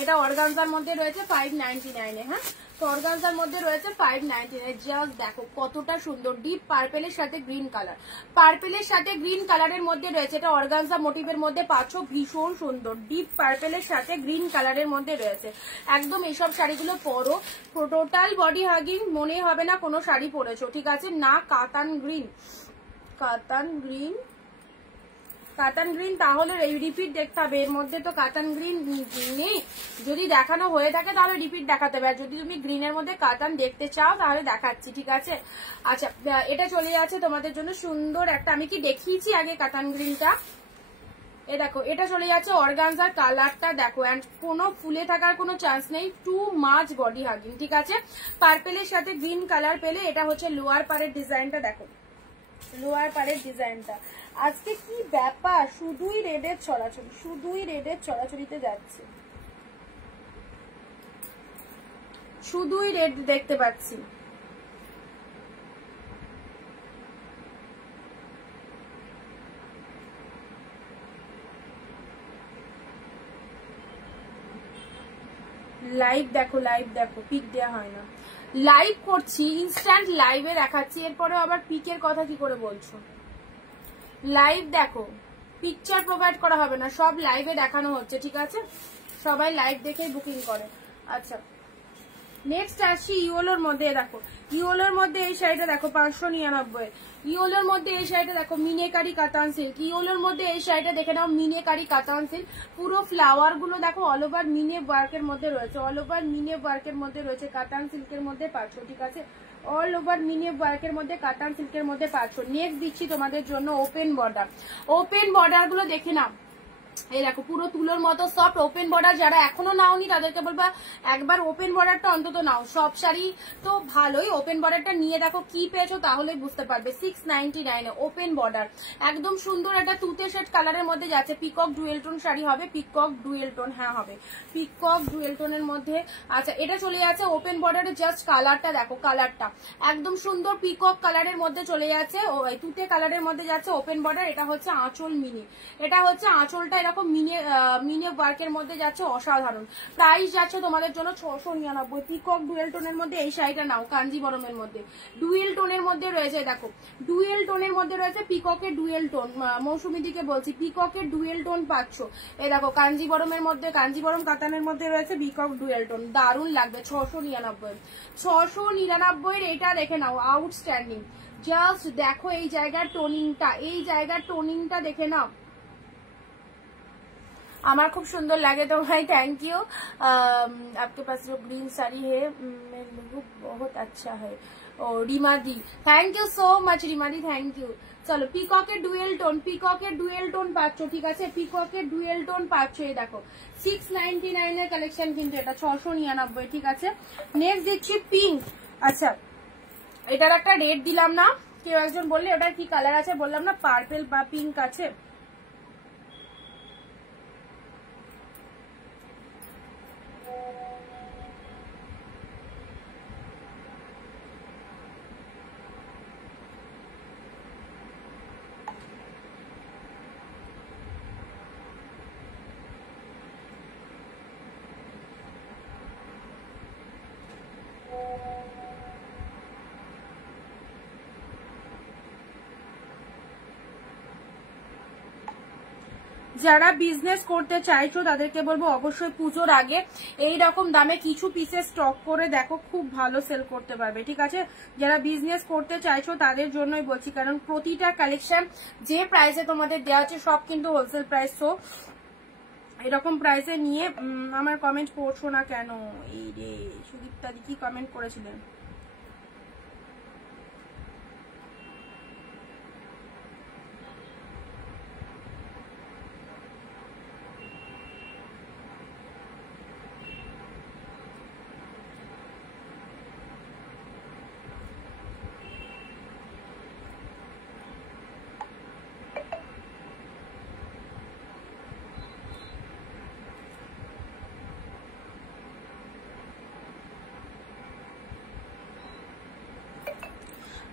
এটা অর্গানজার মধ্যে রয়েছে 599 হ্যাঁ, তো অর্গানজার মধ্যে রয়েছে 599। জাস্ট দেখো কতটা সুন্দর, ডিপ পার্পেলের সাথে গ্রিন কালার, পার্পেলের সাথে গ্রিন কালারের মধ্যে রয়েছে। এটা অর্গানজা মোটিভের মধ্যে পাচ্ছ, ভীষণ সুন্দর, ডিপ পার্পেলের সাথে গ্রিন কালারের মধ্যে রয়েছে। একদম এইসব শাড়িগুলো পরো, টোটাল বডি হাগিং, মনে হবে না কোনো শাড়ি পরেছো, ঠিক আছে না। কাতান গ্রিন, কাতান গ্রিন, কাতান গ্রিন তাহলে রিপিট দেখতে হবে, এর মধ্যে তো কাতান গ্রিন নেই। যদি দেখানো হয়ে থাকে তাহলে রিপিট দেখাতে হবে, আর যদি তুমি গ্রিনের মধ্যে কাতান দেখতে চাও তাহলে দেখাচ্ছি, ঠিক আছে। আচ্ছা এটা চলে যাচ্ছে তোমাদের জন্য সুন্দর একটা, আমি কি দেখিয়েছি আগে কাতান গ্রিনটা, এ দেখো এটা চলে যাচ্ছে অর্গানজার। কালারটা দেখো, এন্ড কোনো ফুলে থাকার কোনো চান্স নেই, টু মাচ বডি হাগিং, ঠিক আছে। পার্পেলের সাথে গ্রিন কালার পেলে, এটা হচ্ছে লোয়ার পারের ডিজাইনটা, দেখো লোয়ার পারের ডিজাইনটা। আজকে কি ব্যাপার, শুধুই রেডের ছড়াছড়ি, শুধুই রেডের ছড়াছড়িতে যাচ্ছে, শুধুই রেড দেখতে পাচ্ছি। লাইভ দেখো, লাইভ দেখো, পিক দেওয়া হয় না, লাইভ করছি, ইনস্ট্যান্ট লাইভে দেখাচ্ছি, এরপরে আবার পিকের কথা কি করে বলছো? লাইভ দেখো, পিকচার প্রোভাইড করা হবে না, সব লাইভে দেখানো হচ্ছে, ঠিক আছে। সবাই লাইভ দেখেই বুকিং করে। আচ্ছা নেক্সট আসছি ইওলোর মধ্যে, দেখো ইওলোর মধ্যে এই শাড়িটা দেখো 599, ইওলোর মধ্যে এই শাড়িটা দেখো মিনেকারি কাতান সিল্ক, ইওলোর মধ্যে এই শাড়িটা দেখে নাও মিনেকারি কাতান সিল্ক। পুরো ফ্লাওয়ার গুলো দেখো অল ওভার মিনে ওয়ার্কের মধ্যে রয়েছে, অল ওভার মিনে ওয়ার্কের মধ্যে রয়েছে, কাতান সিল্কের মধ্যে পাচ্ছ, ঠিক আছে। অল ওভার মিনে ওয়ার্কের মধ্যে কাতান সিল্কের মধ্যে পাচ্ছ। নেক্সট দিচ্ছি তোমাদের জন্য ওপেন বর্ডার, ওপেন বর্ডার গুলো দেখে নাও, এই দেখো পুরো তুলোর মতো সফট ওপেন বর্ডার। যারা এখনো নাওনি তাদেরকে বলবা একবার ওপেন বর্ডারটা অন্তত নাও, সব শাড়ি তো ভালোই, ওপেন বর্ডারটা নিয়ে দেখো কি পেয়েছো তাহলেই বুঝতে পারবে। 699 ওপেন বর্ডার, একদম সুন্দর একটা তুতে শেড কালারের মধ্যে যাচ্ছে। পিকক ডুয়েল টোন শাড়ি হবে, পিকক ডুয়েল টোন, হ্যাঁ হবে পিকক ডুয়েল টোনের মধ্যে। আচ্ছা এটা চলে যাচ্ছে ওপেন বর্ডারের, জাস্ট কালারটা দেখো, কালারটা একদম সুন্দর পিকক কালারের মধ্যে চলে যাচ্ছে, তুতে কালারের মধ্যে যাচ্ছে ওপেন বর্ডার। এটা হচ্ছে আঁচল মিনি, এটা হচ্ছে আঁচলটা এরকম মিনে ওয়ার্কের মধ্যে যাচ্ছে, অসাধারণ। প্রাইস যাচ্ছে তোমাদের জন্য 699। পিকক ডুয়েল টোনের মধ্যে এই শাড়িটা নাও, কাঞ্জিবরমের মধ্যে ডুয়েল টোনের মধ্যে রয়েছে। দেখো ডুয়েল টোনের মধ্যে রয়েছে, পিককের ডুয়েল টোন, মৌসুমী দিকে বলছি পিককের ডুয়েল টোন পাচ্ছ। এই দেখো কাঞ্জিবরমের মধ্যে, কাঞ্জিবরম কাতানের মধ্যে রয়েছে পিকক ডুয়েল টোন, দারুণ লাগবে। 699, 699 এটা দেখে নাও, আউটস্ট্যান্ডিং। জাস্ট দেখো এই জায়গার টোনিংটা, এই জায়গার টোনিংটা দেখে নাও, আমার খুব সুন্দর লাগে। তো ভাই থैंक यू। आपके पास जो ग्रीन साड़ी है मेरे लुक बहुत अच्छा है। ओ रीमा दी thank you so much, Rima दी थैंक यू। চলো পিককের ডুয়েল টোন, পিককের ডুয়েল টোন পাচ্ছ, ঠিক আছে, পিককের ডুয়েল টোন পাচ্ছ। এই দেখো 699 এর কালেকশন, কিন্তু এটা 699, ঠিক আছে। নেক্সট দিচ্ছি পিঙ্ক। আচ্ছা এটার একটা রেট দিলাম না, কেউ একজন বললে ওটার কি কালার আছে, বললাম না পার্পল বা পিঙ্ক আছে। যারা বিজনেস করতে চাইছো তাদেরকে বলবো অবশ্যই পুজোর আগে এই রকম দামে কিছু পিসেস স্টক করে দেখো, খুব ভালো সেল করতে পারবে, ঠিক আছে। যারা বিজনেস করতে চাইছো তাদের জন্যই বলছি, কারণ প্রতিটা কালেকশন যে প্রাইসে তোমাদের দেওয়া হচ্ছে সব কিন্তু হোলসেল প্রাইস। তো এরকম প্রাইসে নিয়ে আমার কমেন্ট পড়ছো না কেন? এই রে সুদীপ্তা দি কি কমেন্ট করেছিলেন?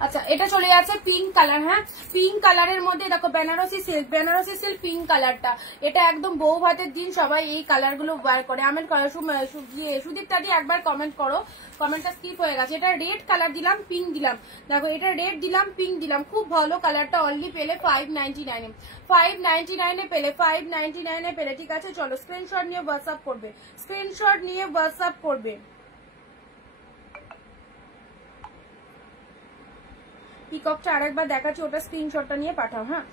আচ্ছা এটা চলে যাচ্ছে পিঙ্ক কালার। হ্যাঁ পিঙ্ক কালারের মধ্যে দেখো Banarasi silk, Banarasi silk pink কালারটা, এটা একদম বউ ভাতের দিন সবাই এই কালার গুলো ওয়্যার করে। আমি সুদীপ্তা দিয়ে একবার কমেন্ট করো, কমেন্টটা স্কিপ হয়ে গেছে। এটা রেড কালার দিলাম, পিঙ্ক দিলাম, দেখো এটা রেড দিলাম, পিঙ্ক দিলাম, খুব ভালো কালারটা। অনলি পেলে 599 599 পেলে, 599 পেলে, ঠিক আছে। চলো স্ক্রিনশট নিয়ে হোয়াটসঅ্যাপ করবে, স্ক্রিনশট নিয়ে হোয়াটসঅ্যাপ করবে। পিককটা আরেকবার দেখাচ্ছি, ওটা স্ক্রিনশটটা নিয়ে পাঠাও। হ্যাঁ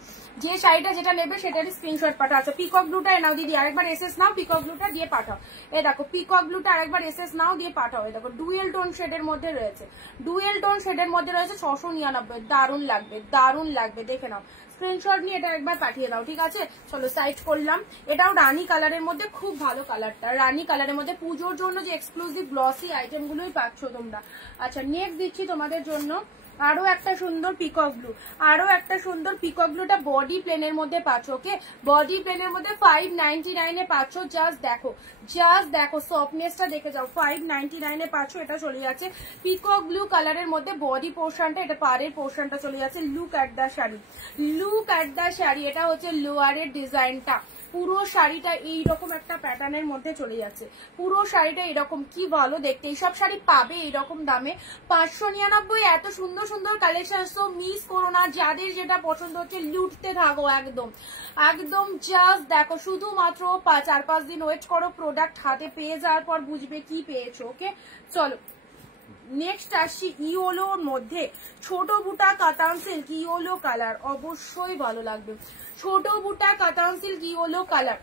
যে শাড়িটা যেটা নেবে সেটারই স্ক্রিনশট পাঠাও। আচ্ছা পিকক ব্লুটা নাও দিদি, আরেকবার এসএস নাও, পিকক ব্লুটা দিয়ে পাঠাও। এই দেখো পিকক ব্লুটা আরেকবার এসএস নাও দিয়ে পাঠাও। এই দেখো ডুয়েল টোন শেডের মধ্যে রয়েছে, ডুয়েল টোন শেডের মধ্যে রয়েছে 699, দারুণ লাগবে, দারুণ লাগবে, দেখে নাও। স্ক্রিনশট নিয়ে এটা একবার পাঠিয়ে দাও, ঠিক আছে। চলো সাইড করলাম। এটাও রানী কালারের মধ্যে, খুব ভালো কালারটা, রানী কালারের মধ্যে পুজোর জন্য যে এক্সক্লুসিভ গ্লসি আইটেম গুলোই পাচ্ছ তোমরা। আচ্ছা নেক্সট দিচ্ছি তোমাদের জন্য আরো একটা সুন্দর পিকক ব্লু, আরো একটা সুন্দর পিকক ব্লুটা বডি প্লেনের মধ্যে পাচ্ছ। ওকে বডি প্লেনের মধ্যে 599 এ পাচ্ছ। জাস্ট দেখো, জাস্ট দেখো সফটনেসটা দেখে যাও, 599 এ পাচ্ছ। এটা চলে যাচ্ছে পিকক ব্লু কালারের মধ্যে, বডি পোর্শনটা, এটা পাড়ের পোর্শনটা চলে যাচ্ছে। Look at the sari, look at the sari, এটা হচ্ছে লোয়ারের ডিজাইনটা। পুরো শাড়িটা এইরকম একটা প্যাটার্নের মধ্যে চলে যাচ্ছে, পুরো শাড়িটা এরকম, কি ভালো দেখতে। এইসব শাড়ি পাবে এরকম দামে 599। এত সুন্দর সুন্দর কালেকশন, সো মিস করো না। যাদের যেটা পছন্দ হচ্ছে লুটতে থাকো একদম একদম। জাস্ট দেখো শুধুমাত্র 4-5 দিন ওয়েট করো, প্রোডাক্ট হাতে পেয়ে যাওয়ার পর বুঝবে কি পেয়েছো। ওকে চলো নেক্সট আসছি ইয়োলোর মধ্যে ছোট বুটা কাতান সিল্ক, ইয়োলো কালার, অবশ্যই ভালো লাগবে। ছোট বুটা কাতান সিল্ক ইয়োলো কালার,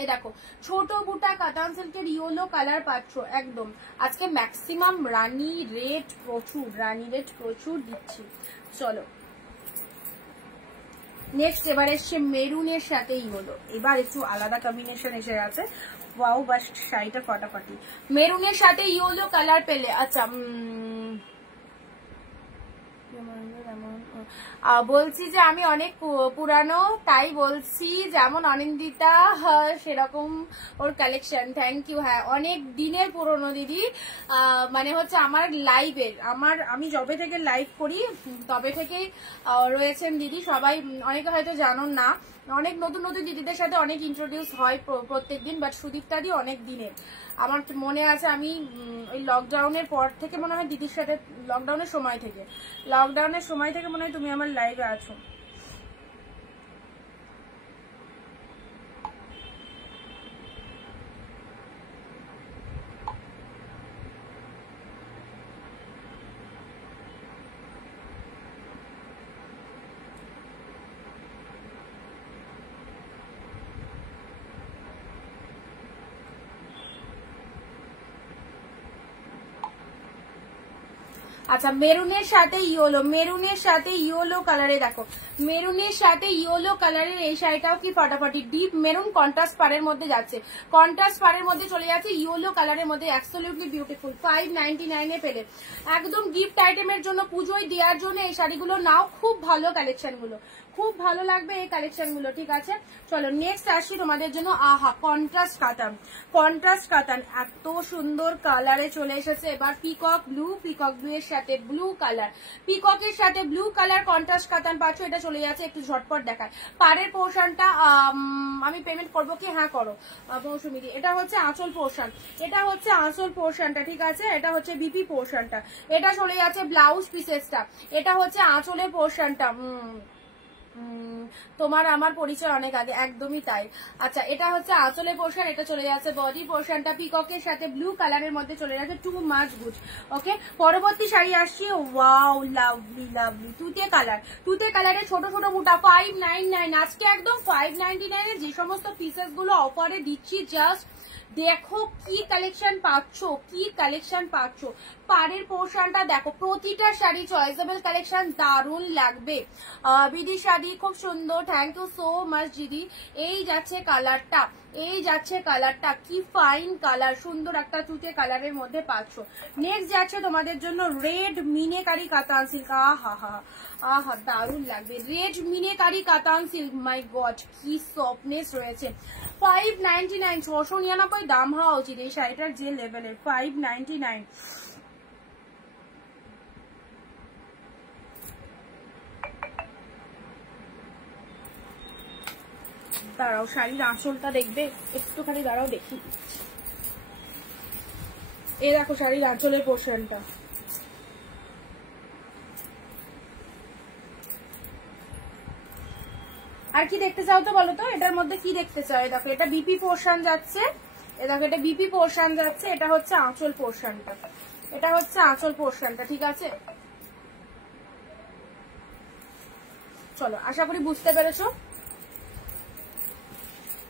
এই দেখো ছোট বুটা কাতান সিল্কের ইয়োলো কালার পাচ্ছ একদম। আজকে ম্যাক্সিমাম রানী রেট প্রচুর, রানী রেট প্রচুর দিচ্ছি। চলো নেক্সট এবার এসছে মেরুনের সাথে ইয়োলো, এবার একটু আলাদা কম্বিনেশন এসে গেছে। ওয়াও বাস শাড়িটা ফাটাফাটি, মেরুনের সাথে ইয়োলো কালার পেলে। আচ্ছা বলছি যে আমি অনেক পুরানো, তাই বলছি যেমন অনিন্দিতা সেরকম ওর কালেকশন। Thank you. হ্যাঁ, অনেক দিনের পুরনো দিদি। মানে হচ্ছে আমার লাইভের, আমি যবে থেকে লাইভ করি তবে থেকেই রয়েছেন দিদি। সবাই অনেকে হয়তো জানুন না, অনেক নতুন নতুন দিদিদের সাথে অনেক ইন্ট্রোডিউস হয় প্রত্যেক দিন, বাট সুদীপ্তা দি অনেক দিনের। আমার মনে আছে আমি ওই লকডাউনের পর থেকে মনে হয় দিদির সাথে, লকডাউনের সময় থেকে মনে হয় তুমি আমার লাইভে আছো। আচ্ছা, মেরুনের সাথে ইয়েলো কালারে দেখো, মেরুনের সাথে ইয়েলো কালারের এই শাড়িটাও কি ফাটাফাটি। ডিপ মেরুন কন্ট্রাস্ট পাড়ের মধ্যে যাচ্ছে, কন্ট্রাস্ট পাড়ের মধ্যে চলে যাচ্ছে ইয়েলো কালারের মধ্যে, অ্যাবসলিউটলি বিউটিফুল। 599 এ পেলে একদম গিফট আইটেমের জন্য, পুজোয় দেওয়ার জন্য এই শাড়িগুলো নাও। খুব ভালো কালেকশন গুলো, খুব ভালো লাগবে এই কালেকশন গুলো। ঠিক আছে, চলো নেক্সট আসি তোমাদের জন্য। আহা, কন্ট্রাস্ট কাতান এত সুন্দর কালারে চলে এসেছে এবার। পিকক ব্লু এর সাথে ব্লু কালার, পিককের সাথে ব্লু কালার কন্ট্রাস্ট কাতান পাচ্ছ। এটা চলে যাচ্ছে, একটু ঝটপট দেখায়। পাড়ের পোর্শনটা আমি পেমেন্ট করবো কি? হ্যাঁ করো মৌসুমি দি। এটা হচ্ছে আঁচল পোর্শনটা, ঠিক আছে। এটা হচ্ছে বিপি পোর্শনটা, এটা চলে যাচ্ছে ব্লাউজ পিসেসটা। এটা হচ্ছে আঁচলের পোর্শনটা। তোমার আমার পরিচয় অনেক আগে, একদমই তাই। আচ্ছা, এটা হচ্ছে আঁচলের পোর্শন, এটা চলে যাচ্ছে বডি পোর্শনটা। পিককের সাথে ব্লু কালারের মধ্যে চলে যাচ্ছে, টু মাচ গুড। ওকে, পরবর্তী শাড়ি আসছি। ওয়াও, লাভলি তুতে কালারে ছোট ছোট বুটা। 599 আজকে একদম 599 এর যে সমস্ত পিসেস গুলো অফারে দিচ্ছি, জাস্ট দেখো কি কালেকশন পাচ্ছ। পাড়ের পোর্শনটা দেখো, প্রতিটা শাড়ি চয়েসেবল কালেকশন, দারুণ লাগবে। বিদিশাদি খুব সুন্দর, থ্যাংক ইউ সো মাচ দিদি। এই যাচ্ছে কালারটা, কি ফাইন কালার, সুন্দর একটা তুতে কালারের মধ্যে পাচ্ছ। নেক্সট যাচ্ছে তোমাদের জন্য রেড মিনেকারি কাতান সিল্ক। আহা, দারুণ লাগবে। রেড মিনেকারি কাতান সিল্ক, মাই গড কি সফটনেস রয়েছে। 599, 699 দাম হওয়া উচিত এই শাড়িটার যে লেভেলের। 599। দাঁড়াও, শাড়ির আঁচলটা দেখবে একটুখানি, দাঁড়াও দেখি। এই দেখো শাড়ির আঁচলের পোর্শনটা। আর কি দেখতে চাও তো বলো তো, এটার মধ্যে কি দেখতে চাও? দেখো, এটা বিপি পোর্শন যাচ্ছে, এটা হচ্ছে আঁচল পোর্শনটা, ঠিক আছে। চলো, আশা করি বুঝতে পেরেছো।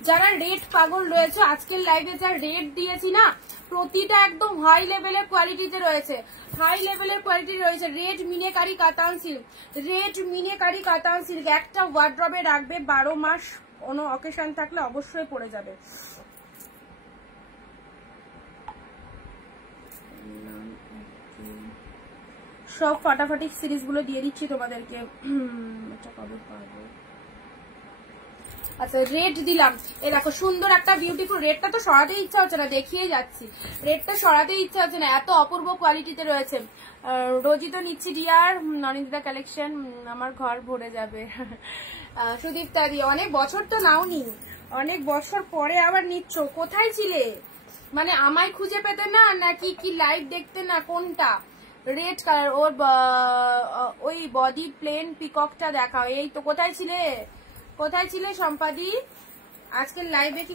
যারা রেট পাগল রয়েছে, আজকের লাইভে যা রেট দিয়েছি না, প্রতিটা একদম হাই লেভেলের কোয়ালিটিতে রয়েছে, রেড মিনেকারি কাতান সিল্ক, একটা ওয়ার্ড্রবে রাখবে, 12 মাস কোনো অকেশন থাকলে অবশ্যই পড়ে যাবে। সব ফাটাফাটি সিরিজ গুলো দিয়ে দিচ্ছি তোমাদেরকে। এটা কবে পাবো? আচ্ছা, রেড দিলাম। এ দেখো সুন্দর একটা বিউটিফুল, রেডটা তো সরাতেই ইচ্ছা হচ্ছে না, দেখিয়ে যাচ্ছি। এত অপূর্ব কোয়ালিটিতে রয়েছে। রোজই তো নিচ্ছি ডিয়ার, অনিন্দিতা কালেকশন, আমার ঘর ভরে যাবে। সুদীপ্তা দি, অনেক বছর তো নাওনি, অনেক বছর পরে আবার নিচ্ছ। কোথায় ছিলে? মানে আমায় খুঁজে পেতে না, নাকি কি লাইভ দেখতে না, কোনটা? রেড কালার, ওর ওই বডি প্লেন পিককটা দেখাও। এই তো, কোথায় ছিলে সম্পাদি? আজকের লাইভে কি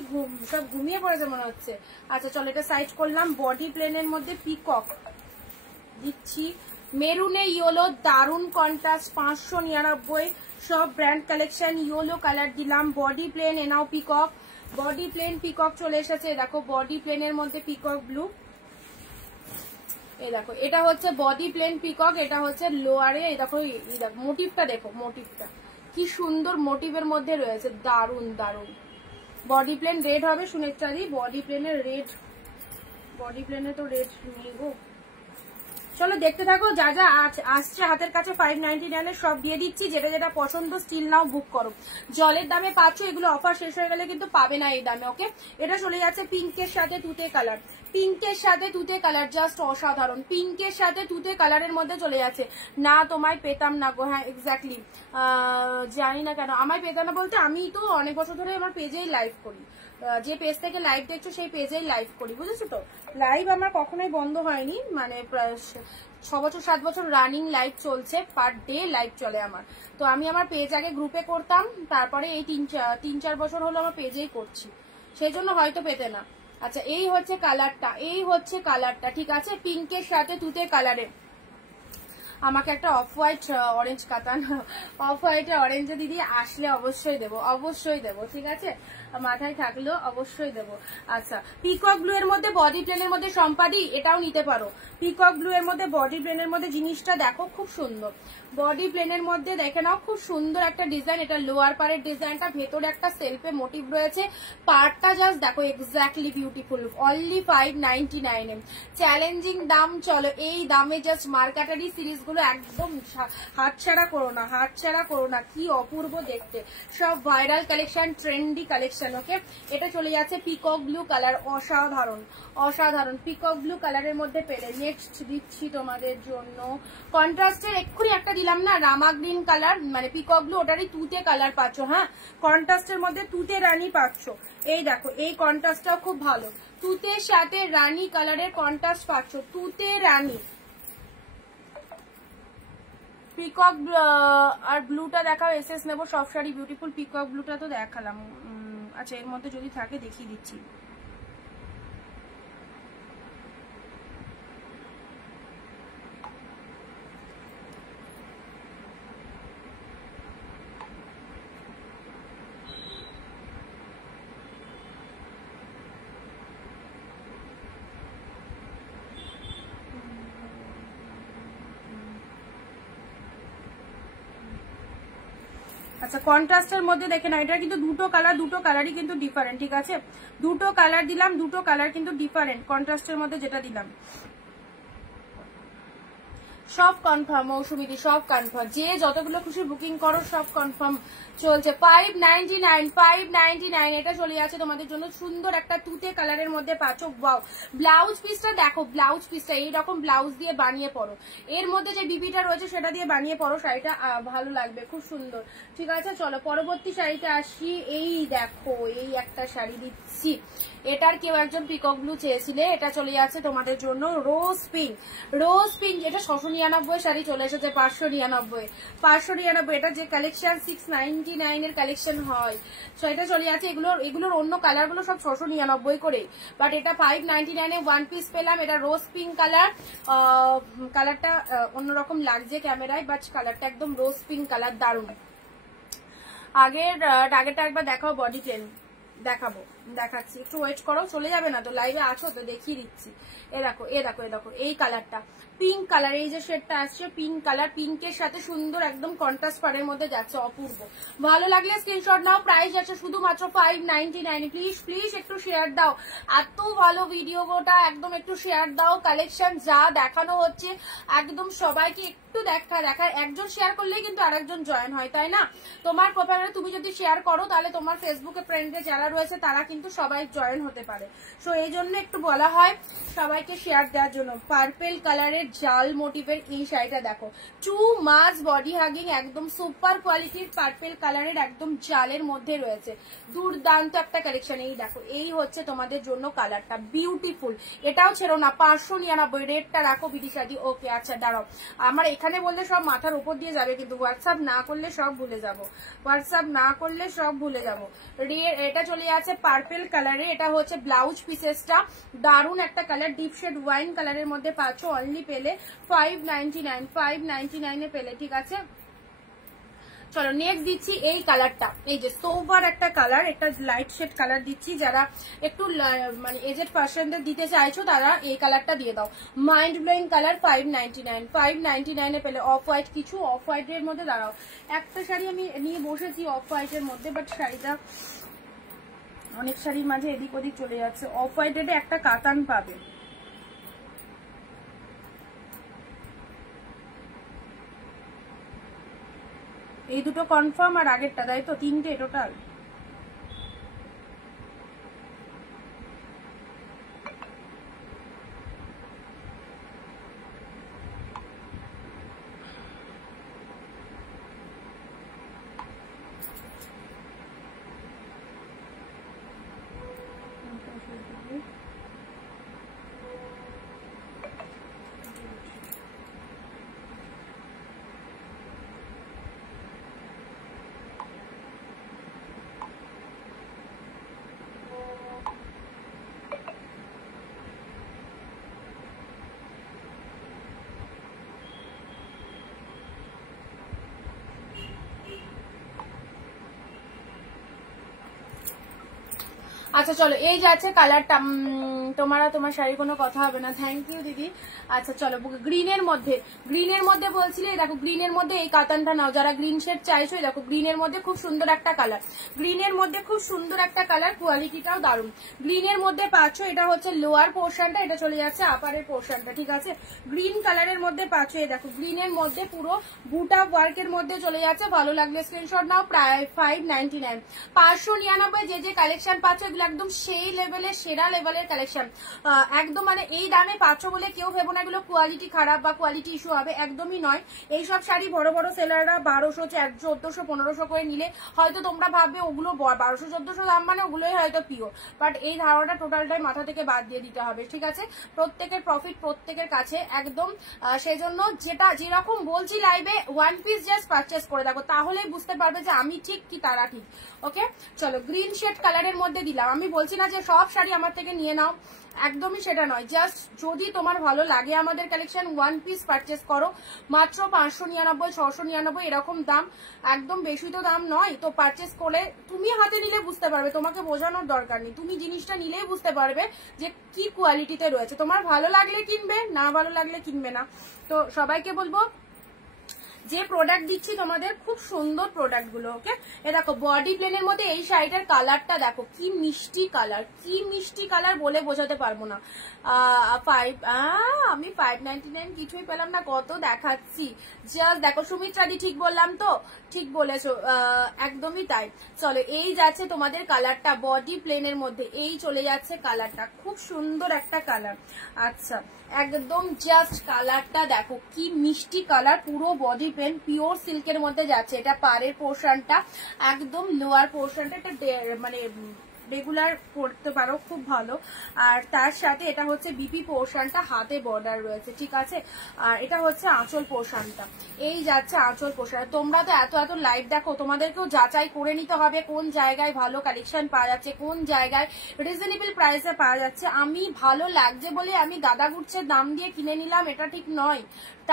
সব ঘুমিয়ে পড়েছে মনে হচ্ছে। আচ্ছা চলো, এটা সাইড করলাম। বডি প্লেনের মধ্যে পিকক দিচ্ছি, মেরুনে ইয়েলো, দারুন কন্ট্রাস্ট, 599 সব ব্র্যান্ড কালেকশন। ইয়েলো কালার দিলাম, বডি প্লেন, এনাও পিকক, বডি প্লেন পিকক চলে এসেছে। দেখো বডি প্লেনের মধ্যে পিকক ব্লু, এই দেখো এটা হচ্ছে বডি প্লেন পিকক, এটা হচ্ছে লোয়ারে। এই দেখো মোটিভটা দেখো, মোটিভটা কি সুন্দর মোটিভের মধ্যে রয়েছে, দারুন। বডি প্লেন রেড হবে সুনেত্রাদি, বডি প্লেনে তো রেড নেই গো। চলো দেখতে থাকো, যা যা আসছে হাতের কাছে 599 সব দিয়ে দিচ্ছি। যেটা যেটা পছন্দ স্টিল নাও বুক করো। জলের দামে পাচ্ছ, এগুলো অফার শেষ হয়ে গেলে কিন্তু পাবে না এই দামে। ওকে, এটা চলে যাচ্ছে পিঙ্কের সাথে তুতে কালার, পিঙ্কের সাথে তুতে কালার, জাস্ট অসাধারণ। পিঙ্কের সাথে তুতে কালারের মধ্যে চলে যাচ্ছে। না তোমায় পেতাম না গো, হ্যাঁ এক্স্যাক্টলি, জানি না কেন আমায় পেতাম না বলতে, আমি তো অনেক বছর ধরে আমার পেজেই লাইভ করি, যে পেজ থেকে লাইভ দেখছো সেই পেজেই লাইভ করি, বুঝেছো তো। লাইভ আমার কখনোই বন্ধ হয়নি, মানে 6 বছর 7 বছর রানিং লাইভ চলছে, পার ডে লাইভ চলে আমার। তো আমি আমার পেজ আগে গ্রুপে করতাম, তারপরে এই 3-4 বছর হলো আমার পেজেই করছি, সেই জন্য হয়তো পেতে না। আচ্ছা এই হচ্ছে কালারটা, এই হচ্ছে কালারটা, ঠিক আছে, পিঙ্কের সাথে তুতে কালারে। আমাকে একটা অফ হোয়াইট অরেঞ্জ কাতান, অফ হোয়াইট অরেঞ্জ দিদি আসলে অবশ্যই দেবো, অবশ্যই দেবো, ঠিক আছে, মাথায় থাকলেও অবশ্যই দেবো। আচ্ছা পিকক ব্লু এর মধ্যে বডি প্লেনের মধ্যে সম্পাদি, এটাও নিতে পারো। পিকক ব্লু এর মধ্যে বডি প্লেনের মধ্যে জিনিসটা দেখো খুব সুন্দর, বডি প্লেনের মধ্যে দেখে নাও, খুব সুন্দর একটা ডিজাইন। এটা লোয়ার পারের ডিজাইনটা, ভেতরে একটা সেলফে মোটিভ রয়েছে, পার্টটা জাস্ট দেখো এক্স্যাক্টলি বিউটিফুল। অনলি 599 চ্যালেঞ্জিং দাম। চলো এই দামে জাস্ট মার্কেটারি সিরিজ গুলো একদম হাতছাড়া করো না, হাতছাড়া করো না, কি অপূর্ব দেখতে, সব ভাইরাল কালেকশন, ট্রেন্ডি কালেকশন। ওকে, এটা চলে যাচ্ছে পিকক ব্লু কালার, অসাধারণ অসাধারণ পিকক ব্লু কালারের মধ্যে পেলে। নেক্সট দিচ্ছি তোমাদের জন্য কন্ট্রাস্টের, এক্ষুনি একটা দিলাম না, রামা গ্রিন কালার, মানে পিকক ব্লু, ওটারই তুতে কালার পাচ্ছ। হ্যাঁ কন্ট্রাস্টের মধ্যে তুতে রানী পাচ্ছ, এই দেখো এই কন্ট্রাস্টটাও খুব ভালো, তুতের সাথে রানী কালারের কন্ট্রাস্ট পাচ্ছ, তুতে রানী। পিকক আর ব্লুটা দেখাও, এসএস নেবো, সব শাড়ি বিউটিফুল। পিকক ব্লুটা তো দেখালাম। আচ্ছা এর মধ্যে যদি থাকে দেখিয়ে দিচ্ছি। আচ্ছা কন্ট্রাস্টের মধ্যে দেখে না, এটা কিন্তু দুটো কালার, দুটো কালারই কিন্তু ডিফারেন্ট, ঠিক আছে, দুটো কালার দিলাম, দুটো কালার কিন্তু ডিফারেন্ট। কন্ট্রাস্টের মধ্যে যেটা দিলাম সব কনফার্ম, মৌসুমিদি সব কনফার্ম, যে যতগুলো খুশি বুকিং করো সব কনফার্ম চলছে। 599 এটা চলে যাচ্ছে তোমাদের জন্য, সুন্দর একটা তুতে কালারের মধ্যে পাচ্ছ। ওয়াও, ব্লাউজ পিসটা দেখো, ব্লাউজ পিসটা এইরকম ব্লাউজ দিয়ে বানিয়ে পরো, এর মধ্যে যে বিবিটা রয়েছে সেটা দিয়ে বানিয়ে পরো, শাড়িটা ভালো লাগবে, খুব সুন্দর, ঠিক আছে। চলো পরবর্তী শাড়িতে আসি। এই দেখো এই একটা শাড়ি দিচ্ছি, এটার কেউ একজন পিকক ব্লু চেয়েছিলে, এটা চলে যাচ্ছে তোমাদের জন্য রোজ পিঙ্ক, রোজ পিঙ্ক। এটা 699 শাড়ি চলে এসেছে 599, এটা যে কালেকশন 699 এর কালেকশন হয়, তো এটা চলে যাচ্ছে। এগুলোর অন্য কালার গুলো সব 699 করে, বাট এটা 599 এ ওয়ান পিস পেলাম। এটা রোজ পিঙ্ক কালার, কালারটা অন্যরকম লাগছে ক্যামেরায়, বাট কালারটা একদম রোজ পিঙ্ক কালার, দারুণ। আগেরটা একবার দেখাও, বডি প্লেন দেখাবো, দেখাচ্ছি, একটু ওয়েট করো, চলে যাবে না তো, লাইভে আছো তো, দেখিয়ে দিচ্ছি। এ দেখো এই কালারটা, পিঙ্ক কালার, এই যে শেডটা আসছে পিঙ্ক কালার, পিঙ্কের সাথে সুন্দর একদম কন্ট্রাস্ট পাড়ের মধ্যে যাচ্ছে, অপূর্ব। ভালো লাগলে স্ক্রিনশট নাও, প্রাইস আছে শুধুমাত্র 599। প্লিজ প্লিজ একটু শেয়ার দাও, এত ভালো ভিডিওটা, একদম একটু শেয়ার দাও। কালেকশন যা দেখানো হচ্ছে একদম সবাইকে একটু দেখায়, একজন শেয়ার করলেই কিন্তু আরেকজন জয়েন হয়, তাই না? তোমার প্রোফাইলে তুমি যদি শেয়ার করো তাহলে তোমার ফেসবুকে ফ্রেন্ডে যারা রয়েছে তারা কিন্তু সবাই জয়েন হতে পারে, সো এই জন্য একটু বলা হয় সবাইকে শেয়ার দেওয়ার জন্য। পার্পেল কালারের জাল মোটিভের এই শাড়িটা দেখো, টু মাছ বডি হাগিং, একদম সুপার কোয়ালিটির পার্পেল কালারের একদম জালের মধ্যে রয়েছে, দুর্দান্ত একটা কালেকশন। এই দেখো এই হচ্ছে তোমাদের জন্য কালারটা, বিউটিফুল। এটাও ছেড়ো না, 599, রেটটা রাখো বিদিশাদি। ওকে আচ্ছা দাঁড়াও, আমার এখানে বললে সব মাথার উপর দিয়ে যাবে, কিন্তু হোয়াটসঅ্যাপ না করলে সব ভুলে যাবো, হোয়াটসঅ্যাপ না করলে সব ভুলে যাবো। এটা চলে যাচ্ছে পার্পেল কালারে, এটা হচ্ছে ব্লাউজ পিসেসটা, দারুণ একটা কালার, ডিপ শেড ওয়াইন কালারের মধ্যে পাচ্ছ। অনলি পেলে 599 এ পেলে, ঠিক আছে। চলো নেক্সট দিচ্ছি এই কালারটা, এই যে সোভার একটা কালার, একটা লাইট শেড কালার দিচ্ছি। যারা একটু মানে এজেড পার্সনদের দিতে চাইছো তারা এই কালারটা দিয়ে দাও, মাইন্ড ব্লোয়িং কালার। 599 এ পেলে। অফ হোয়াইট, কিছু অফ হোয়াইটের মধ্যে দাঁড়াও, একটা শাড়ি আমি নিয়ে বসেছি অফ হোয়াইটের মধ্যে, বাট শাড়িটা অনেক শাড়ির মাঝে এদিক ওদিক চলে যাচ্ছে। অফ হোয়াইটের একটা কাতান পাবে, এই দুটো কনফার্ম আর আগেরটা, তাই তো? 3টে টোটাল। আচ্ছা চলো, এই যাচ্ছে কালারটা। তোমার শাড়ির কোনো কথা হবে না, থ্যাংক ইউ দিদি। আচ্ছা চলো, গ্রিনের মধ্যে বলছিলে, দেখো গ্রিনের মধ্যে এই কাতানটা নাও, যারা গ্রিন শেড চাইছো। দেখো গ্রিনের মধ্যে খুব সুন্দর একটা কালার, কোয়ালিটিটাও দারুণ। গ্রিনের মধ্যে পাচ্ছ, এটা হচ্ছে লোয়ার পোর্শনটা, এটা চলে যাচ্ছে আপারের পোর্শনটা, ঠিক আছে? গ্রিন কালারের মধ্যে পাচ্ছ, এই দেখো গ্রিনের মধ্যে পুরো বুটা ওয়ার্কের মধ্যে চলে যাচ্ছে। ভালো লাগলে স্ক্রিনশট নাও, প্রায় 599, 599। যে কালেকশন পাচ্ছ এগুলো একদম সেই লেভেলের, সেরা লেভেলের কালেকশন, একদম মানে এই দামে পাচ্ছ বলে কেউ ভেবো না এগুলো কোয়ালিটি খারাপ বা কোয়ালিটি ইস্যু হবে, একদমই নয়। এইসব শাড়ি বড় বড় সেলাররা 1200, 1400, 1500 করে নিলে হয়তো তোমরা ভাববে ওগুলো 1200, 1400 দাম মানে ওগুলোই হয়তো পিওর, বাট এই ধারণাটা টোটালটাই মাথা থেকে বাদ দিয়ে দিতে হবে, ঠিক আছে? প্রত্যেকের প্রফিট প্রত্যেকের কাছে একদম। সেজন্য যেরকম বলছি লাইভে, ওয়ান পিস জাস্ট পারচেস করে দেখো, তাহলেই বুঝতে পারবে যে আমি ঠিক কি তারা ঠিক। ওকে চলো, গ্রিন শেড কালারের মধ্যে দিলাম। আমি বলছি না যে সব শাড়ি আমার থেকে নিয়ে নাও, একদমই সেটা নয়। জাস্ট যদি তোমার ভালো লাগে আমাদের কালেকশন, ওয়ান পিস পারচেস করো। মাত্র 599, 699 এরকম দাম, একদম বেশি তো দাম নয়। তো পারচেস করে তুমি হাতে নিলে বুঝতে পারবে, তোমাকে বোঝানোর দরকার নেই, তুমি জিনিসটা নিলেই বুঝতে পারবে যে কি কোয়ালিটিতে রয়েছে। তোমার ভালো লাগলে কিনবে, না ভালো লাগলে কিনবে না। তো সবাইকে বলবো, যে প্রোডাক্ট দিচ্ছি তোমাদের খুব সুন্দর প্রোডাক্ট গুলো। ওকে, এ দেখো বডি প্লেনের মধ্যে এই শাড়িটার কালারটা দেখো, কি মিষ্টি কালার, বলে বোঝাতে পারবো না। আমি 599 কিছুই পেলাম না, কত দেখাচ্ছি। জাস্ট দেখো, সুমিত্রাদি ঠিক বললাম তো? ঠিক বলেছো, একদমই তাই। চলো, এই যাচ্ছে তোমাদের কালারটা, বডি প্লেনের মধ্যে এই চলে যাচ্ছে কালারটা, খুব সুন্দর একটা কালার। আচ্ছা, একদম জাস্ট কালারটা দেখো, কি মিষ্টি কালার, পুরো বডি প্লেন, পিওর সিল্কের মধ্যে যাচ্ছে। এটা পাড়ের পোর্শনটা, একদম লোয়ার পোর্শনটা, এটা মানে রেগুলার পড়তে পারো, খুব ভালো। আর তার সাথে এটা হচ্ছে বিপি পোর্শনটা, হাতে বর্ডার রয়েছে, ঠিক আছে? আর এটা হচ্ছে আঁচল পোর্শনটা, এই যাচ্ছে আঁচল পোর্শন। তোমরা তো এত লাইভ দেখো, তোমাদেরকেও যাচাই করে নিতে হবে কোন জায়গায় ভালো কালেকশন পাওয়া যাচ্ছে, কোন জায়গায় রিজনেবল প্রাইসে পাওয়া যাচ্ছে। আমি ভালো লাগছে বলে আমি গাদা গুচ্ছের দাম দিয়ে কিনে নিলাম, এটা ঠিক নয়।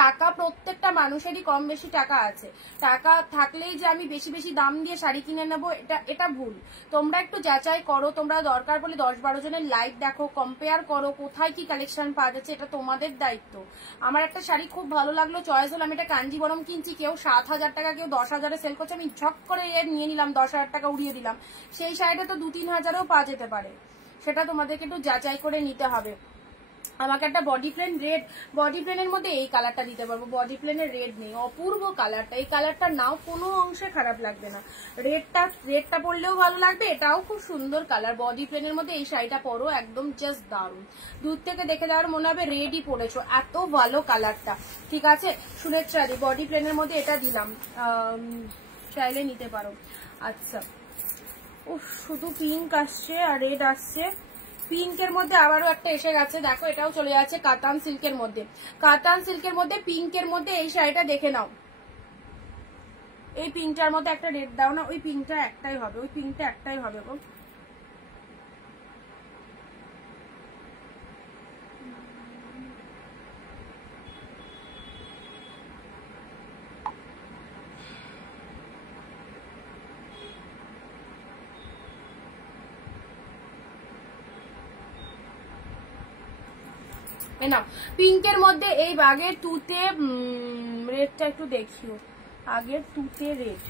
টাকা প্রত্যেকটা মানুষেরই কম বেশি টাকা আছে, টাকা থাকলেই যে আমি বেশি বেশি দাম দিয়ে শাড়ি কিনে নেবো, এটা ভুল। তোমরা একটু যাচাই করো, তোমরা দরকার বলে 10-12 জনের লাইভ দেখো, কম্পেয়ার করো কোথায় কি কালেকশন পাওয়া যাচ্ছে, এটা তোমাদের দায়িত্ব। আমার একটা শাড়ি খুব ভালো লাগলো, চয়েস হলো, আমি এটা কাঞ্জিবরম কিনছি, কেউ 7,000 টাকা, কেউ 10,000-এ সেল করছে, আমি ঝক করে নিয়ে নিলাম, 10,000 টাকা উড়িয়ে দিলাম। সেই শাড়িটা তো 2-3 হাজারেও পাওয়া যেতে পারে, সেটা তোমাদেরকে একটু যাচাই করে নিতে হবে। আমাকে একটা বডি প্লেন রেড, বডি প্লেনের মধ্যে এই কালারটা দিতে পারবো, বডি প্লেনের রেড নেই, অপূর্ব কালারটা, এই কালারটা নাও, কোনো অংশে খারাপ লাগবে না। রেডটা পরলেও ভালো লাগবে, এটাও খুব সুন্দর কালার। বডি প্লেনের মধ্যে এই শাড়িটা পরো, একদম জাস্ট দারুণ, দূর থেকে দেখে যাওয়ার মনে হবে রেডই পরেছো, এত ভালো কালারটা, ঠিক আছে? সুনেত্রাদি বডি প্লেনের মধ্যে এটা দিলাম, চাইলে নিতে পারো। আচ্ছা, উফ, শুধু পিঙ্ক আসছে আর রেড আসছে। পিঙ্কের মধ্যে আবারও একটা এসে গেছে, দেখো এটাও চলে যাচ্ছে কাতান সিল্কের মধ্যে, পিঙ্কের মধ্যে এই শাড়িটা দেখে নাও। এই পিঙ্কটার মধ্যে একটা রেড দাও না, ওই পিঙ্কটা একটাই হবে, গো। না, পিঙ্কের মধ্যে এই আগের টুতে রেডটা একটু দেখিও, আগের টুতে রেড,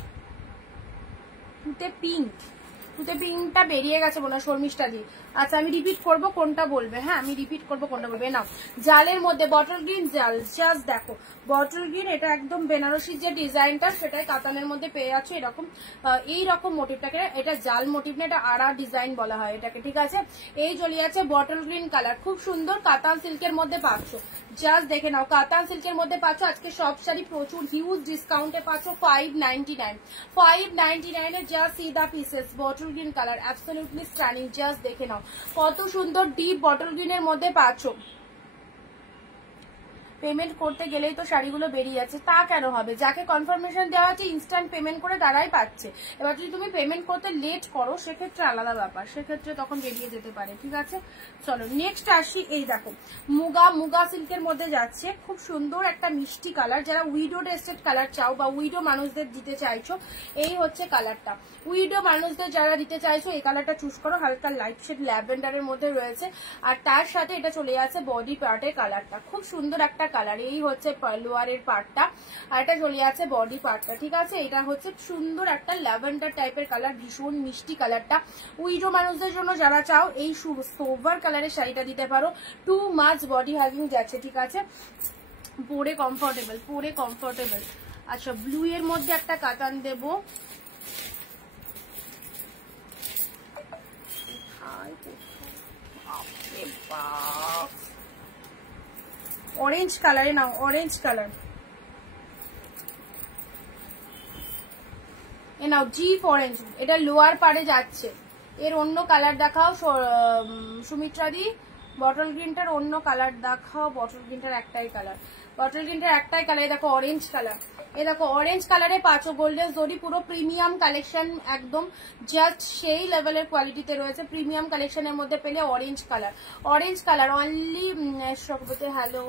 টুতে পিঙ্কটা বেরিয়ে গেছে মনে হয়, শর্মিষ্ঠা দি আচ্ছা আমি রিপিট করব কোনটা বলবে, হ্যাঁ আমি রিপিট করব কোনটা বলবে। নাও জালের মধ্যে বটল গ্রিন জাল, জাস্ট দেখো বটল গ্রিন, এটা একদম বেনারসি যে ডিজাইনটা সেটাই কাতানের মধ্যে পেয়ে যাচ্ছে এরকম এইরকম মোটিভটাকে, এটা জাল মোটিভ না, এটা আড়া ডিজাইন বলা হয় এটাকে, ঠিক আছে। এই চলে যাচ্ছে বটল গ্রিন কালার, খুব সুন্দর কাতান সিল্কের মধ্যে পাচ্ছ, জাস্ট দেখে নাও কাতান সিল্কের মধ্যে পাচ্ছ। আজকে সব শাড়ি প্রচুর হিউজ ডিসকাউন্টে পাচ্ছ 599, 599 এ just see the pieces bottle green colour, absolutely stunning, just দেখে নাও কত সুন্দর ডিপ বটল গ্রিনের মধ্যে পাচ্ছ। পেমেন্ট করতে গেলেই তো শাড়িগুলো বেরিয়ে যাচ্ছে, তা কেন হবে? যাকে কনফার্মেশন দেওয়া আছে ইনস্ট্যান্ট পেমেন্ট করে তারাই পাচ্ছে। এবার যদি তুমি পেমেন্ট করতে লেট করো সেক্ষেত্রে আলাদা ব্যাপার, সেক্ষেত্রে তখন বেরিয়ে যেতে পারে, ঠিক আছে। চলো নেক্সট আসি, এই দেখো মুগা সিল্কের মধ্যে যাচ্ছে, খুব সুন্দর একটা মিষ্টি কালার, যারা উইডো টেস্টেড কালার চাও বা উইডো মানুষদের দিতে চাইছো এই হচ্ছে কালারটা, উইডো মানুষদের যারা দিতে চাইছো এই কালারটা চুজ করো, হালকা লাইট শেড ল্যাভেন্ডারের মধ্যে রয়েছে। আর তার সাথে এটা চলে যাচ্ছে বডি পার্টের কালারটা, খুব সুন্দর একটা কালার, এই হচ্ছে লোয়ারের পার্টটা আর এটা চলে যাচ্ছে বডি পার্টটা, ঠিক আছে। এটা হচ্ছে সুন্দর একটা ল্যাভেন্ডার টাইপের কালার, ভীষণ মিষ্টি কালারটা, উইডো মানুষদের জন্য যারা চাও এই সোভার কালারের শাড়িটা দিতে পারো। টু মাচ বডি হাগিং যাচ্ছে, ঠিক আছে, পরে কমফোর্টেবল, পরে কমফোর্টেবল। আচ্ছা ব্লু এর মধ্যে একটা কাতান দেব, অরেঞ্জ কালারে নাও, অরেঞ্জ কালার এ নাও, জিপ অরেঞ্জ, এটা লোয়ার পারে যাচ্ছে। এর অন্য কালার দেখাও সুমিত্রা দি, বটল গ্রিনটার অন্য কালার দেখাও, বটল গ্রিনটার একটাই কালার, বটল গ্রিনটার একটাই কালার, দেখো অরেঞ্জ কালার, এ দেখো অরেঞ্জ কালারে পাচ্ছো গোল্ডেন জরি, পুরো প্রিমিয়াম কালেকশন, একদম জাস্ট সেই লেভেলের কোয়ালিটিতে রয়েছে, প্রিমিয়াম কালেকশনের মধ্যে পেলে orange colour, orange colour only hello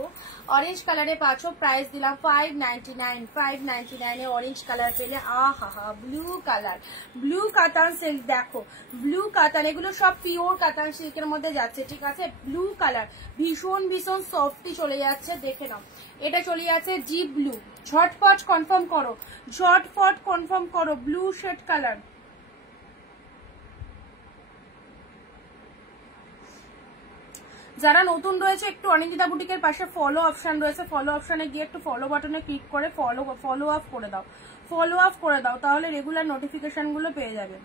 orange কালারে পাচ্ছো, প্রাইস দিলাম 599, 599 এ অরেঞ্জ কালার পেলে। আহা ব্লু কালার, ব্লু কাতান সিল্ক, দেখো ব্লু কাতান, এগুলো সব পিওর কাতান সিল্কের মধ্যে যাচ্ছে, ঠিক আছে। ব্লু কালার ভীষণ ভীষণ সফটি চলে যাচ্ছে, দেখে নাও এটা চলে যাচ্ছে ডিপ ব্লু, ঝটপট কনফার্ম করো, ঝটপট কনফার্ম করো, ব্লু শেড কালার। যারা নতুন রয়েছে একটু অনিন্দিতা বুটিকের পাশে ফলো অপশন রয়েছে, ফলো অপশনে গিয়ে একটু ফলো বাটনে ক্লিক করে ফলো আপ করে দাও, ফলো আপ করে দাও, তাহলে রেগুলার নোটিফিকেশন গুলো পেয়ে যাবে।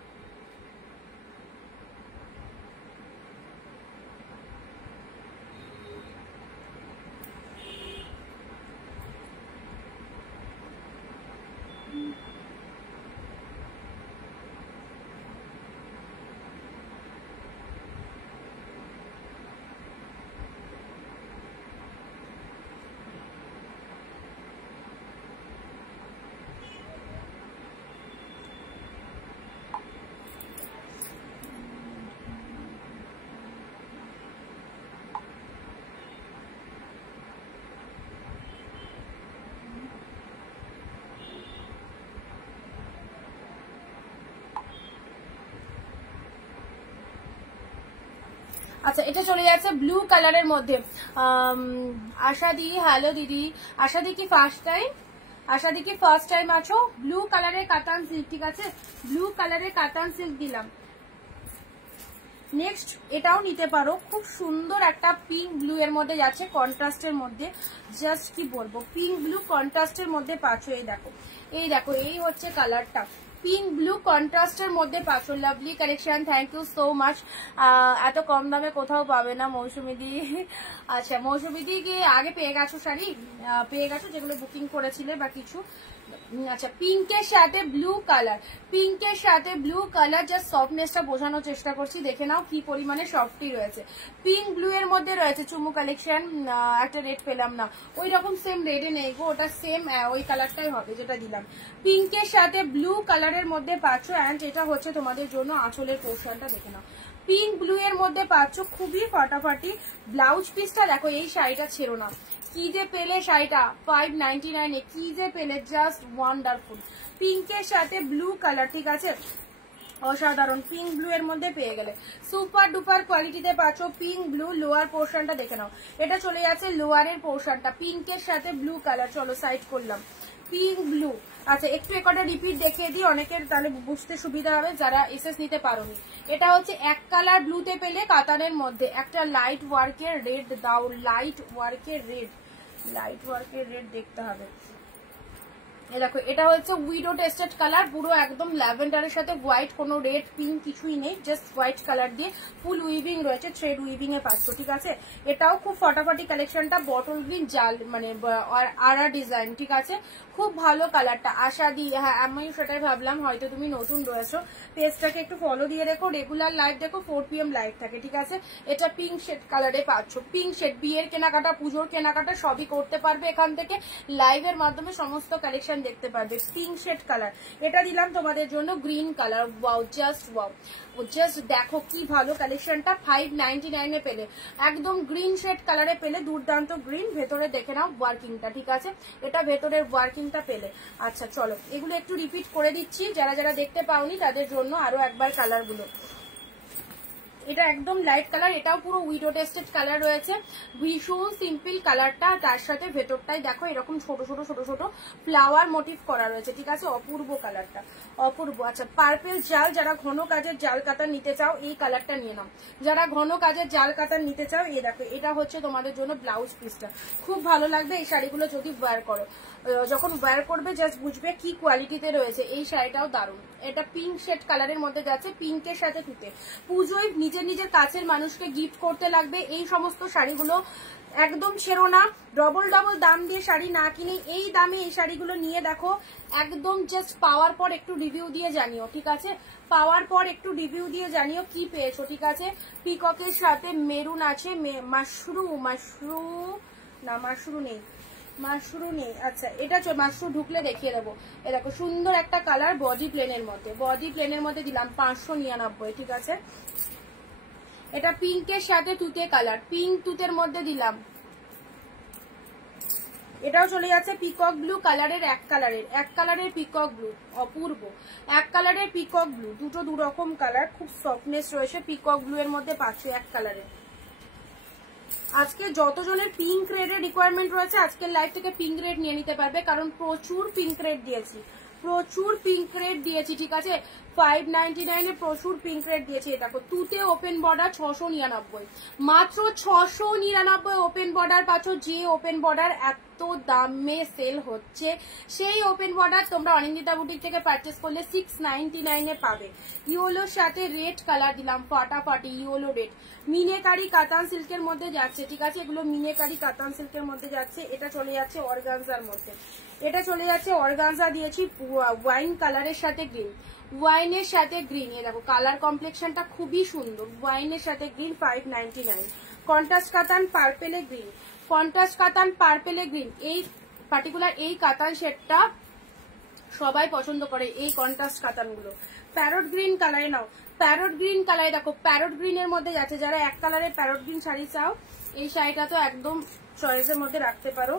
আচ্ছা এটা চলে যাচ্ছে ব্লু কালারের মধ্যে। আশা দি, হ্যালো দিদি, আশা দি কি ফার্স্ট টাইম, আশা দি কি ফার্স্ট টাইম আছো? ব্লু কালারের কাতান সিল্ক, ঠিক আছে, ব্লু কালারের কাতান সিল্ক দিলাম। নেক্সট এটাও নিতে পারো, খুব সুন্দর একটা পিঙ্ক ব্লু এর মধ্যে যাচ্ছে, কন্ট্রাস্টের মধ্যে, জাস্ট কি বলবো, পিঙ্ক ব্লু কন্ট্রাস্টের মধ্যে পাচ্ছ, এই দেখো, এই দেখো, এই হচ্ছে কালারটা, পিঙ্ক ব্লু কন্ট্রাস্টের মধ্যে পাচ্ছ, lovely collection, thank you so much. এত কম দামে কোথাও পাবে না মৌসুমি দি। আচ্ছা মৌসুমি দি কি আগে পেয়ে গেছো শাড়ি, পেয়ে গেছো যেগুলো বুকিং করেছিলে বা কিছু? আচ্ছা পিঙ্কের সাথে ব্লু কালার, পিঙ্কের সাথে ব্লু কালার, জাস্ট সফটনেসটা বোঝানোর চেষ্টা করছি, দেখে নাও কি পরিমাণে সফটি রয়েছে। পিঙ্ক ব্লু এর মধ্যে রয়েছে চুমু কালেকশন, একটা রেড পেলাম না, ওই রকম সেম রেডে নেই গো, ওটা সেম ওই কালারটাই হবে যেটা দিলাম। পিঙ্কের সাথে ব্লু কালারের মধ্যে পাচ্ছ, অ্যান্ড এটা হচ্ছে তোমাদের জন্য আঁচলের পোর্শনটা, দেখে নাও পিঙ্ক ব্লু এর মধ্যে পাচ্ছ, খুবই ফাটাফাটি। ব্লাউজ পিসটা দেখো, এই শাড়িটা ছেড়ো না, কি যে পেলে শাড়িটা 599 এ, কি যে পেলে, জাস্ট ওয়ান্ডারফুল। পিঙ্কের সাথে ব্লু কালার, ঠিক আছে, অসাধারণ পিঙ্ক ব্লু এর মধ্যে পেয়ে গেলে সুপার ডুপার কোয়ালিটিতে পাচ্ছ পিঙ্ক ব্লু। লোয়ার পোর্শনটা দেখে নাও, এটা চলে যাচ্ছে লোয়ারের পোর্শনটা পিঙ্কের সাথে ব্লু কালার। চলো সাইড করলাম পিঙ্ক ব্লু। আচ্ছা একটু একটা রিপিট দেখিয়ে দিই, অনেকের তাহলে বুঝতে সুবিধা হবে যারা এসএস নিতে পারোনি। এটা হচ্ছে এক কালার ব্লুতে পেলে কাতানের মধ্যে একটা লাইট ওয়ার্কের রেড দাও, লাইট ওয়ার্কের রেড, লাইট ওয়ার্কের রেড দেখতে হবে। দেখো এটা হচ্ছে উইডো টেস্টেড কালার, পুরো একদম ল্যাভেন্ডারের সাথে হোয়াইট, কোনো রেড পিঙ্ক কিছুই নেই, জাস্ট হোয়াইট কালার দিয়ে ফুল উইভিং রয়েছে, থ্রেড উইভিং এ পাচ্ছ। ঠিক আছে, এটাও খুব ফটাফটি কালেকশনটা, বটল গ্রিন জাল মানে আরা ডিজাইন। ঠিক আছে, খুব ভালো কালারটা। আশা দি, হ্যাঁ আমি সেটাই ভাবলাম হয়তো তুমি নতুন রয়েছো, পেজটাকে একটু ফলো দিয়ে রেখো, রেগুলার লাইভ দেখো, 4 PM লাইভ থাকে। ঠিক আছে, এটা পিঙ্ক শেড কালারে পাচ্ছ, পিঙ্ক শেড। বিয়ের কেনাকাটা, পুজোর কেনাকাটা সবই করতে পারবে এখান থেকে, লাইভের মাধ্যমে সমস্ত কালেকশন দেখতে পারবে। পিঙ্ক শেড কালার, এটা দিলাম তোমাদের জন্য green colour. Wow, just wow, just দেখো কি ভালো কালেকশনটা, 599 এ পেলে, একদম গ্রিন শেড কালারে পেলে, দুর্দান্ত গ্রিন। ভেতরে দেখে নাও ওয়ার্কিংটা। ঠিক আছে, এটা ভেতরের ওয়ার্কিংটা পেলে। আচ্ছা চলো এগুলো একটু রিপিট করে দিচ্ছি, যারা যারা দেখতে পাওনি তাদের জন্য আরো একবার কালারগুলো। এটা একদম লাইট কালার, এটাও পুরো উইডো টেস্টেড কালার রয়েছে, ভীষণ সিম্পল কালারটা। তার সাথে ভেতরটাই দেখো এরকম ছোট ছোট ছোট ছোট ফ্লাওয়ার মোটিভ করা রয়েছে। ঠিক আছে, অপূর্ব কালারটা, অপূর্ব। আচ্ছা পার্পেল জাল, যারা ঘন কাজের জাল কাতার নিতে চাও এই কালারটা নিয়ে নাও, যারা ঘন কাজের জাল কাতার নিতে চাও এই দেখো, এটা হচ্ছে তোমাদের জন্য ব্লাউজ পিসটা। খুব ভালো লাগবে এই শাড়িগুলো যদি ওয়্যার করো, যখন ওয়্যার করবে জাস্ট বুঝবে কি কোয়ালিটিতে রয়েছে। এই শাড়িটাও দারুণ, এটা পিঙ্ক শেড কালারের মধ্যে যাচ্ছে, পিঙ্কের সাথে তুতে। পুজোয় নিজের নিজের কাছের মানুষকে গিফট করতে লাগবে এই সমস্ত শাড়িগুলো, একদম ছেড়ো না। ডবল ডবল দাম দিয়ে শাড়ি না কিনে এই দামে এই শাড়িগুলো নিয়ে দেখো, একদম জাস্ট পাওয়ার পর একটু রিভিউ দিয়ে জানিও। ঠিক আছে, পাওয়ার পর একটু রিভিউ দিয়ে জানিও কি পেয়েছো। ঠিক আছে, পিককের সাথে মেরুন আছে, মাশরু না, মাশরু নেই, মাশরু নেই। আচ্ছা এটা মাশরু ঢুকলে দেখিয়ে দেবো। এ দেখো সুন্দর একটা কালার, বডি প্লেনের মধ্যে, বডি প্লেনের মধ্যে দিলাম 599। ঠিক আছে, এটা পিঙ্কের সাথে তুতে কালার, পিঙ্ক তুতের মধ্যে দিলাম। এটাও চলে যাচ্ছে পিকক ব্লু কালারের, এক কালারের পিকক ব্লু, অপূর্ব। এক কালারের পিকক ব্লু, দুটো দুরকম কালার, খুব সফটনেস রয়েছে পিকক ব্লু এর মধ্যে পাচ্ছ এক কালারের। আজকে যতজনের পিঙ্ক রেডের রিকোয়ারমেন্ট রয়েছে আজকের লাইভ থেকে পিঙ্ক রেড নিয়ে নিতে পারবে, কারণ প্রচুর পিঙ্ক রেড দিয়েছি, প্রচুর পিঙ্ক রেড দিয়েছি। ঠিক আছে, 599 এ প্রচুর পিঙ্ক রেড দিয়েছি। দেখো তুতে ওপেন বর্ডার 699, মাত্র 699 ওপেন বর্ডার পাচ্ছ। যে ওপেন বর্ডার এত দামে সেল হচ্ছে, সেই ওপেন বর্ডার তোমরা অনিন্দিতা বুটিক থেকে পারচেস করলে 699 এ পাবে। ইয়েলোর সাথে রেড কালার দিলাম, ফাটাফাটি ইয়েলো রেড, মিনেকারি কাতান সিল্কের মধ্যে যাচ্ছে। ঠিক আছে, এগুলো মিনেকারি কাতান সিল্কের মধ্যে যাচ্ছে। এটা চলে যাচ্ছে অর্গানজার মধ্যে, এটা চলে যাচ্ছে অর্গানজা দিয়েছি ওয়াইন কালারের সাথে গ্রিন, ওয়াইনের সাথে গ্রিন। এ দেখো কালার কমপ্লেকশনটা খুবই সুন্দর, ওয়াইনের সাথে গ্রিন 599। কন্ট্রাস্ট কাতান পার্পেলে গ্রিন, কন্ট্রাস্ট কাতান পার্পেলে গ্রিন। এই পার্টিকুলার এই কাতান শেডটা সবাই পছন্দ করে, এই কন্ট্রাস্ট কাতানগুলো। প্যারট গ্রিন কালারে নাও, প্যারট গ্রিন কালারে দেখো, প্যারট গ্রিনের মধ্যে যাচ্ছে। যারা এক কালারের প্যারট গ্রিন শাড়ি চাও এই শাড়িটা তো একদম চয়েসের মধ্যে রাখতে পারো।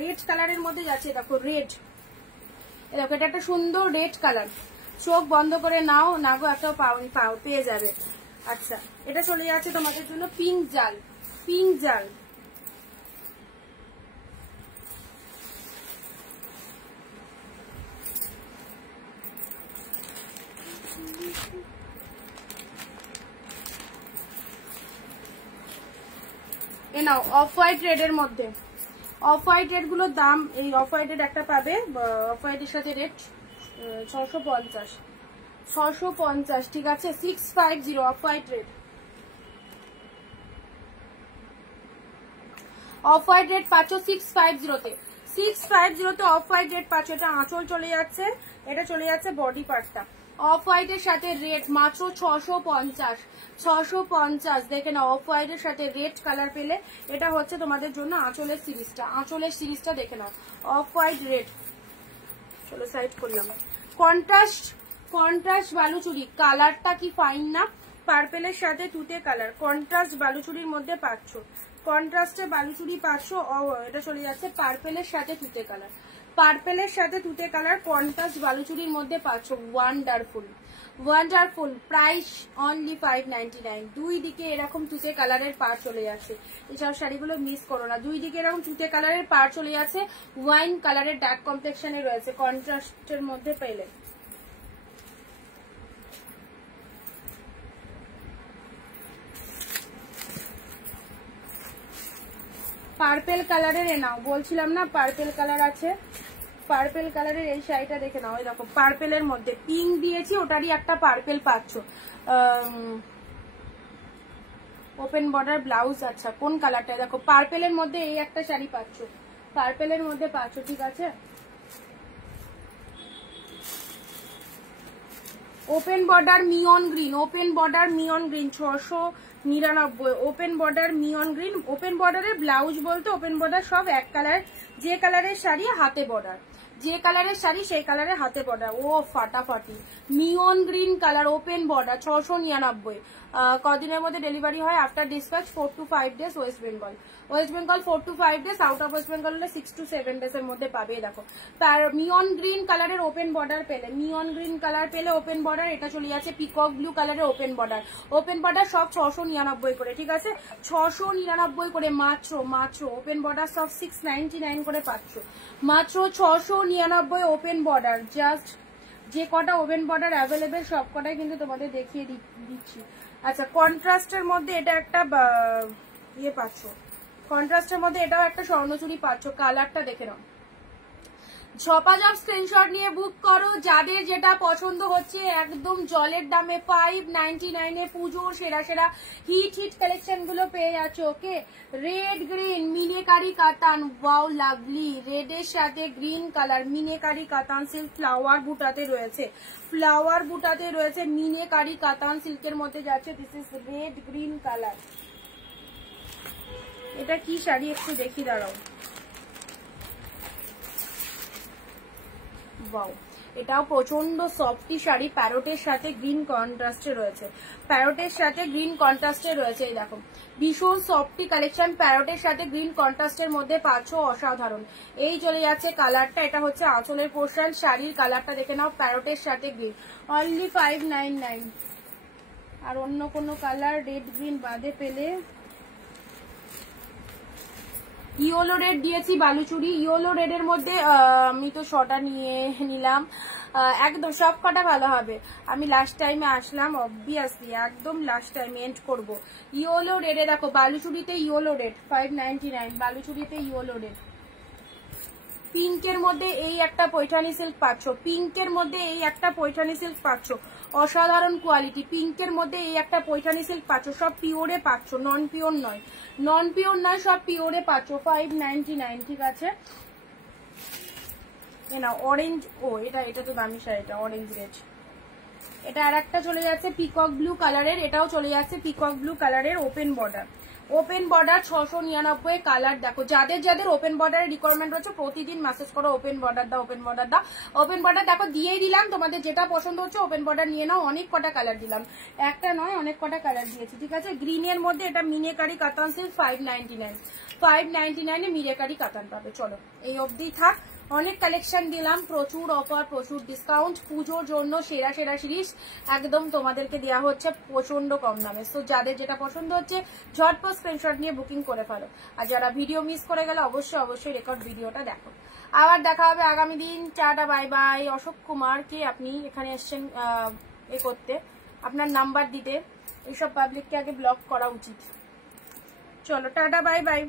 রেড কালারের মধ্যে যাচ্ছে, দেখো রেড, দেখো এটা একটা সুন্দর রেড কালার, চোখ বন্ধ করে নাও না গো, একটা পেয়ে যাবে। আচ্ছা এটা চলে যাচ্ছে তোমাদের জন্য পিঙ্ক জাল, পিঙ্ক জাল। এ নাও অফ হোয়াইট রেডের মধ্যে, অফ হোয়াইট রেড গুলোর দাম, এই অফ হোয়াইট রেড একটা পাবে, অফ হোয়াইটের সাথে রেড 650। ঠিক আছে, 650 of white red, off white red পাচ্ছ 650-তে, 650-তে অফ হোয়াইট রেড পাচ্ছ। এটা আঁচল চলে যাচ্ছে, এটা চলে যাচ্ছে বডি পার্টটা। অফ হোয়াইটের সাথে রেড মাত্র 650 দেখে না, অফ হোয়াইটের সাথে রেড কালার পেলে। এটা হচ্ছে তোমাদের জন্য আঁচলের সিরিজটা, আঁচলের সিরিজটা দেখে না, অফ হোয়াইট রেড। চলো সাইড করলাম। কন্ট্রাস্ট বালুচুরি, কালারটা কি ফাইন না, পার্পেলের সাথে তুতে কালার, কন্ট্রাস্ট বালুচুরির মধ্যে পাচ্ছ, কন্ট্রাস্টে বালুচুরি 500। এটা চলে যাচ্ছে পার্পেলের সাথে তুতে কালার, পার্পেলের সাথে তুতে কালার কন্ট্রাস্ট বালুচুরির মধ্যে 500। Wonderful wonderful, price only 599। দুই দিকে এরকম তুতে কালারের পার চলে যাচ্ছে, এসব শাড়িগুলো মিস করো না। দুই দিকে এরকম তুতে কালারের পার চলে যাচ্ছে, ওয়াইন কালারের ডার্ক কমপ্লেক্সনে রয়েছে কন্ট্রাস্টের মধ্যে পেলে। পার্পেল কালারের এ নাও, বলছিলাম না পার্পেল কালার আছে, পার্পেল কালারের এই শাড়িটা দেখে নাও। এই দেখো পার্পেলের মধ্যে পিঙ্ক দিয়েছি, ওটারই একটা পার্পেল পাচ্ছ। Open border blouse. আচ্ছা কোন কালারটা? দেখো পার্পেলের মধ্যে এই একটা শাড়ি পাচ্ছ, পার্পেলের মধ্যে পাচ্ছ, ঠিক আছে। Open border মিয়ন green, open border মিয়ন green 699। Open border মিয়ন green, open বর্ডারের ব্লাউজ বলতে ওপেন বর্ডার সব এক কালার, যে কালারের শাড়ি হাতে বর্ডার, যে কালারের শাড়ি সেই কালারের হাতে বর্ডার। ও ফাটাফাটি মিয়ন গ্রিন কালার, ওপেন বর্ডার 699। কদিনের মধ্যে ডেলিভারি হয়? After dispatch 4 to 5 days. West Bengal, West Bengal 4 to 5 days, out of West Bengal হলে 6 to 7 ডেজ এর মধ্যে পাবে। দেখো তার মিয়ন গ্রিন কালারের ওপেন বর্ডার পেলে, মিয়ন গ্রিন কালার পেলে ওপেন বর্ডার। এটা চলে যাচ্ছে পিকক ব্লু কালারের ওপেন বর্ডার, ওপেন বর্ডার সব 699 করে, ঠিক আছে 699 করে মাত্র, মাত্র ওপেন বর্ডার সব 699 করে পাচ্ছ, মাত্র 699 ওপেন বর্ডার। জাস্ট যে কটা ওপেন বর্ডার অ্যাভেলেবেল সব কটাই কিন্তু তোমাদের দেখিয়ে দিচ্ছি। আচ্ছা কন্ট্রাস্টের মধ্যে এটা একটা ইয়ে পাচ্ছ, কন্ট্রাস্টের মধ্যে এটাও একটা স্বর্ণচুরি পাচ্ছ, কালারটা দেখে নাও। ঝপাঝপ স্ক্রিনশট নিয়ে বুক করো, যাদের যেটা পছন্দ হচ্ছে। একদম জলের দামে 599 পুজোর সেরা সেরা হিট হিট কালেকশন গুলো পেয়ে যাচ্ছে। ওকে রেড গ্রিন মিনেকারি কাতান, ওয়াও লাভলি, রেডের সাথে গ্রিন কালার মিনেকারি কাতান সিল্ক, ফ্লাওয়ার বুটাতে রয়েছে, ফ্লাওয়ার বুটাতে রয়েছে মিনেকারি কাতান সিল্কের মধ্যে যাচ্ছে। This is red green colour. এটা কি শাড়ি একটু দেখি, দাঁড়াও। ওয়াও এটাও প্রচন্ড সফটি শাড়ি, প্যারোটের সাথে গ্রিন কন্ট্রাস্টে রয়েছে, প্যারোটের সাথে গ্রিন কন্ট্রাস্টে রয়েছে। এই দেখো ভীষণ সফটি কালেকশন, প্যারোটের সাথে গ্রিন কন্ট্রাস্টের মধ্যে পাচ্ছ, অসাধারণ। এই চলে যাচ্ছে কালারটা, এটা হচ্ছে আঁচলের পোর্শন, শাড়ির কালারটা দেখে নাও, প্যারোটের সাথে গ্রিন, অনলি 599। আর অন্য কোনো কালার রেড গ্রিন বাদে পেলে ইয়েলো রেড দিয়েছি বালুচুরি, ইয়েলো রেডের মধ্যে আমি তো শটা নিয়ে নিলাম, একদম সব কটা ভালো হবে। আমি লাস্ট টাইমে আসলাম অবভিয়াসলি, একদম লাস্ট টাইমে এন্ড করব। ইয়েলো রেডে দেখো বালুচুরিতে ইয়েলো রেড 599, বালুচুরিতে ইয়েলো রেড। পিঙ্কের মধ্যে এই একটা পৈঠানি সিল্ক পাচ্ছ, পিঙ্কের মধ্যে এই একটা পৈঠানি সিল্ক পাচ্ছ, অসাধারণ কোয়ালিটি। পিঙ্কের মধ্যে এই একটা পৈঠানি সিল্ক পাচ্ছ, সব পিওরে পাচ্ছ, নন পিওর নয়, নন পিওর নয়, সব পিওরে পাচ্ছ 599, ঠিক আছে। না অরেঞ্জ, ও এটা তো দামি শাড়ি, এটা অরেঞ্জ রেড। এটা আর একটা চলে যাচ্ছে পিকক ব্লু কালারের, এটাও চলে যাচ্ছে পিকক ব্লু কালারের open border, open border 699 colour. দেখো যাদের যাদের ওপেন বর্ডারের রিকোয়ারমেন্ট রয়েছে প্রতিদিন মেসেজ করো ওপেন বর্ডার দাও, ওপেন বর্ডার দাও, ওপেন বর্ডার দেখো দিয়েই দিলাম। তোমাদের যেটা পছন্দ হচ্ছে ওপেন বর্ডার নিয়ে নাও, অনেক কটা কালার দিলাম, একটা নয় অনেক কটা কালার দিয়েছি, ঠিক আছে। গ্রিনের মধ্যে এটা মিনেকারি কাতান সিল্ক 599, 599 এ মিনেকারি কাতান পাবে। চলো এই অবধি থাক, অনেক কালেকশন দিলাম, প্রচুর অফার, প্রচুর ডিসকাউন্ট, পুজোর জন্য সেরা সেরা সিরিজ একদম তোমাদেরকে দেওয়া হচ্ছে প্রচন্ড কম দামে। তো যাদের যেটা পছন্দ হচ্ছে ঝটপট স্ক্রিনশট নিয়ে বুকিং করে ফেলো, আর যারা ভিডিও মিস করে গেলে অবশ্যই অবশ্যই রেকর্ড ভিডিওটা দেখো। আবার দেখা হবে আগামী দিন, টাটা বাই বাই। অশোক কুমার কে আপনি এখানে এসছেন এ করতে, আপনার নাম্বার দিতে, এইসব পাবলিককে আগে ব্লক করা উচিত। চলো টাটা বাই বাই।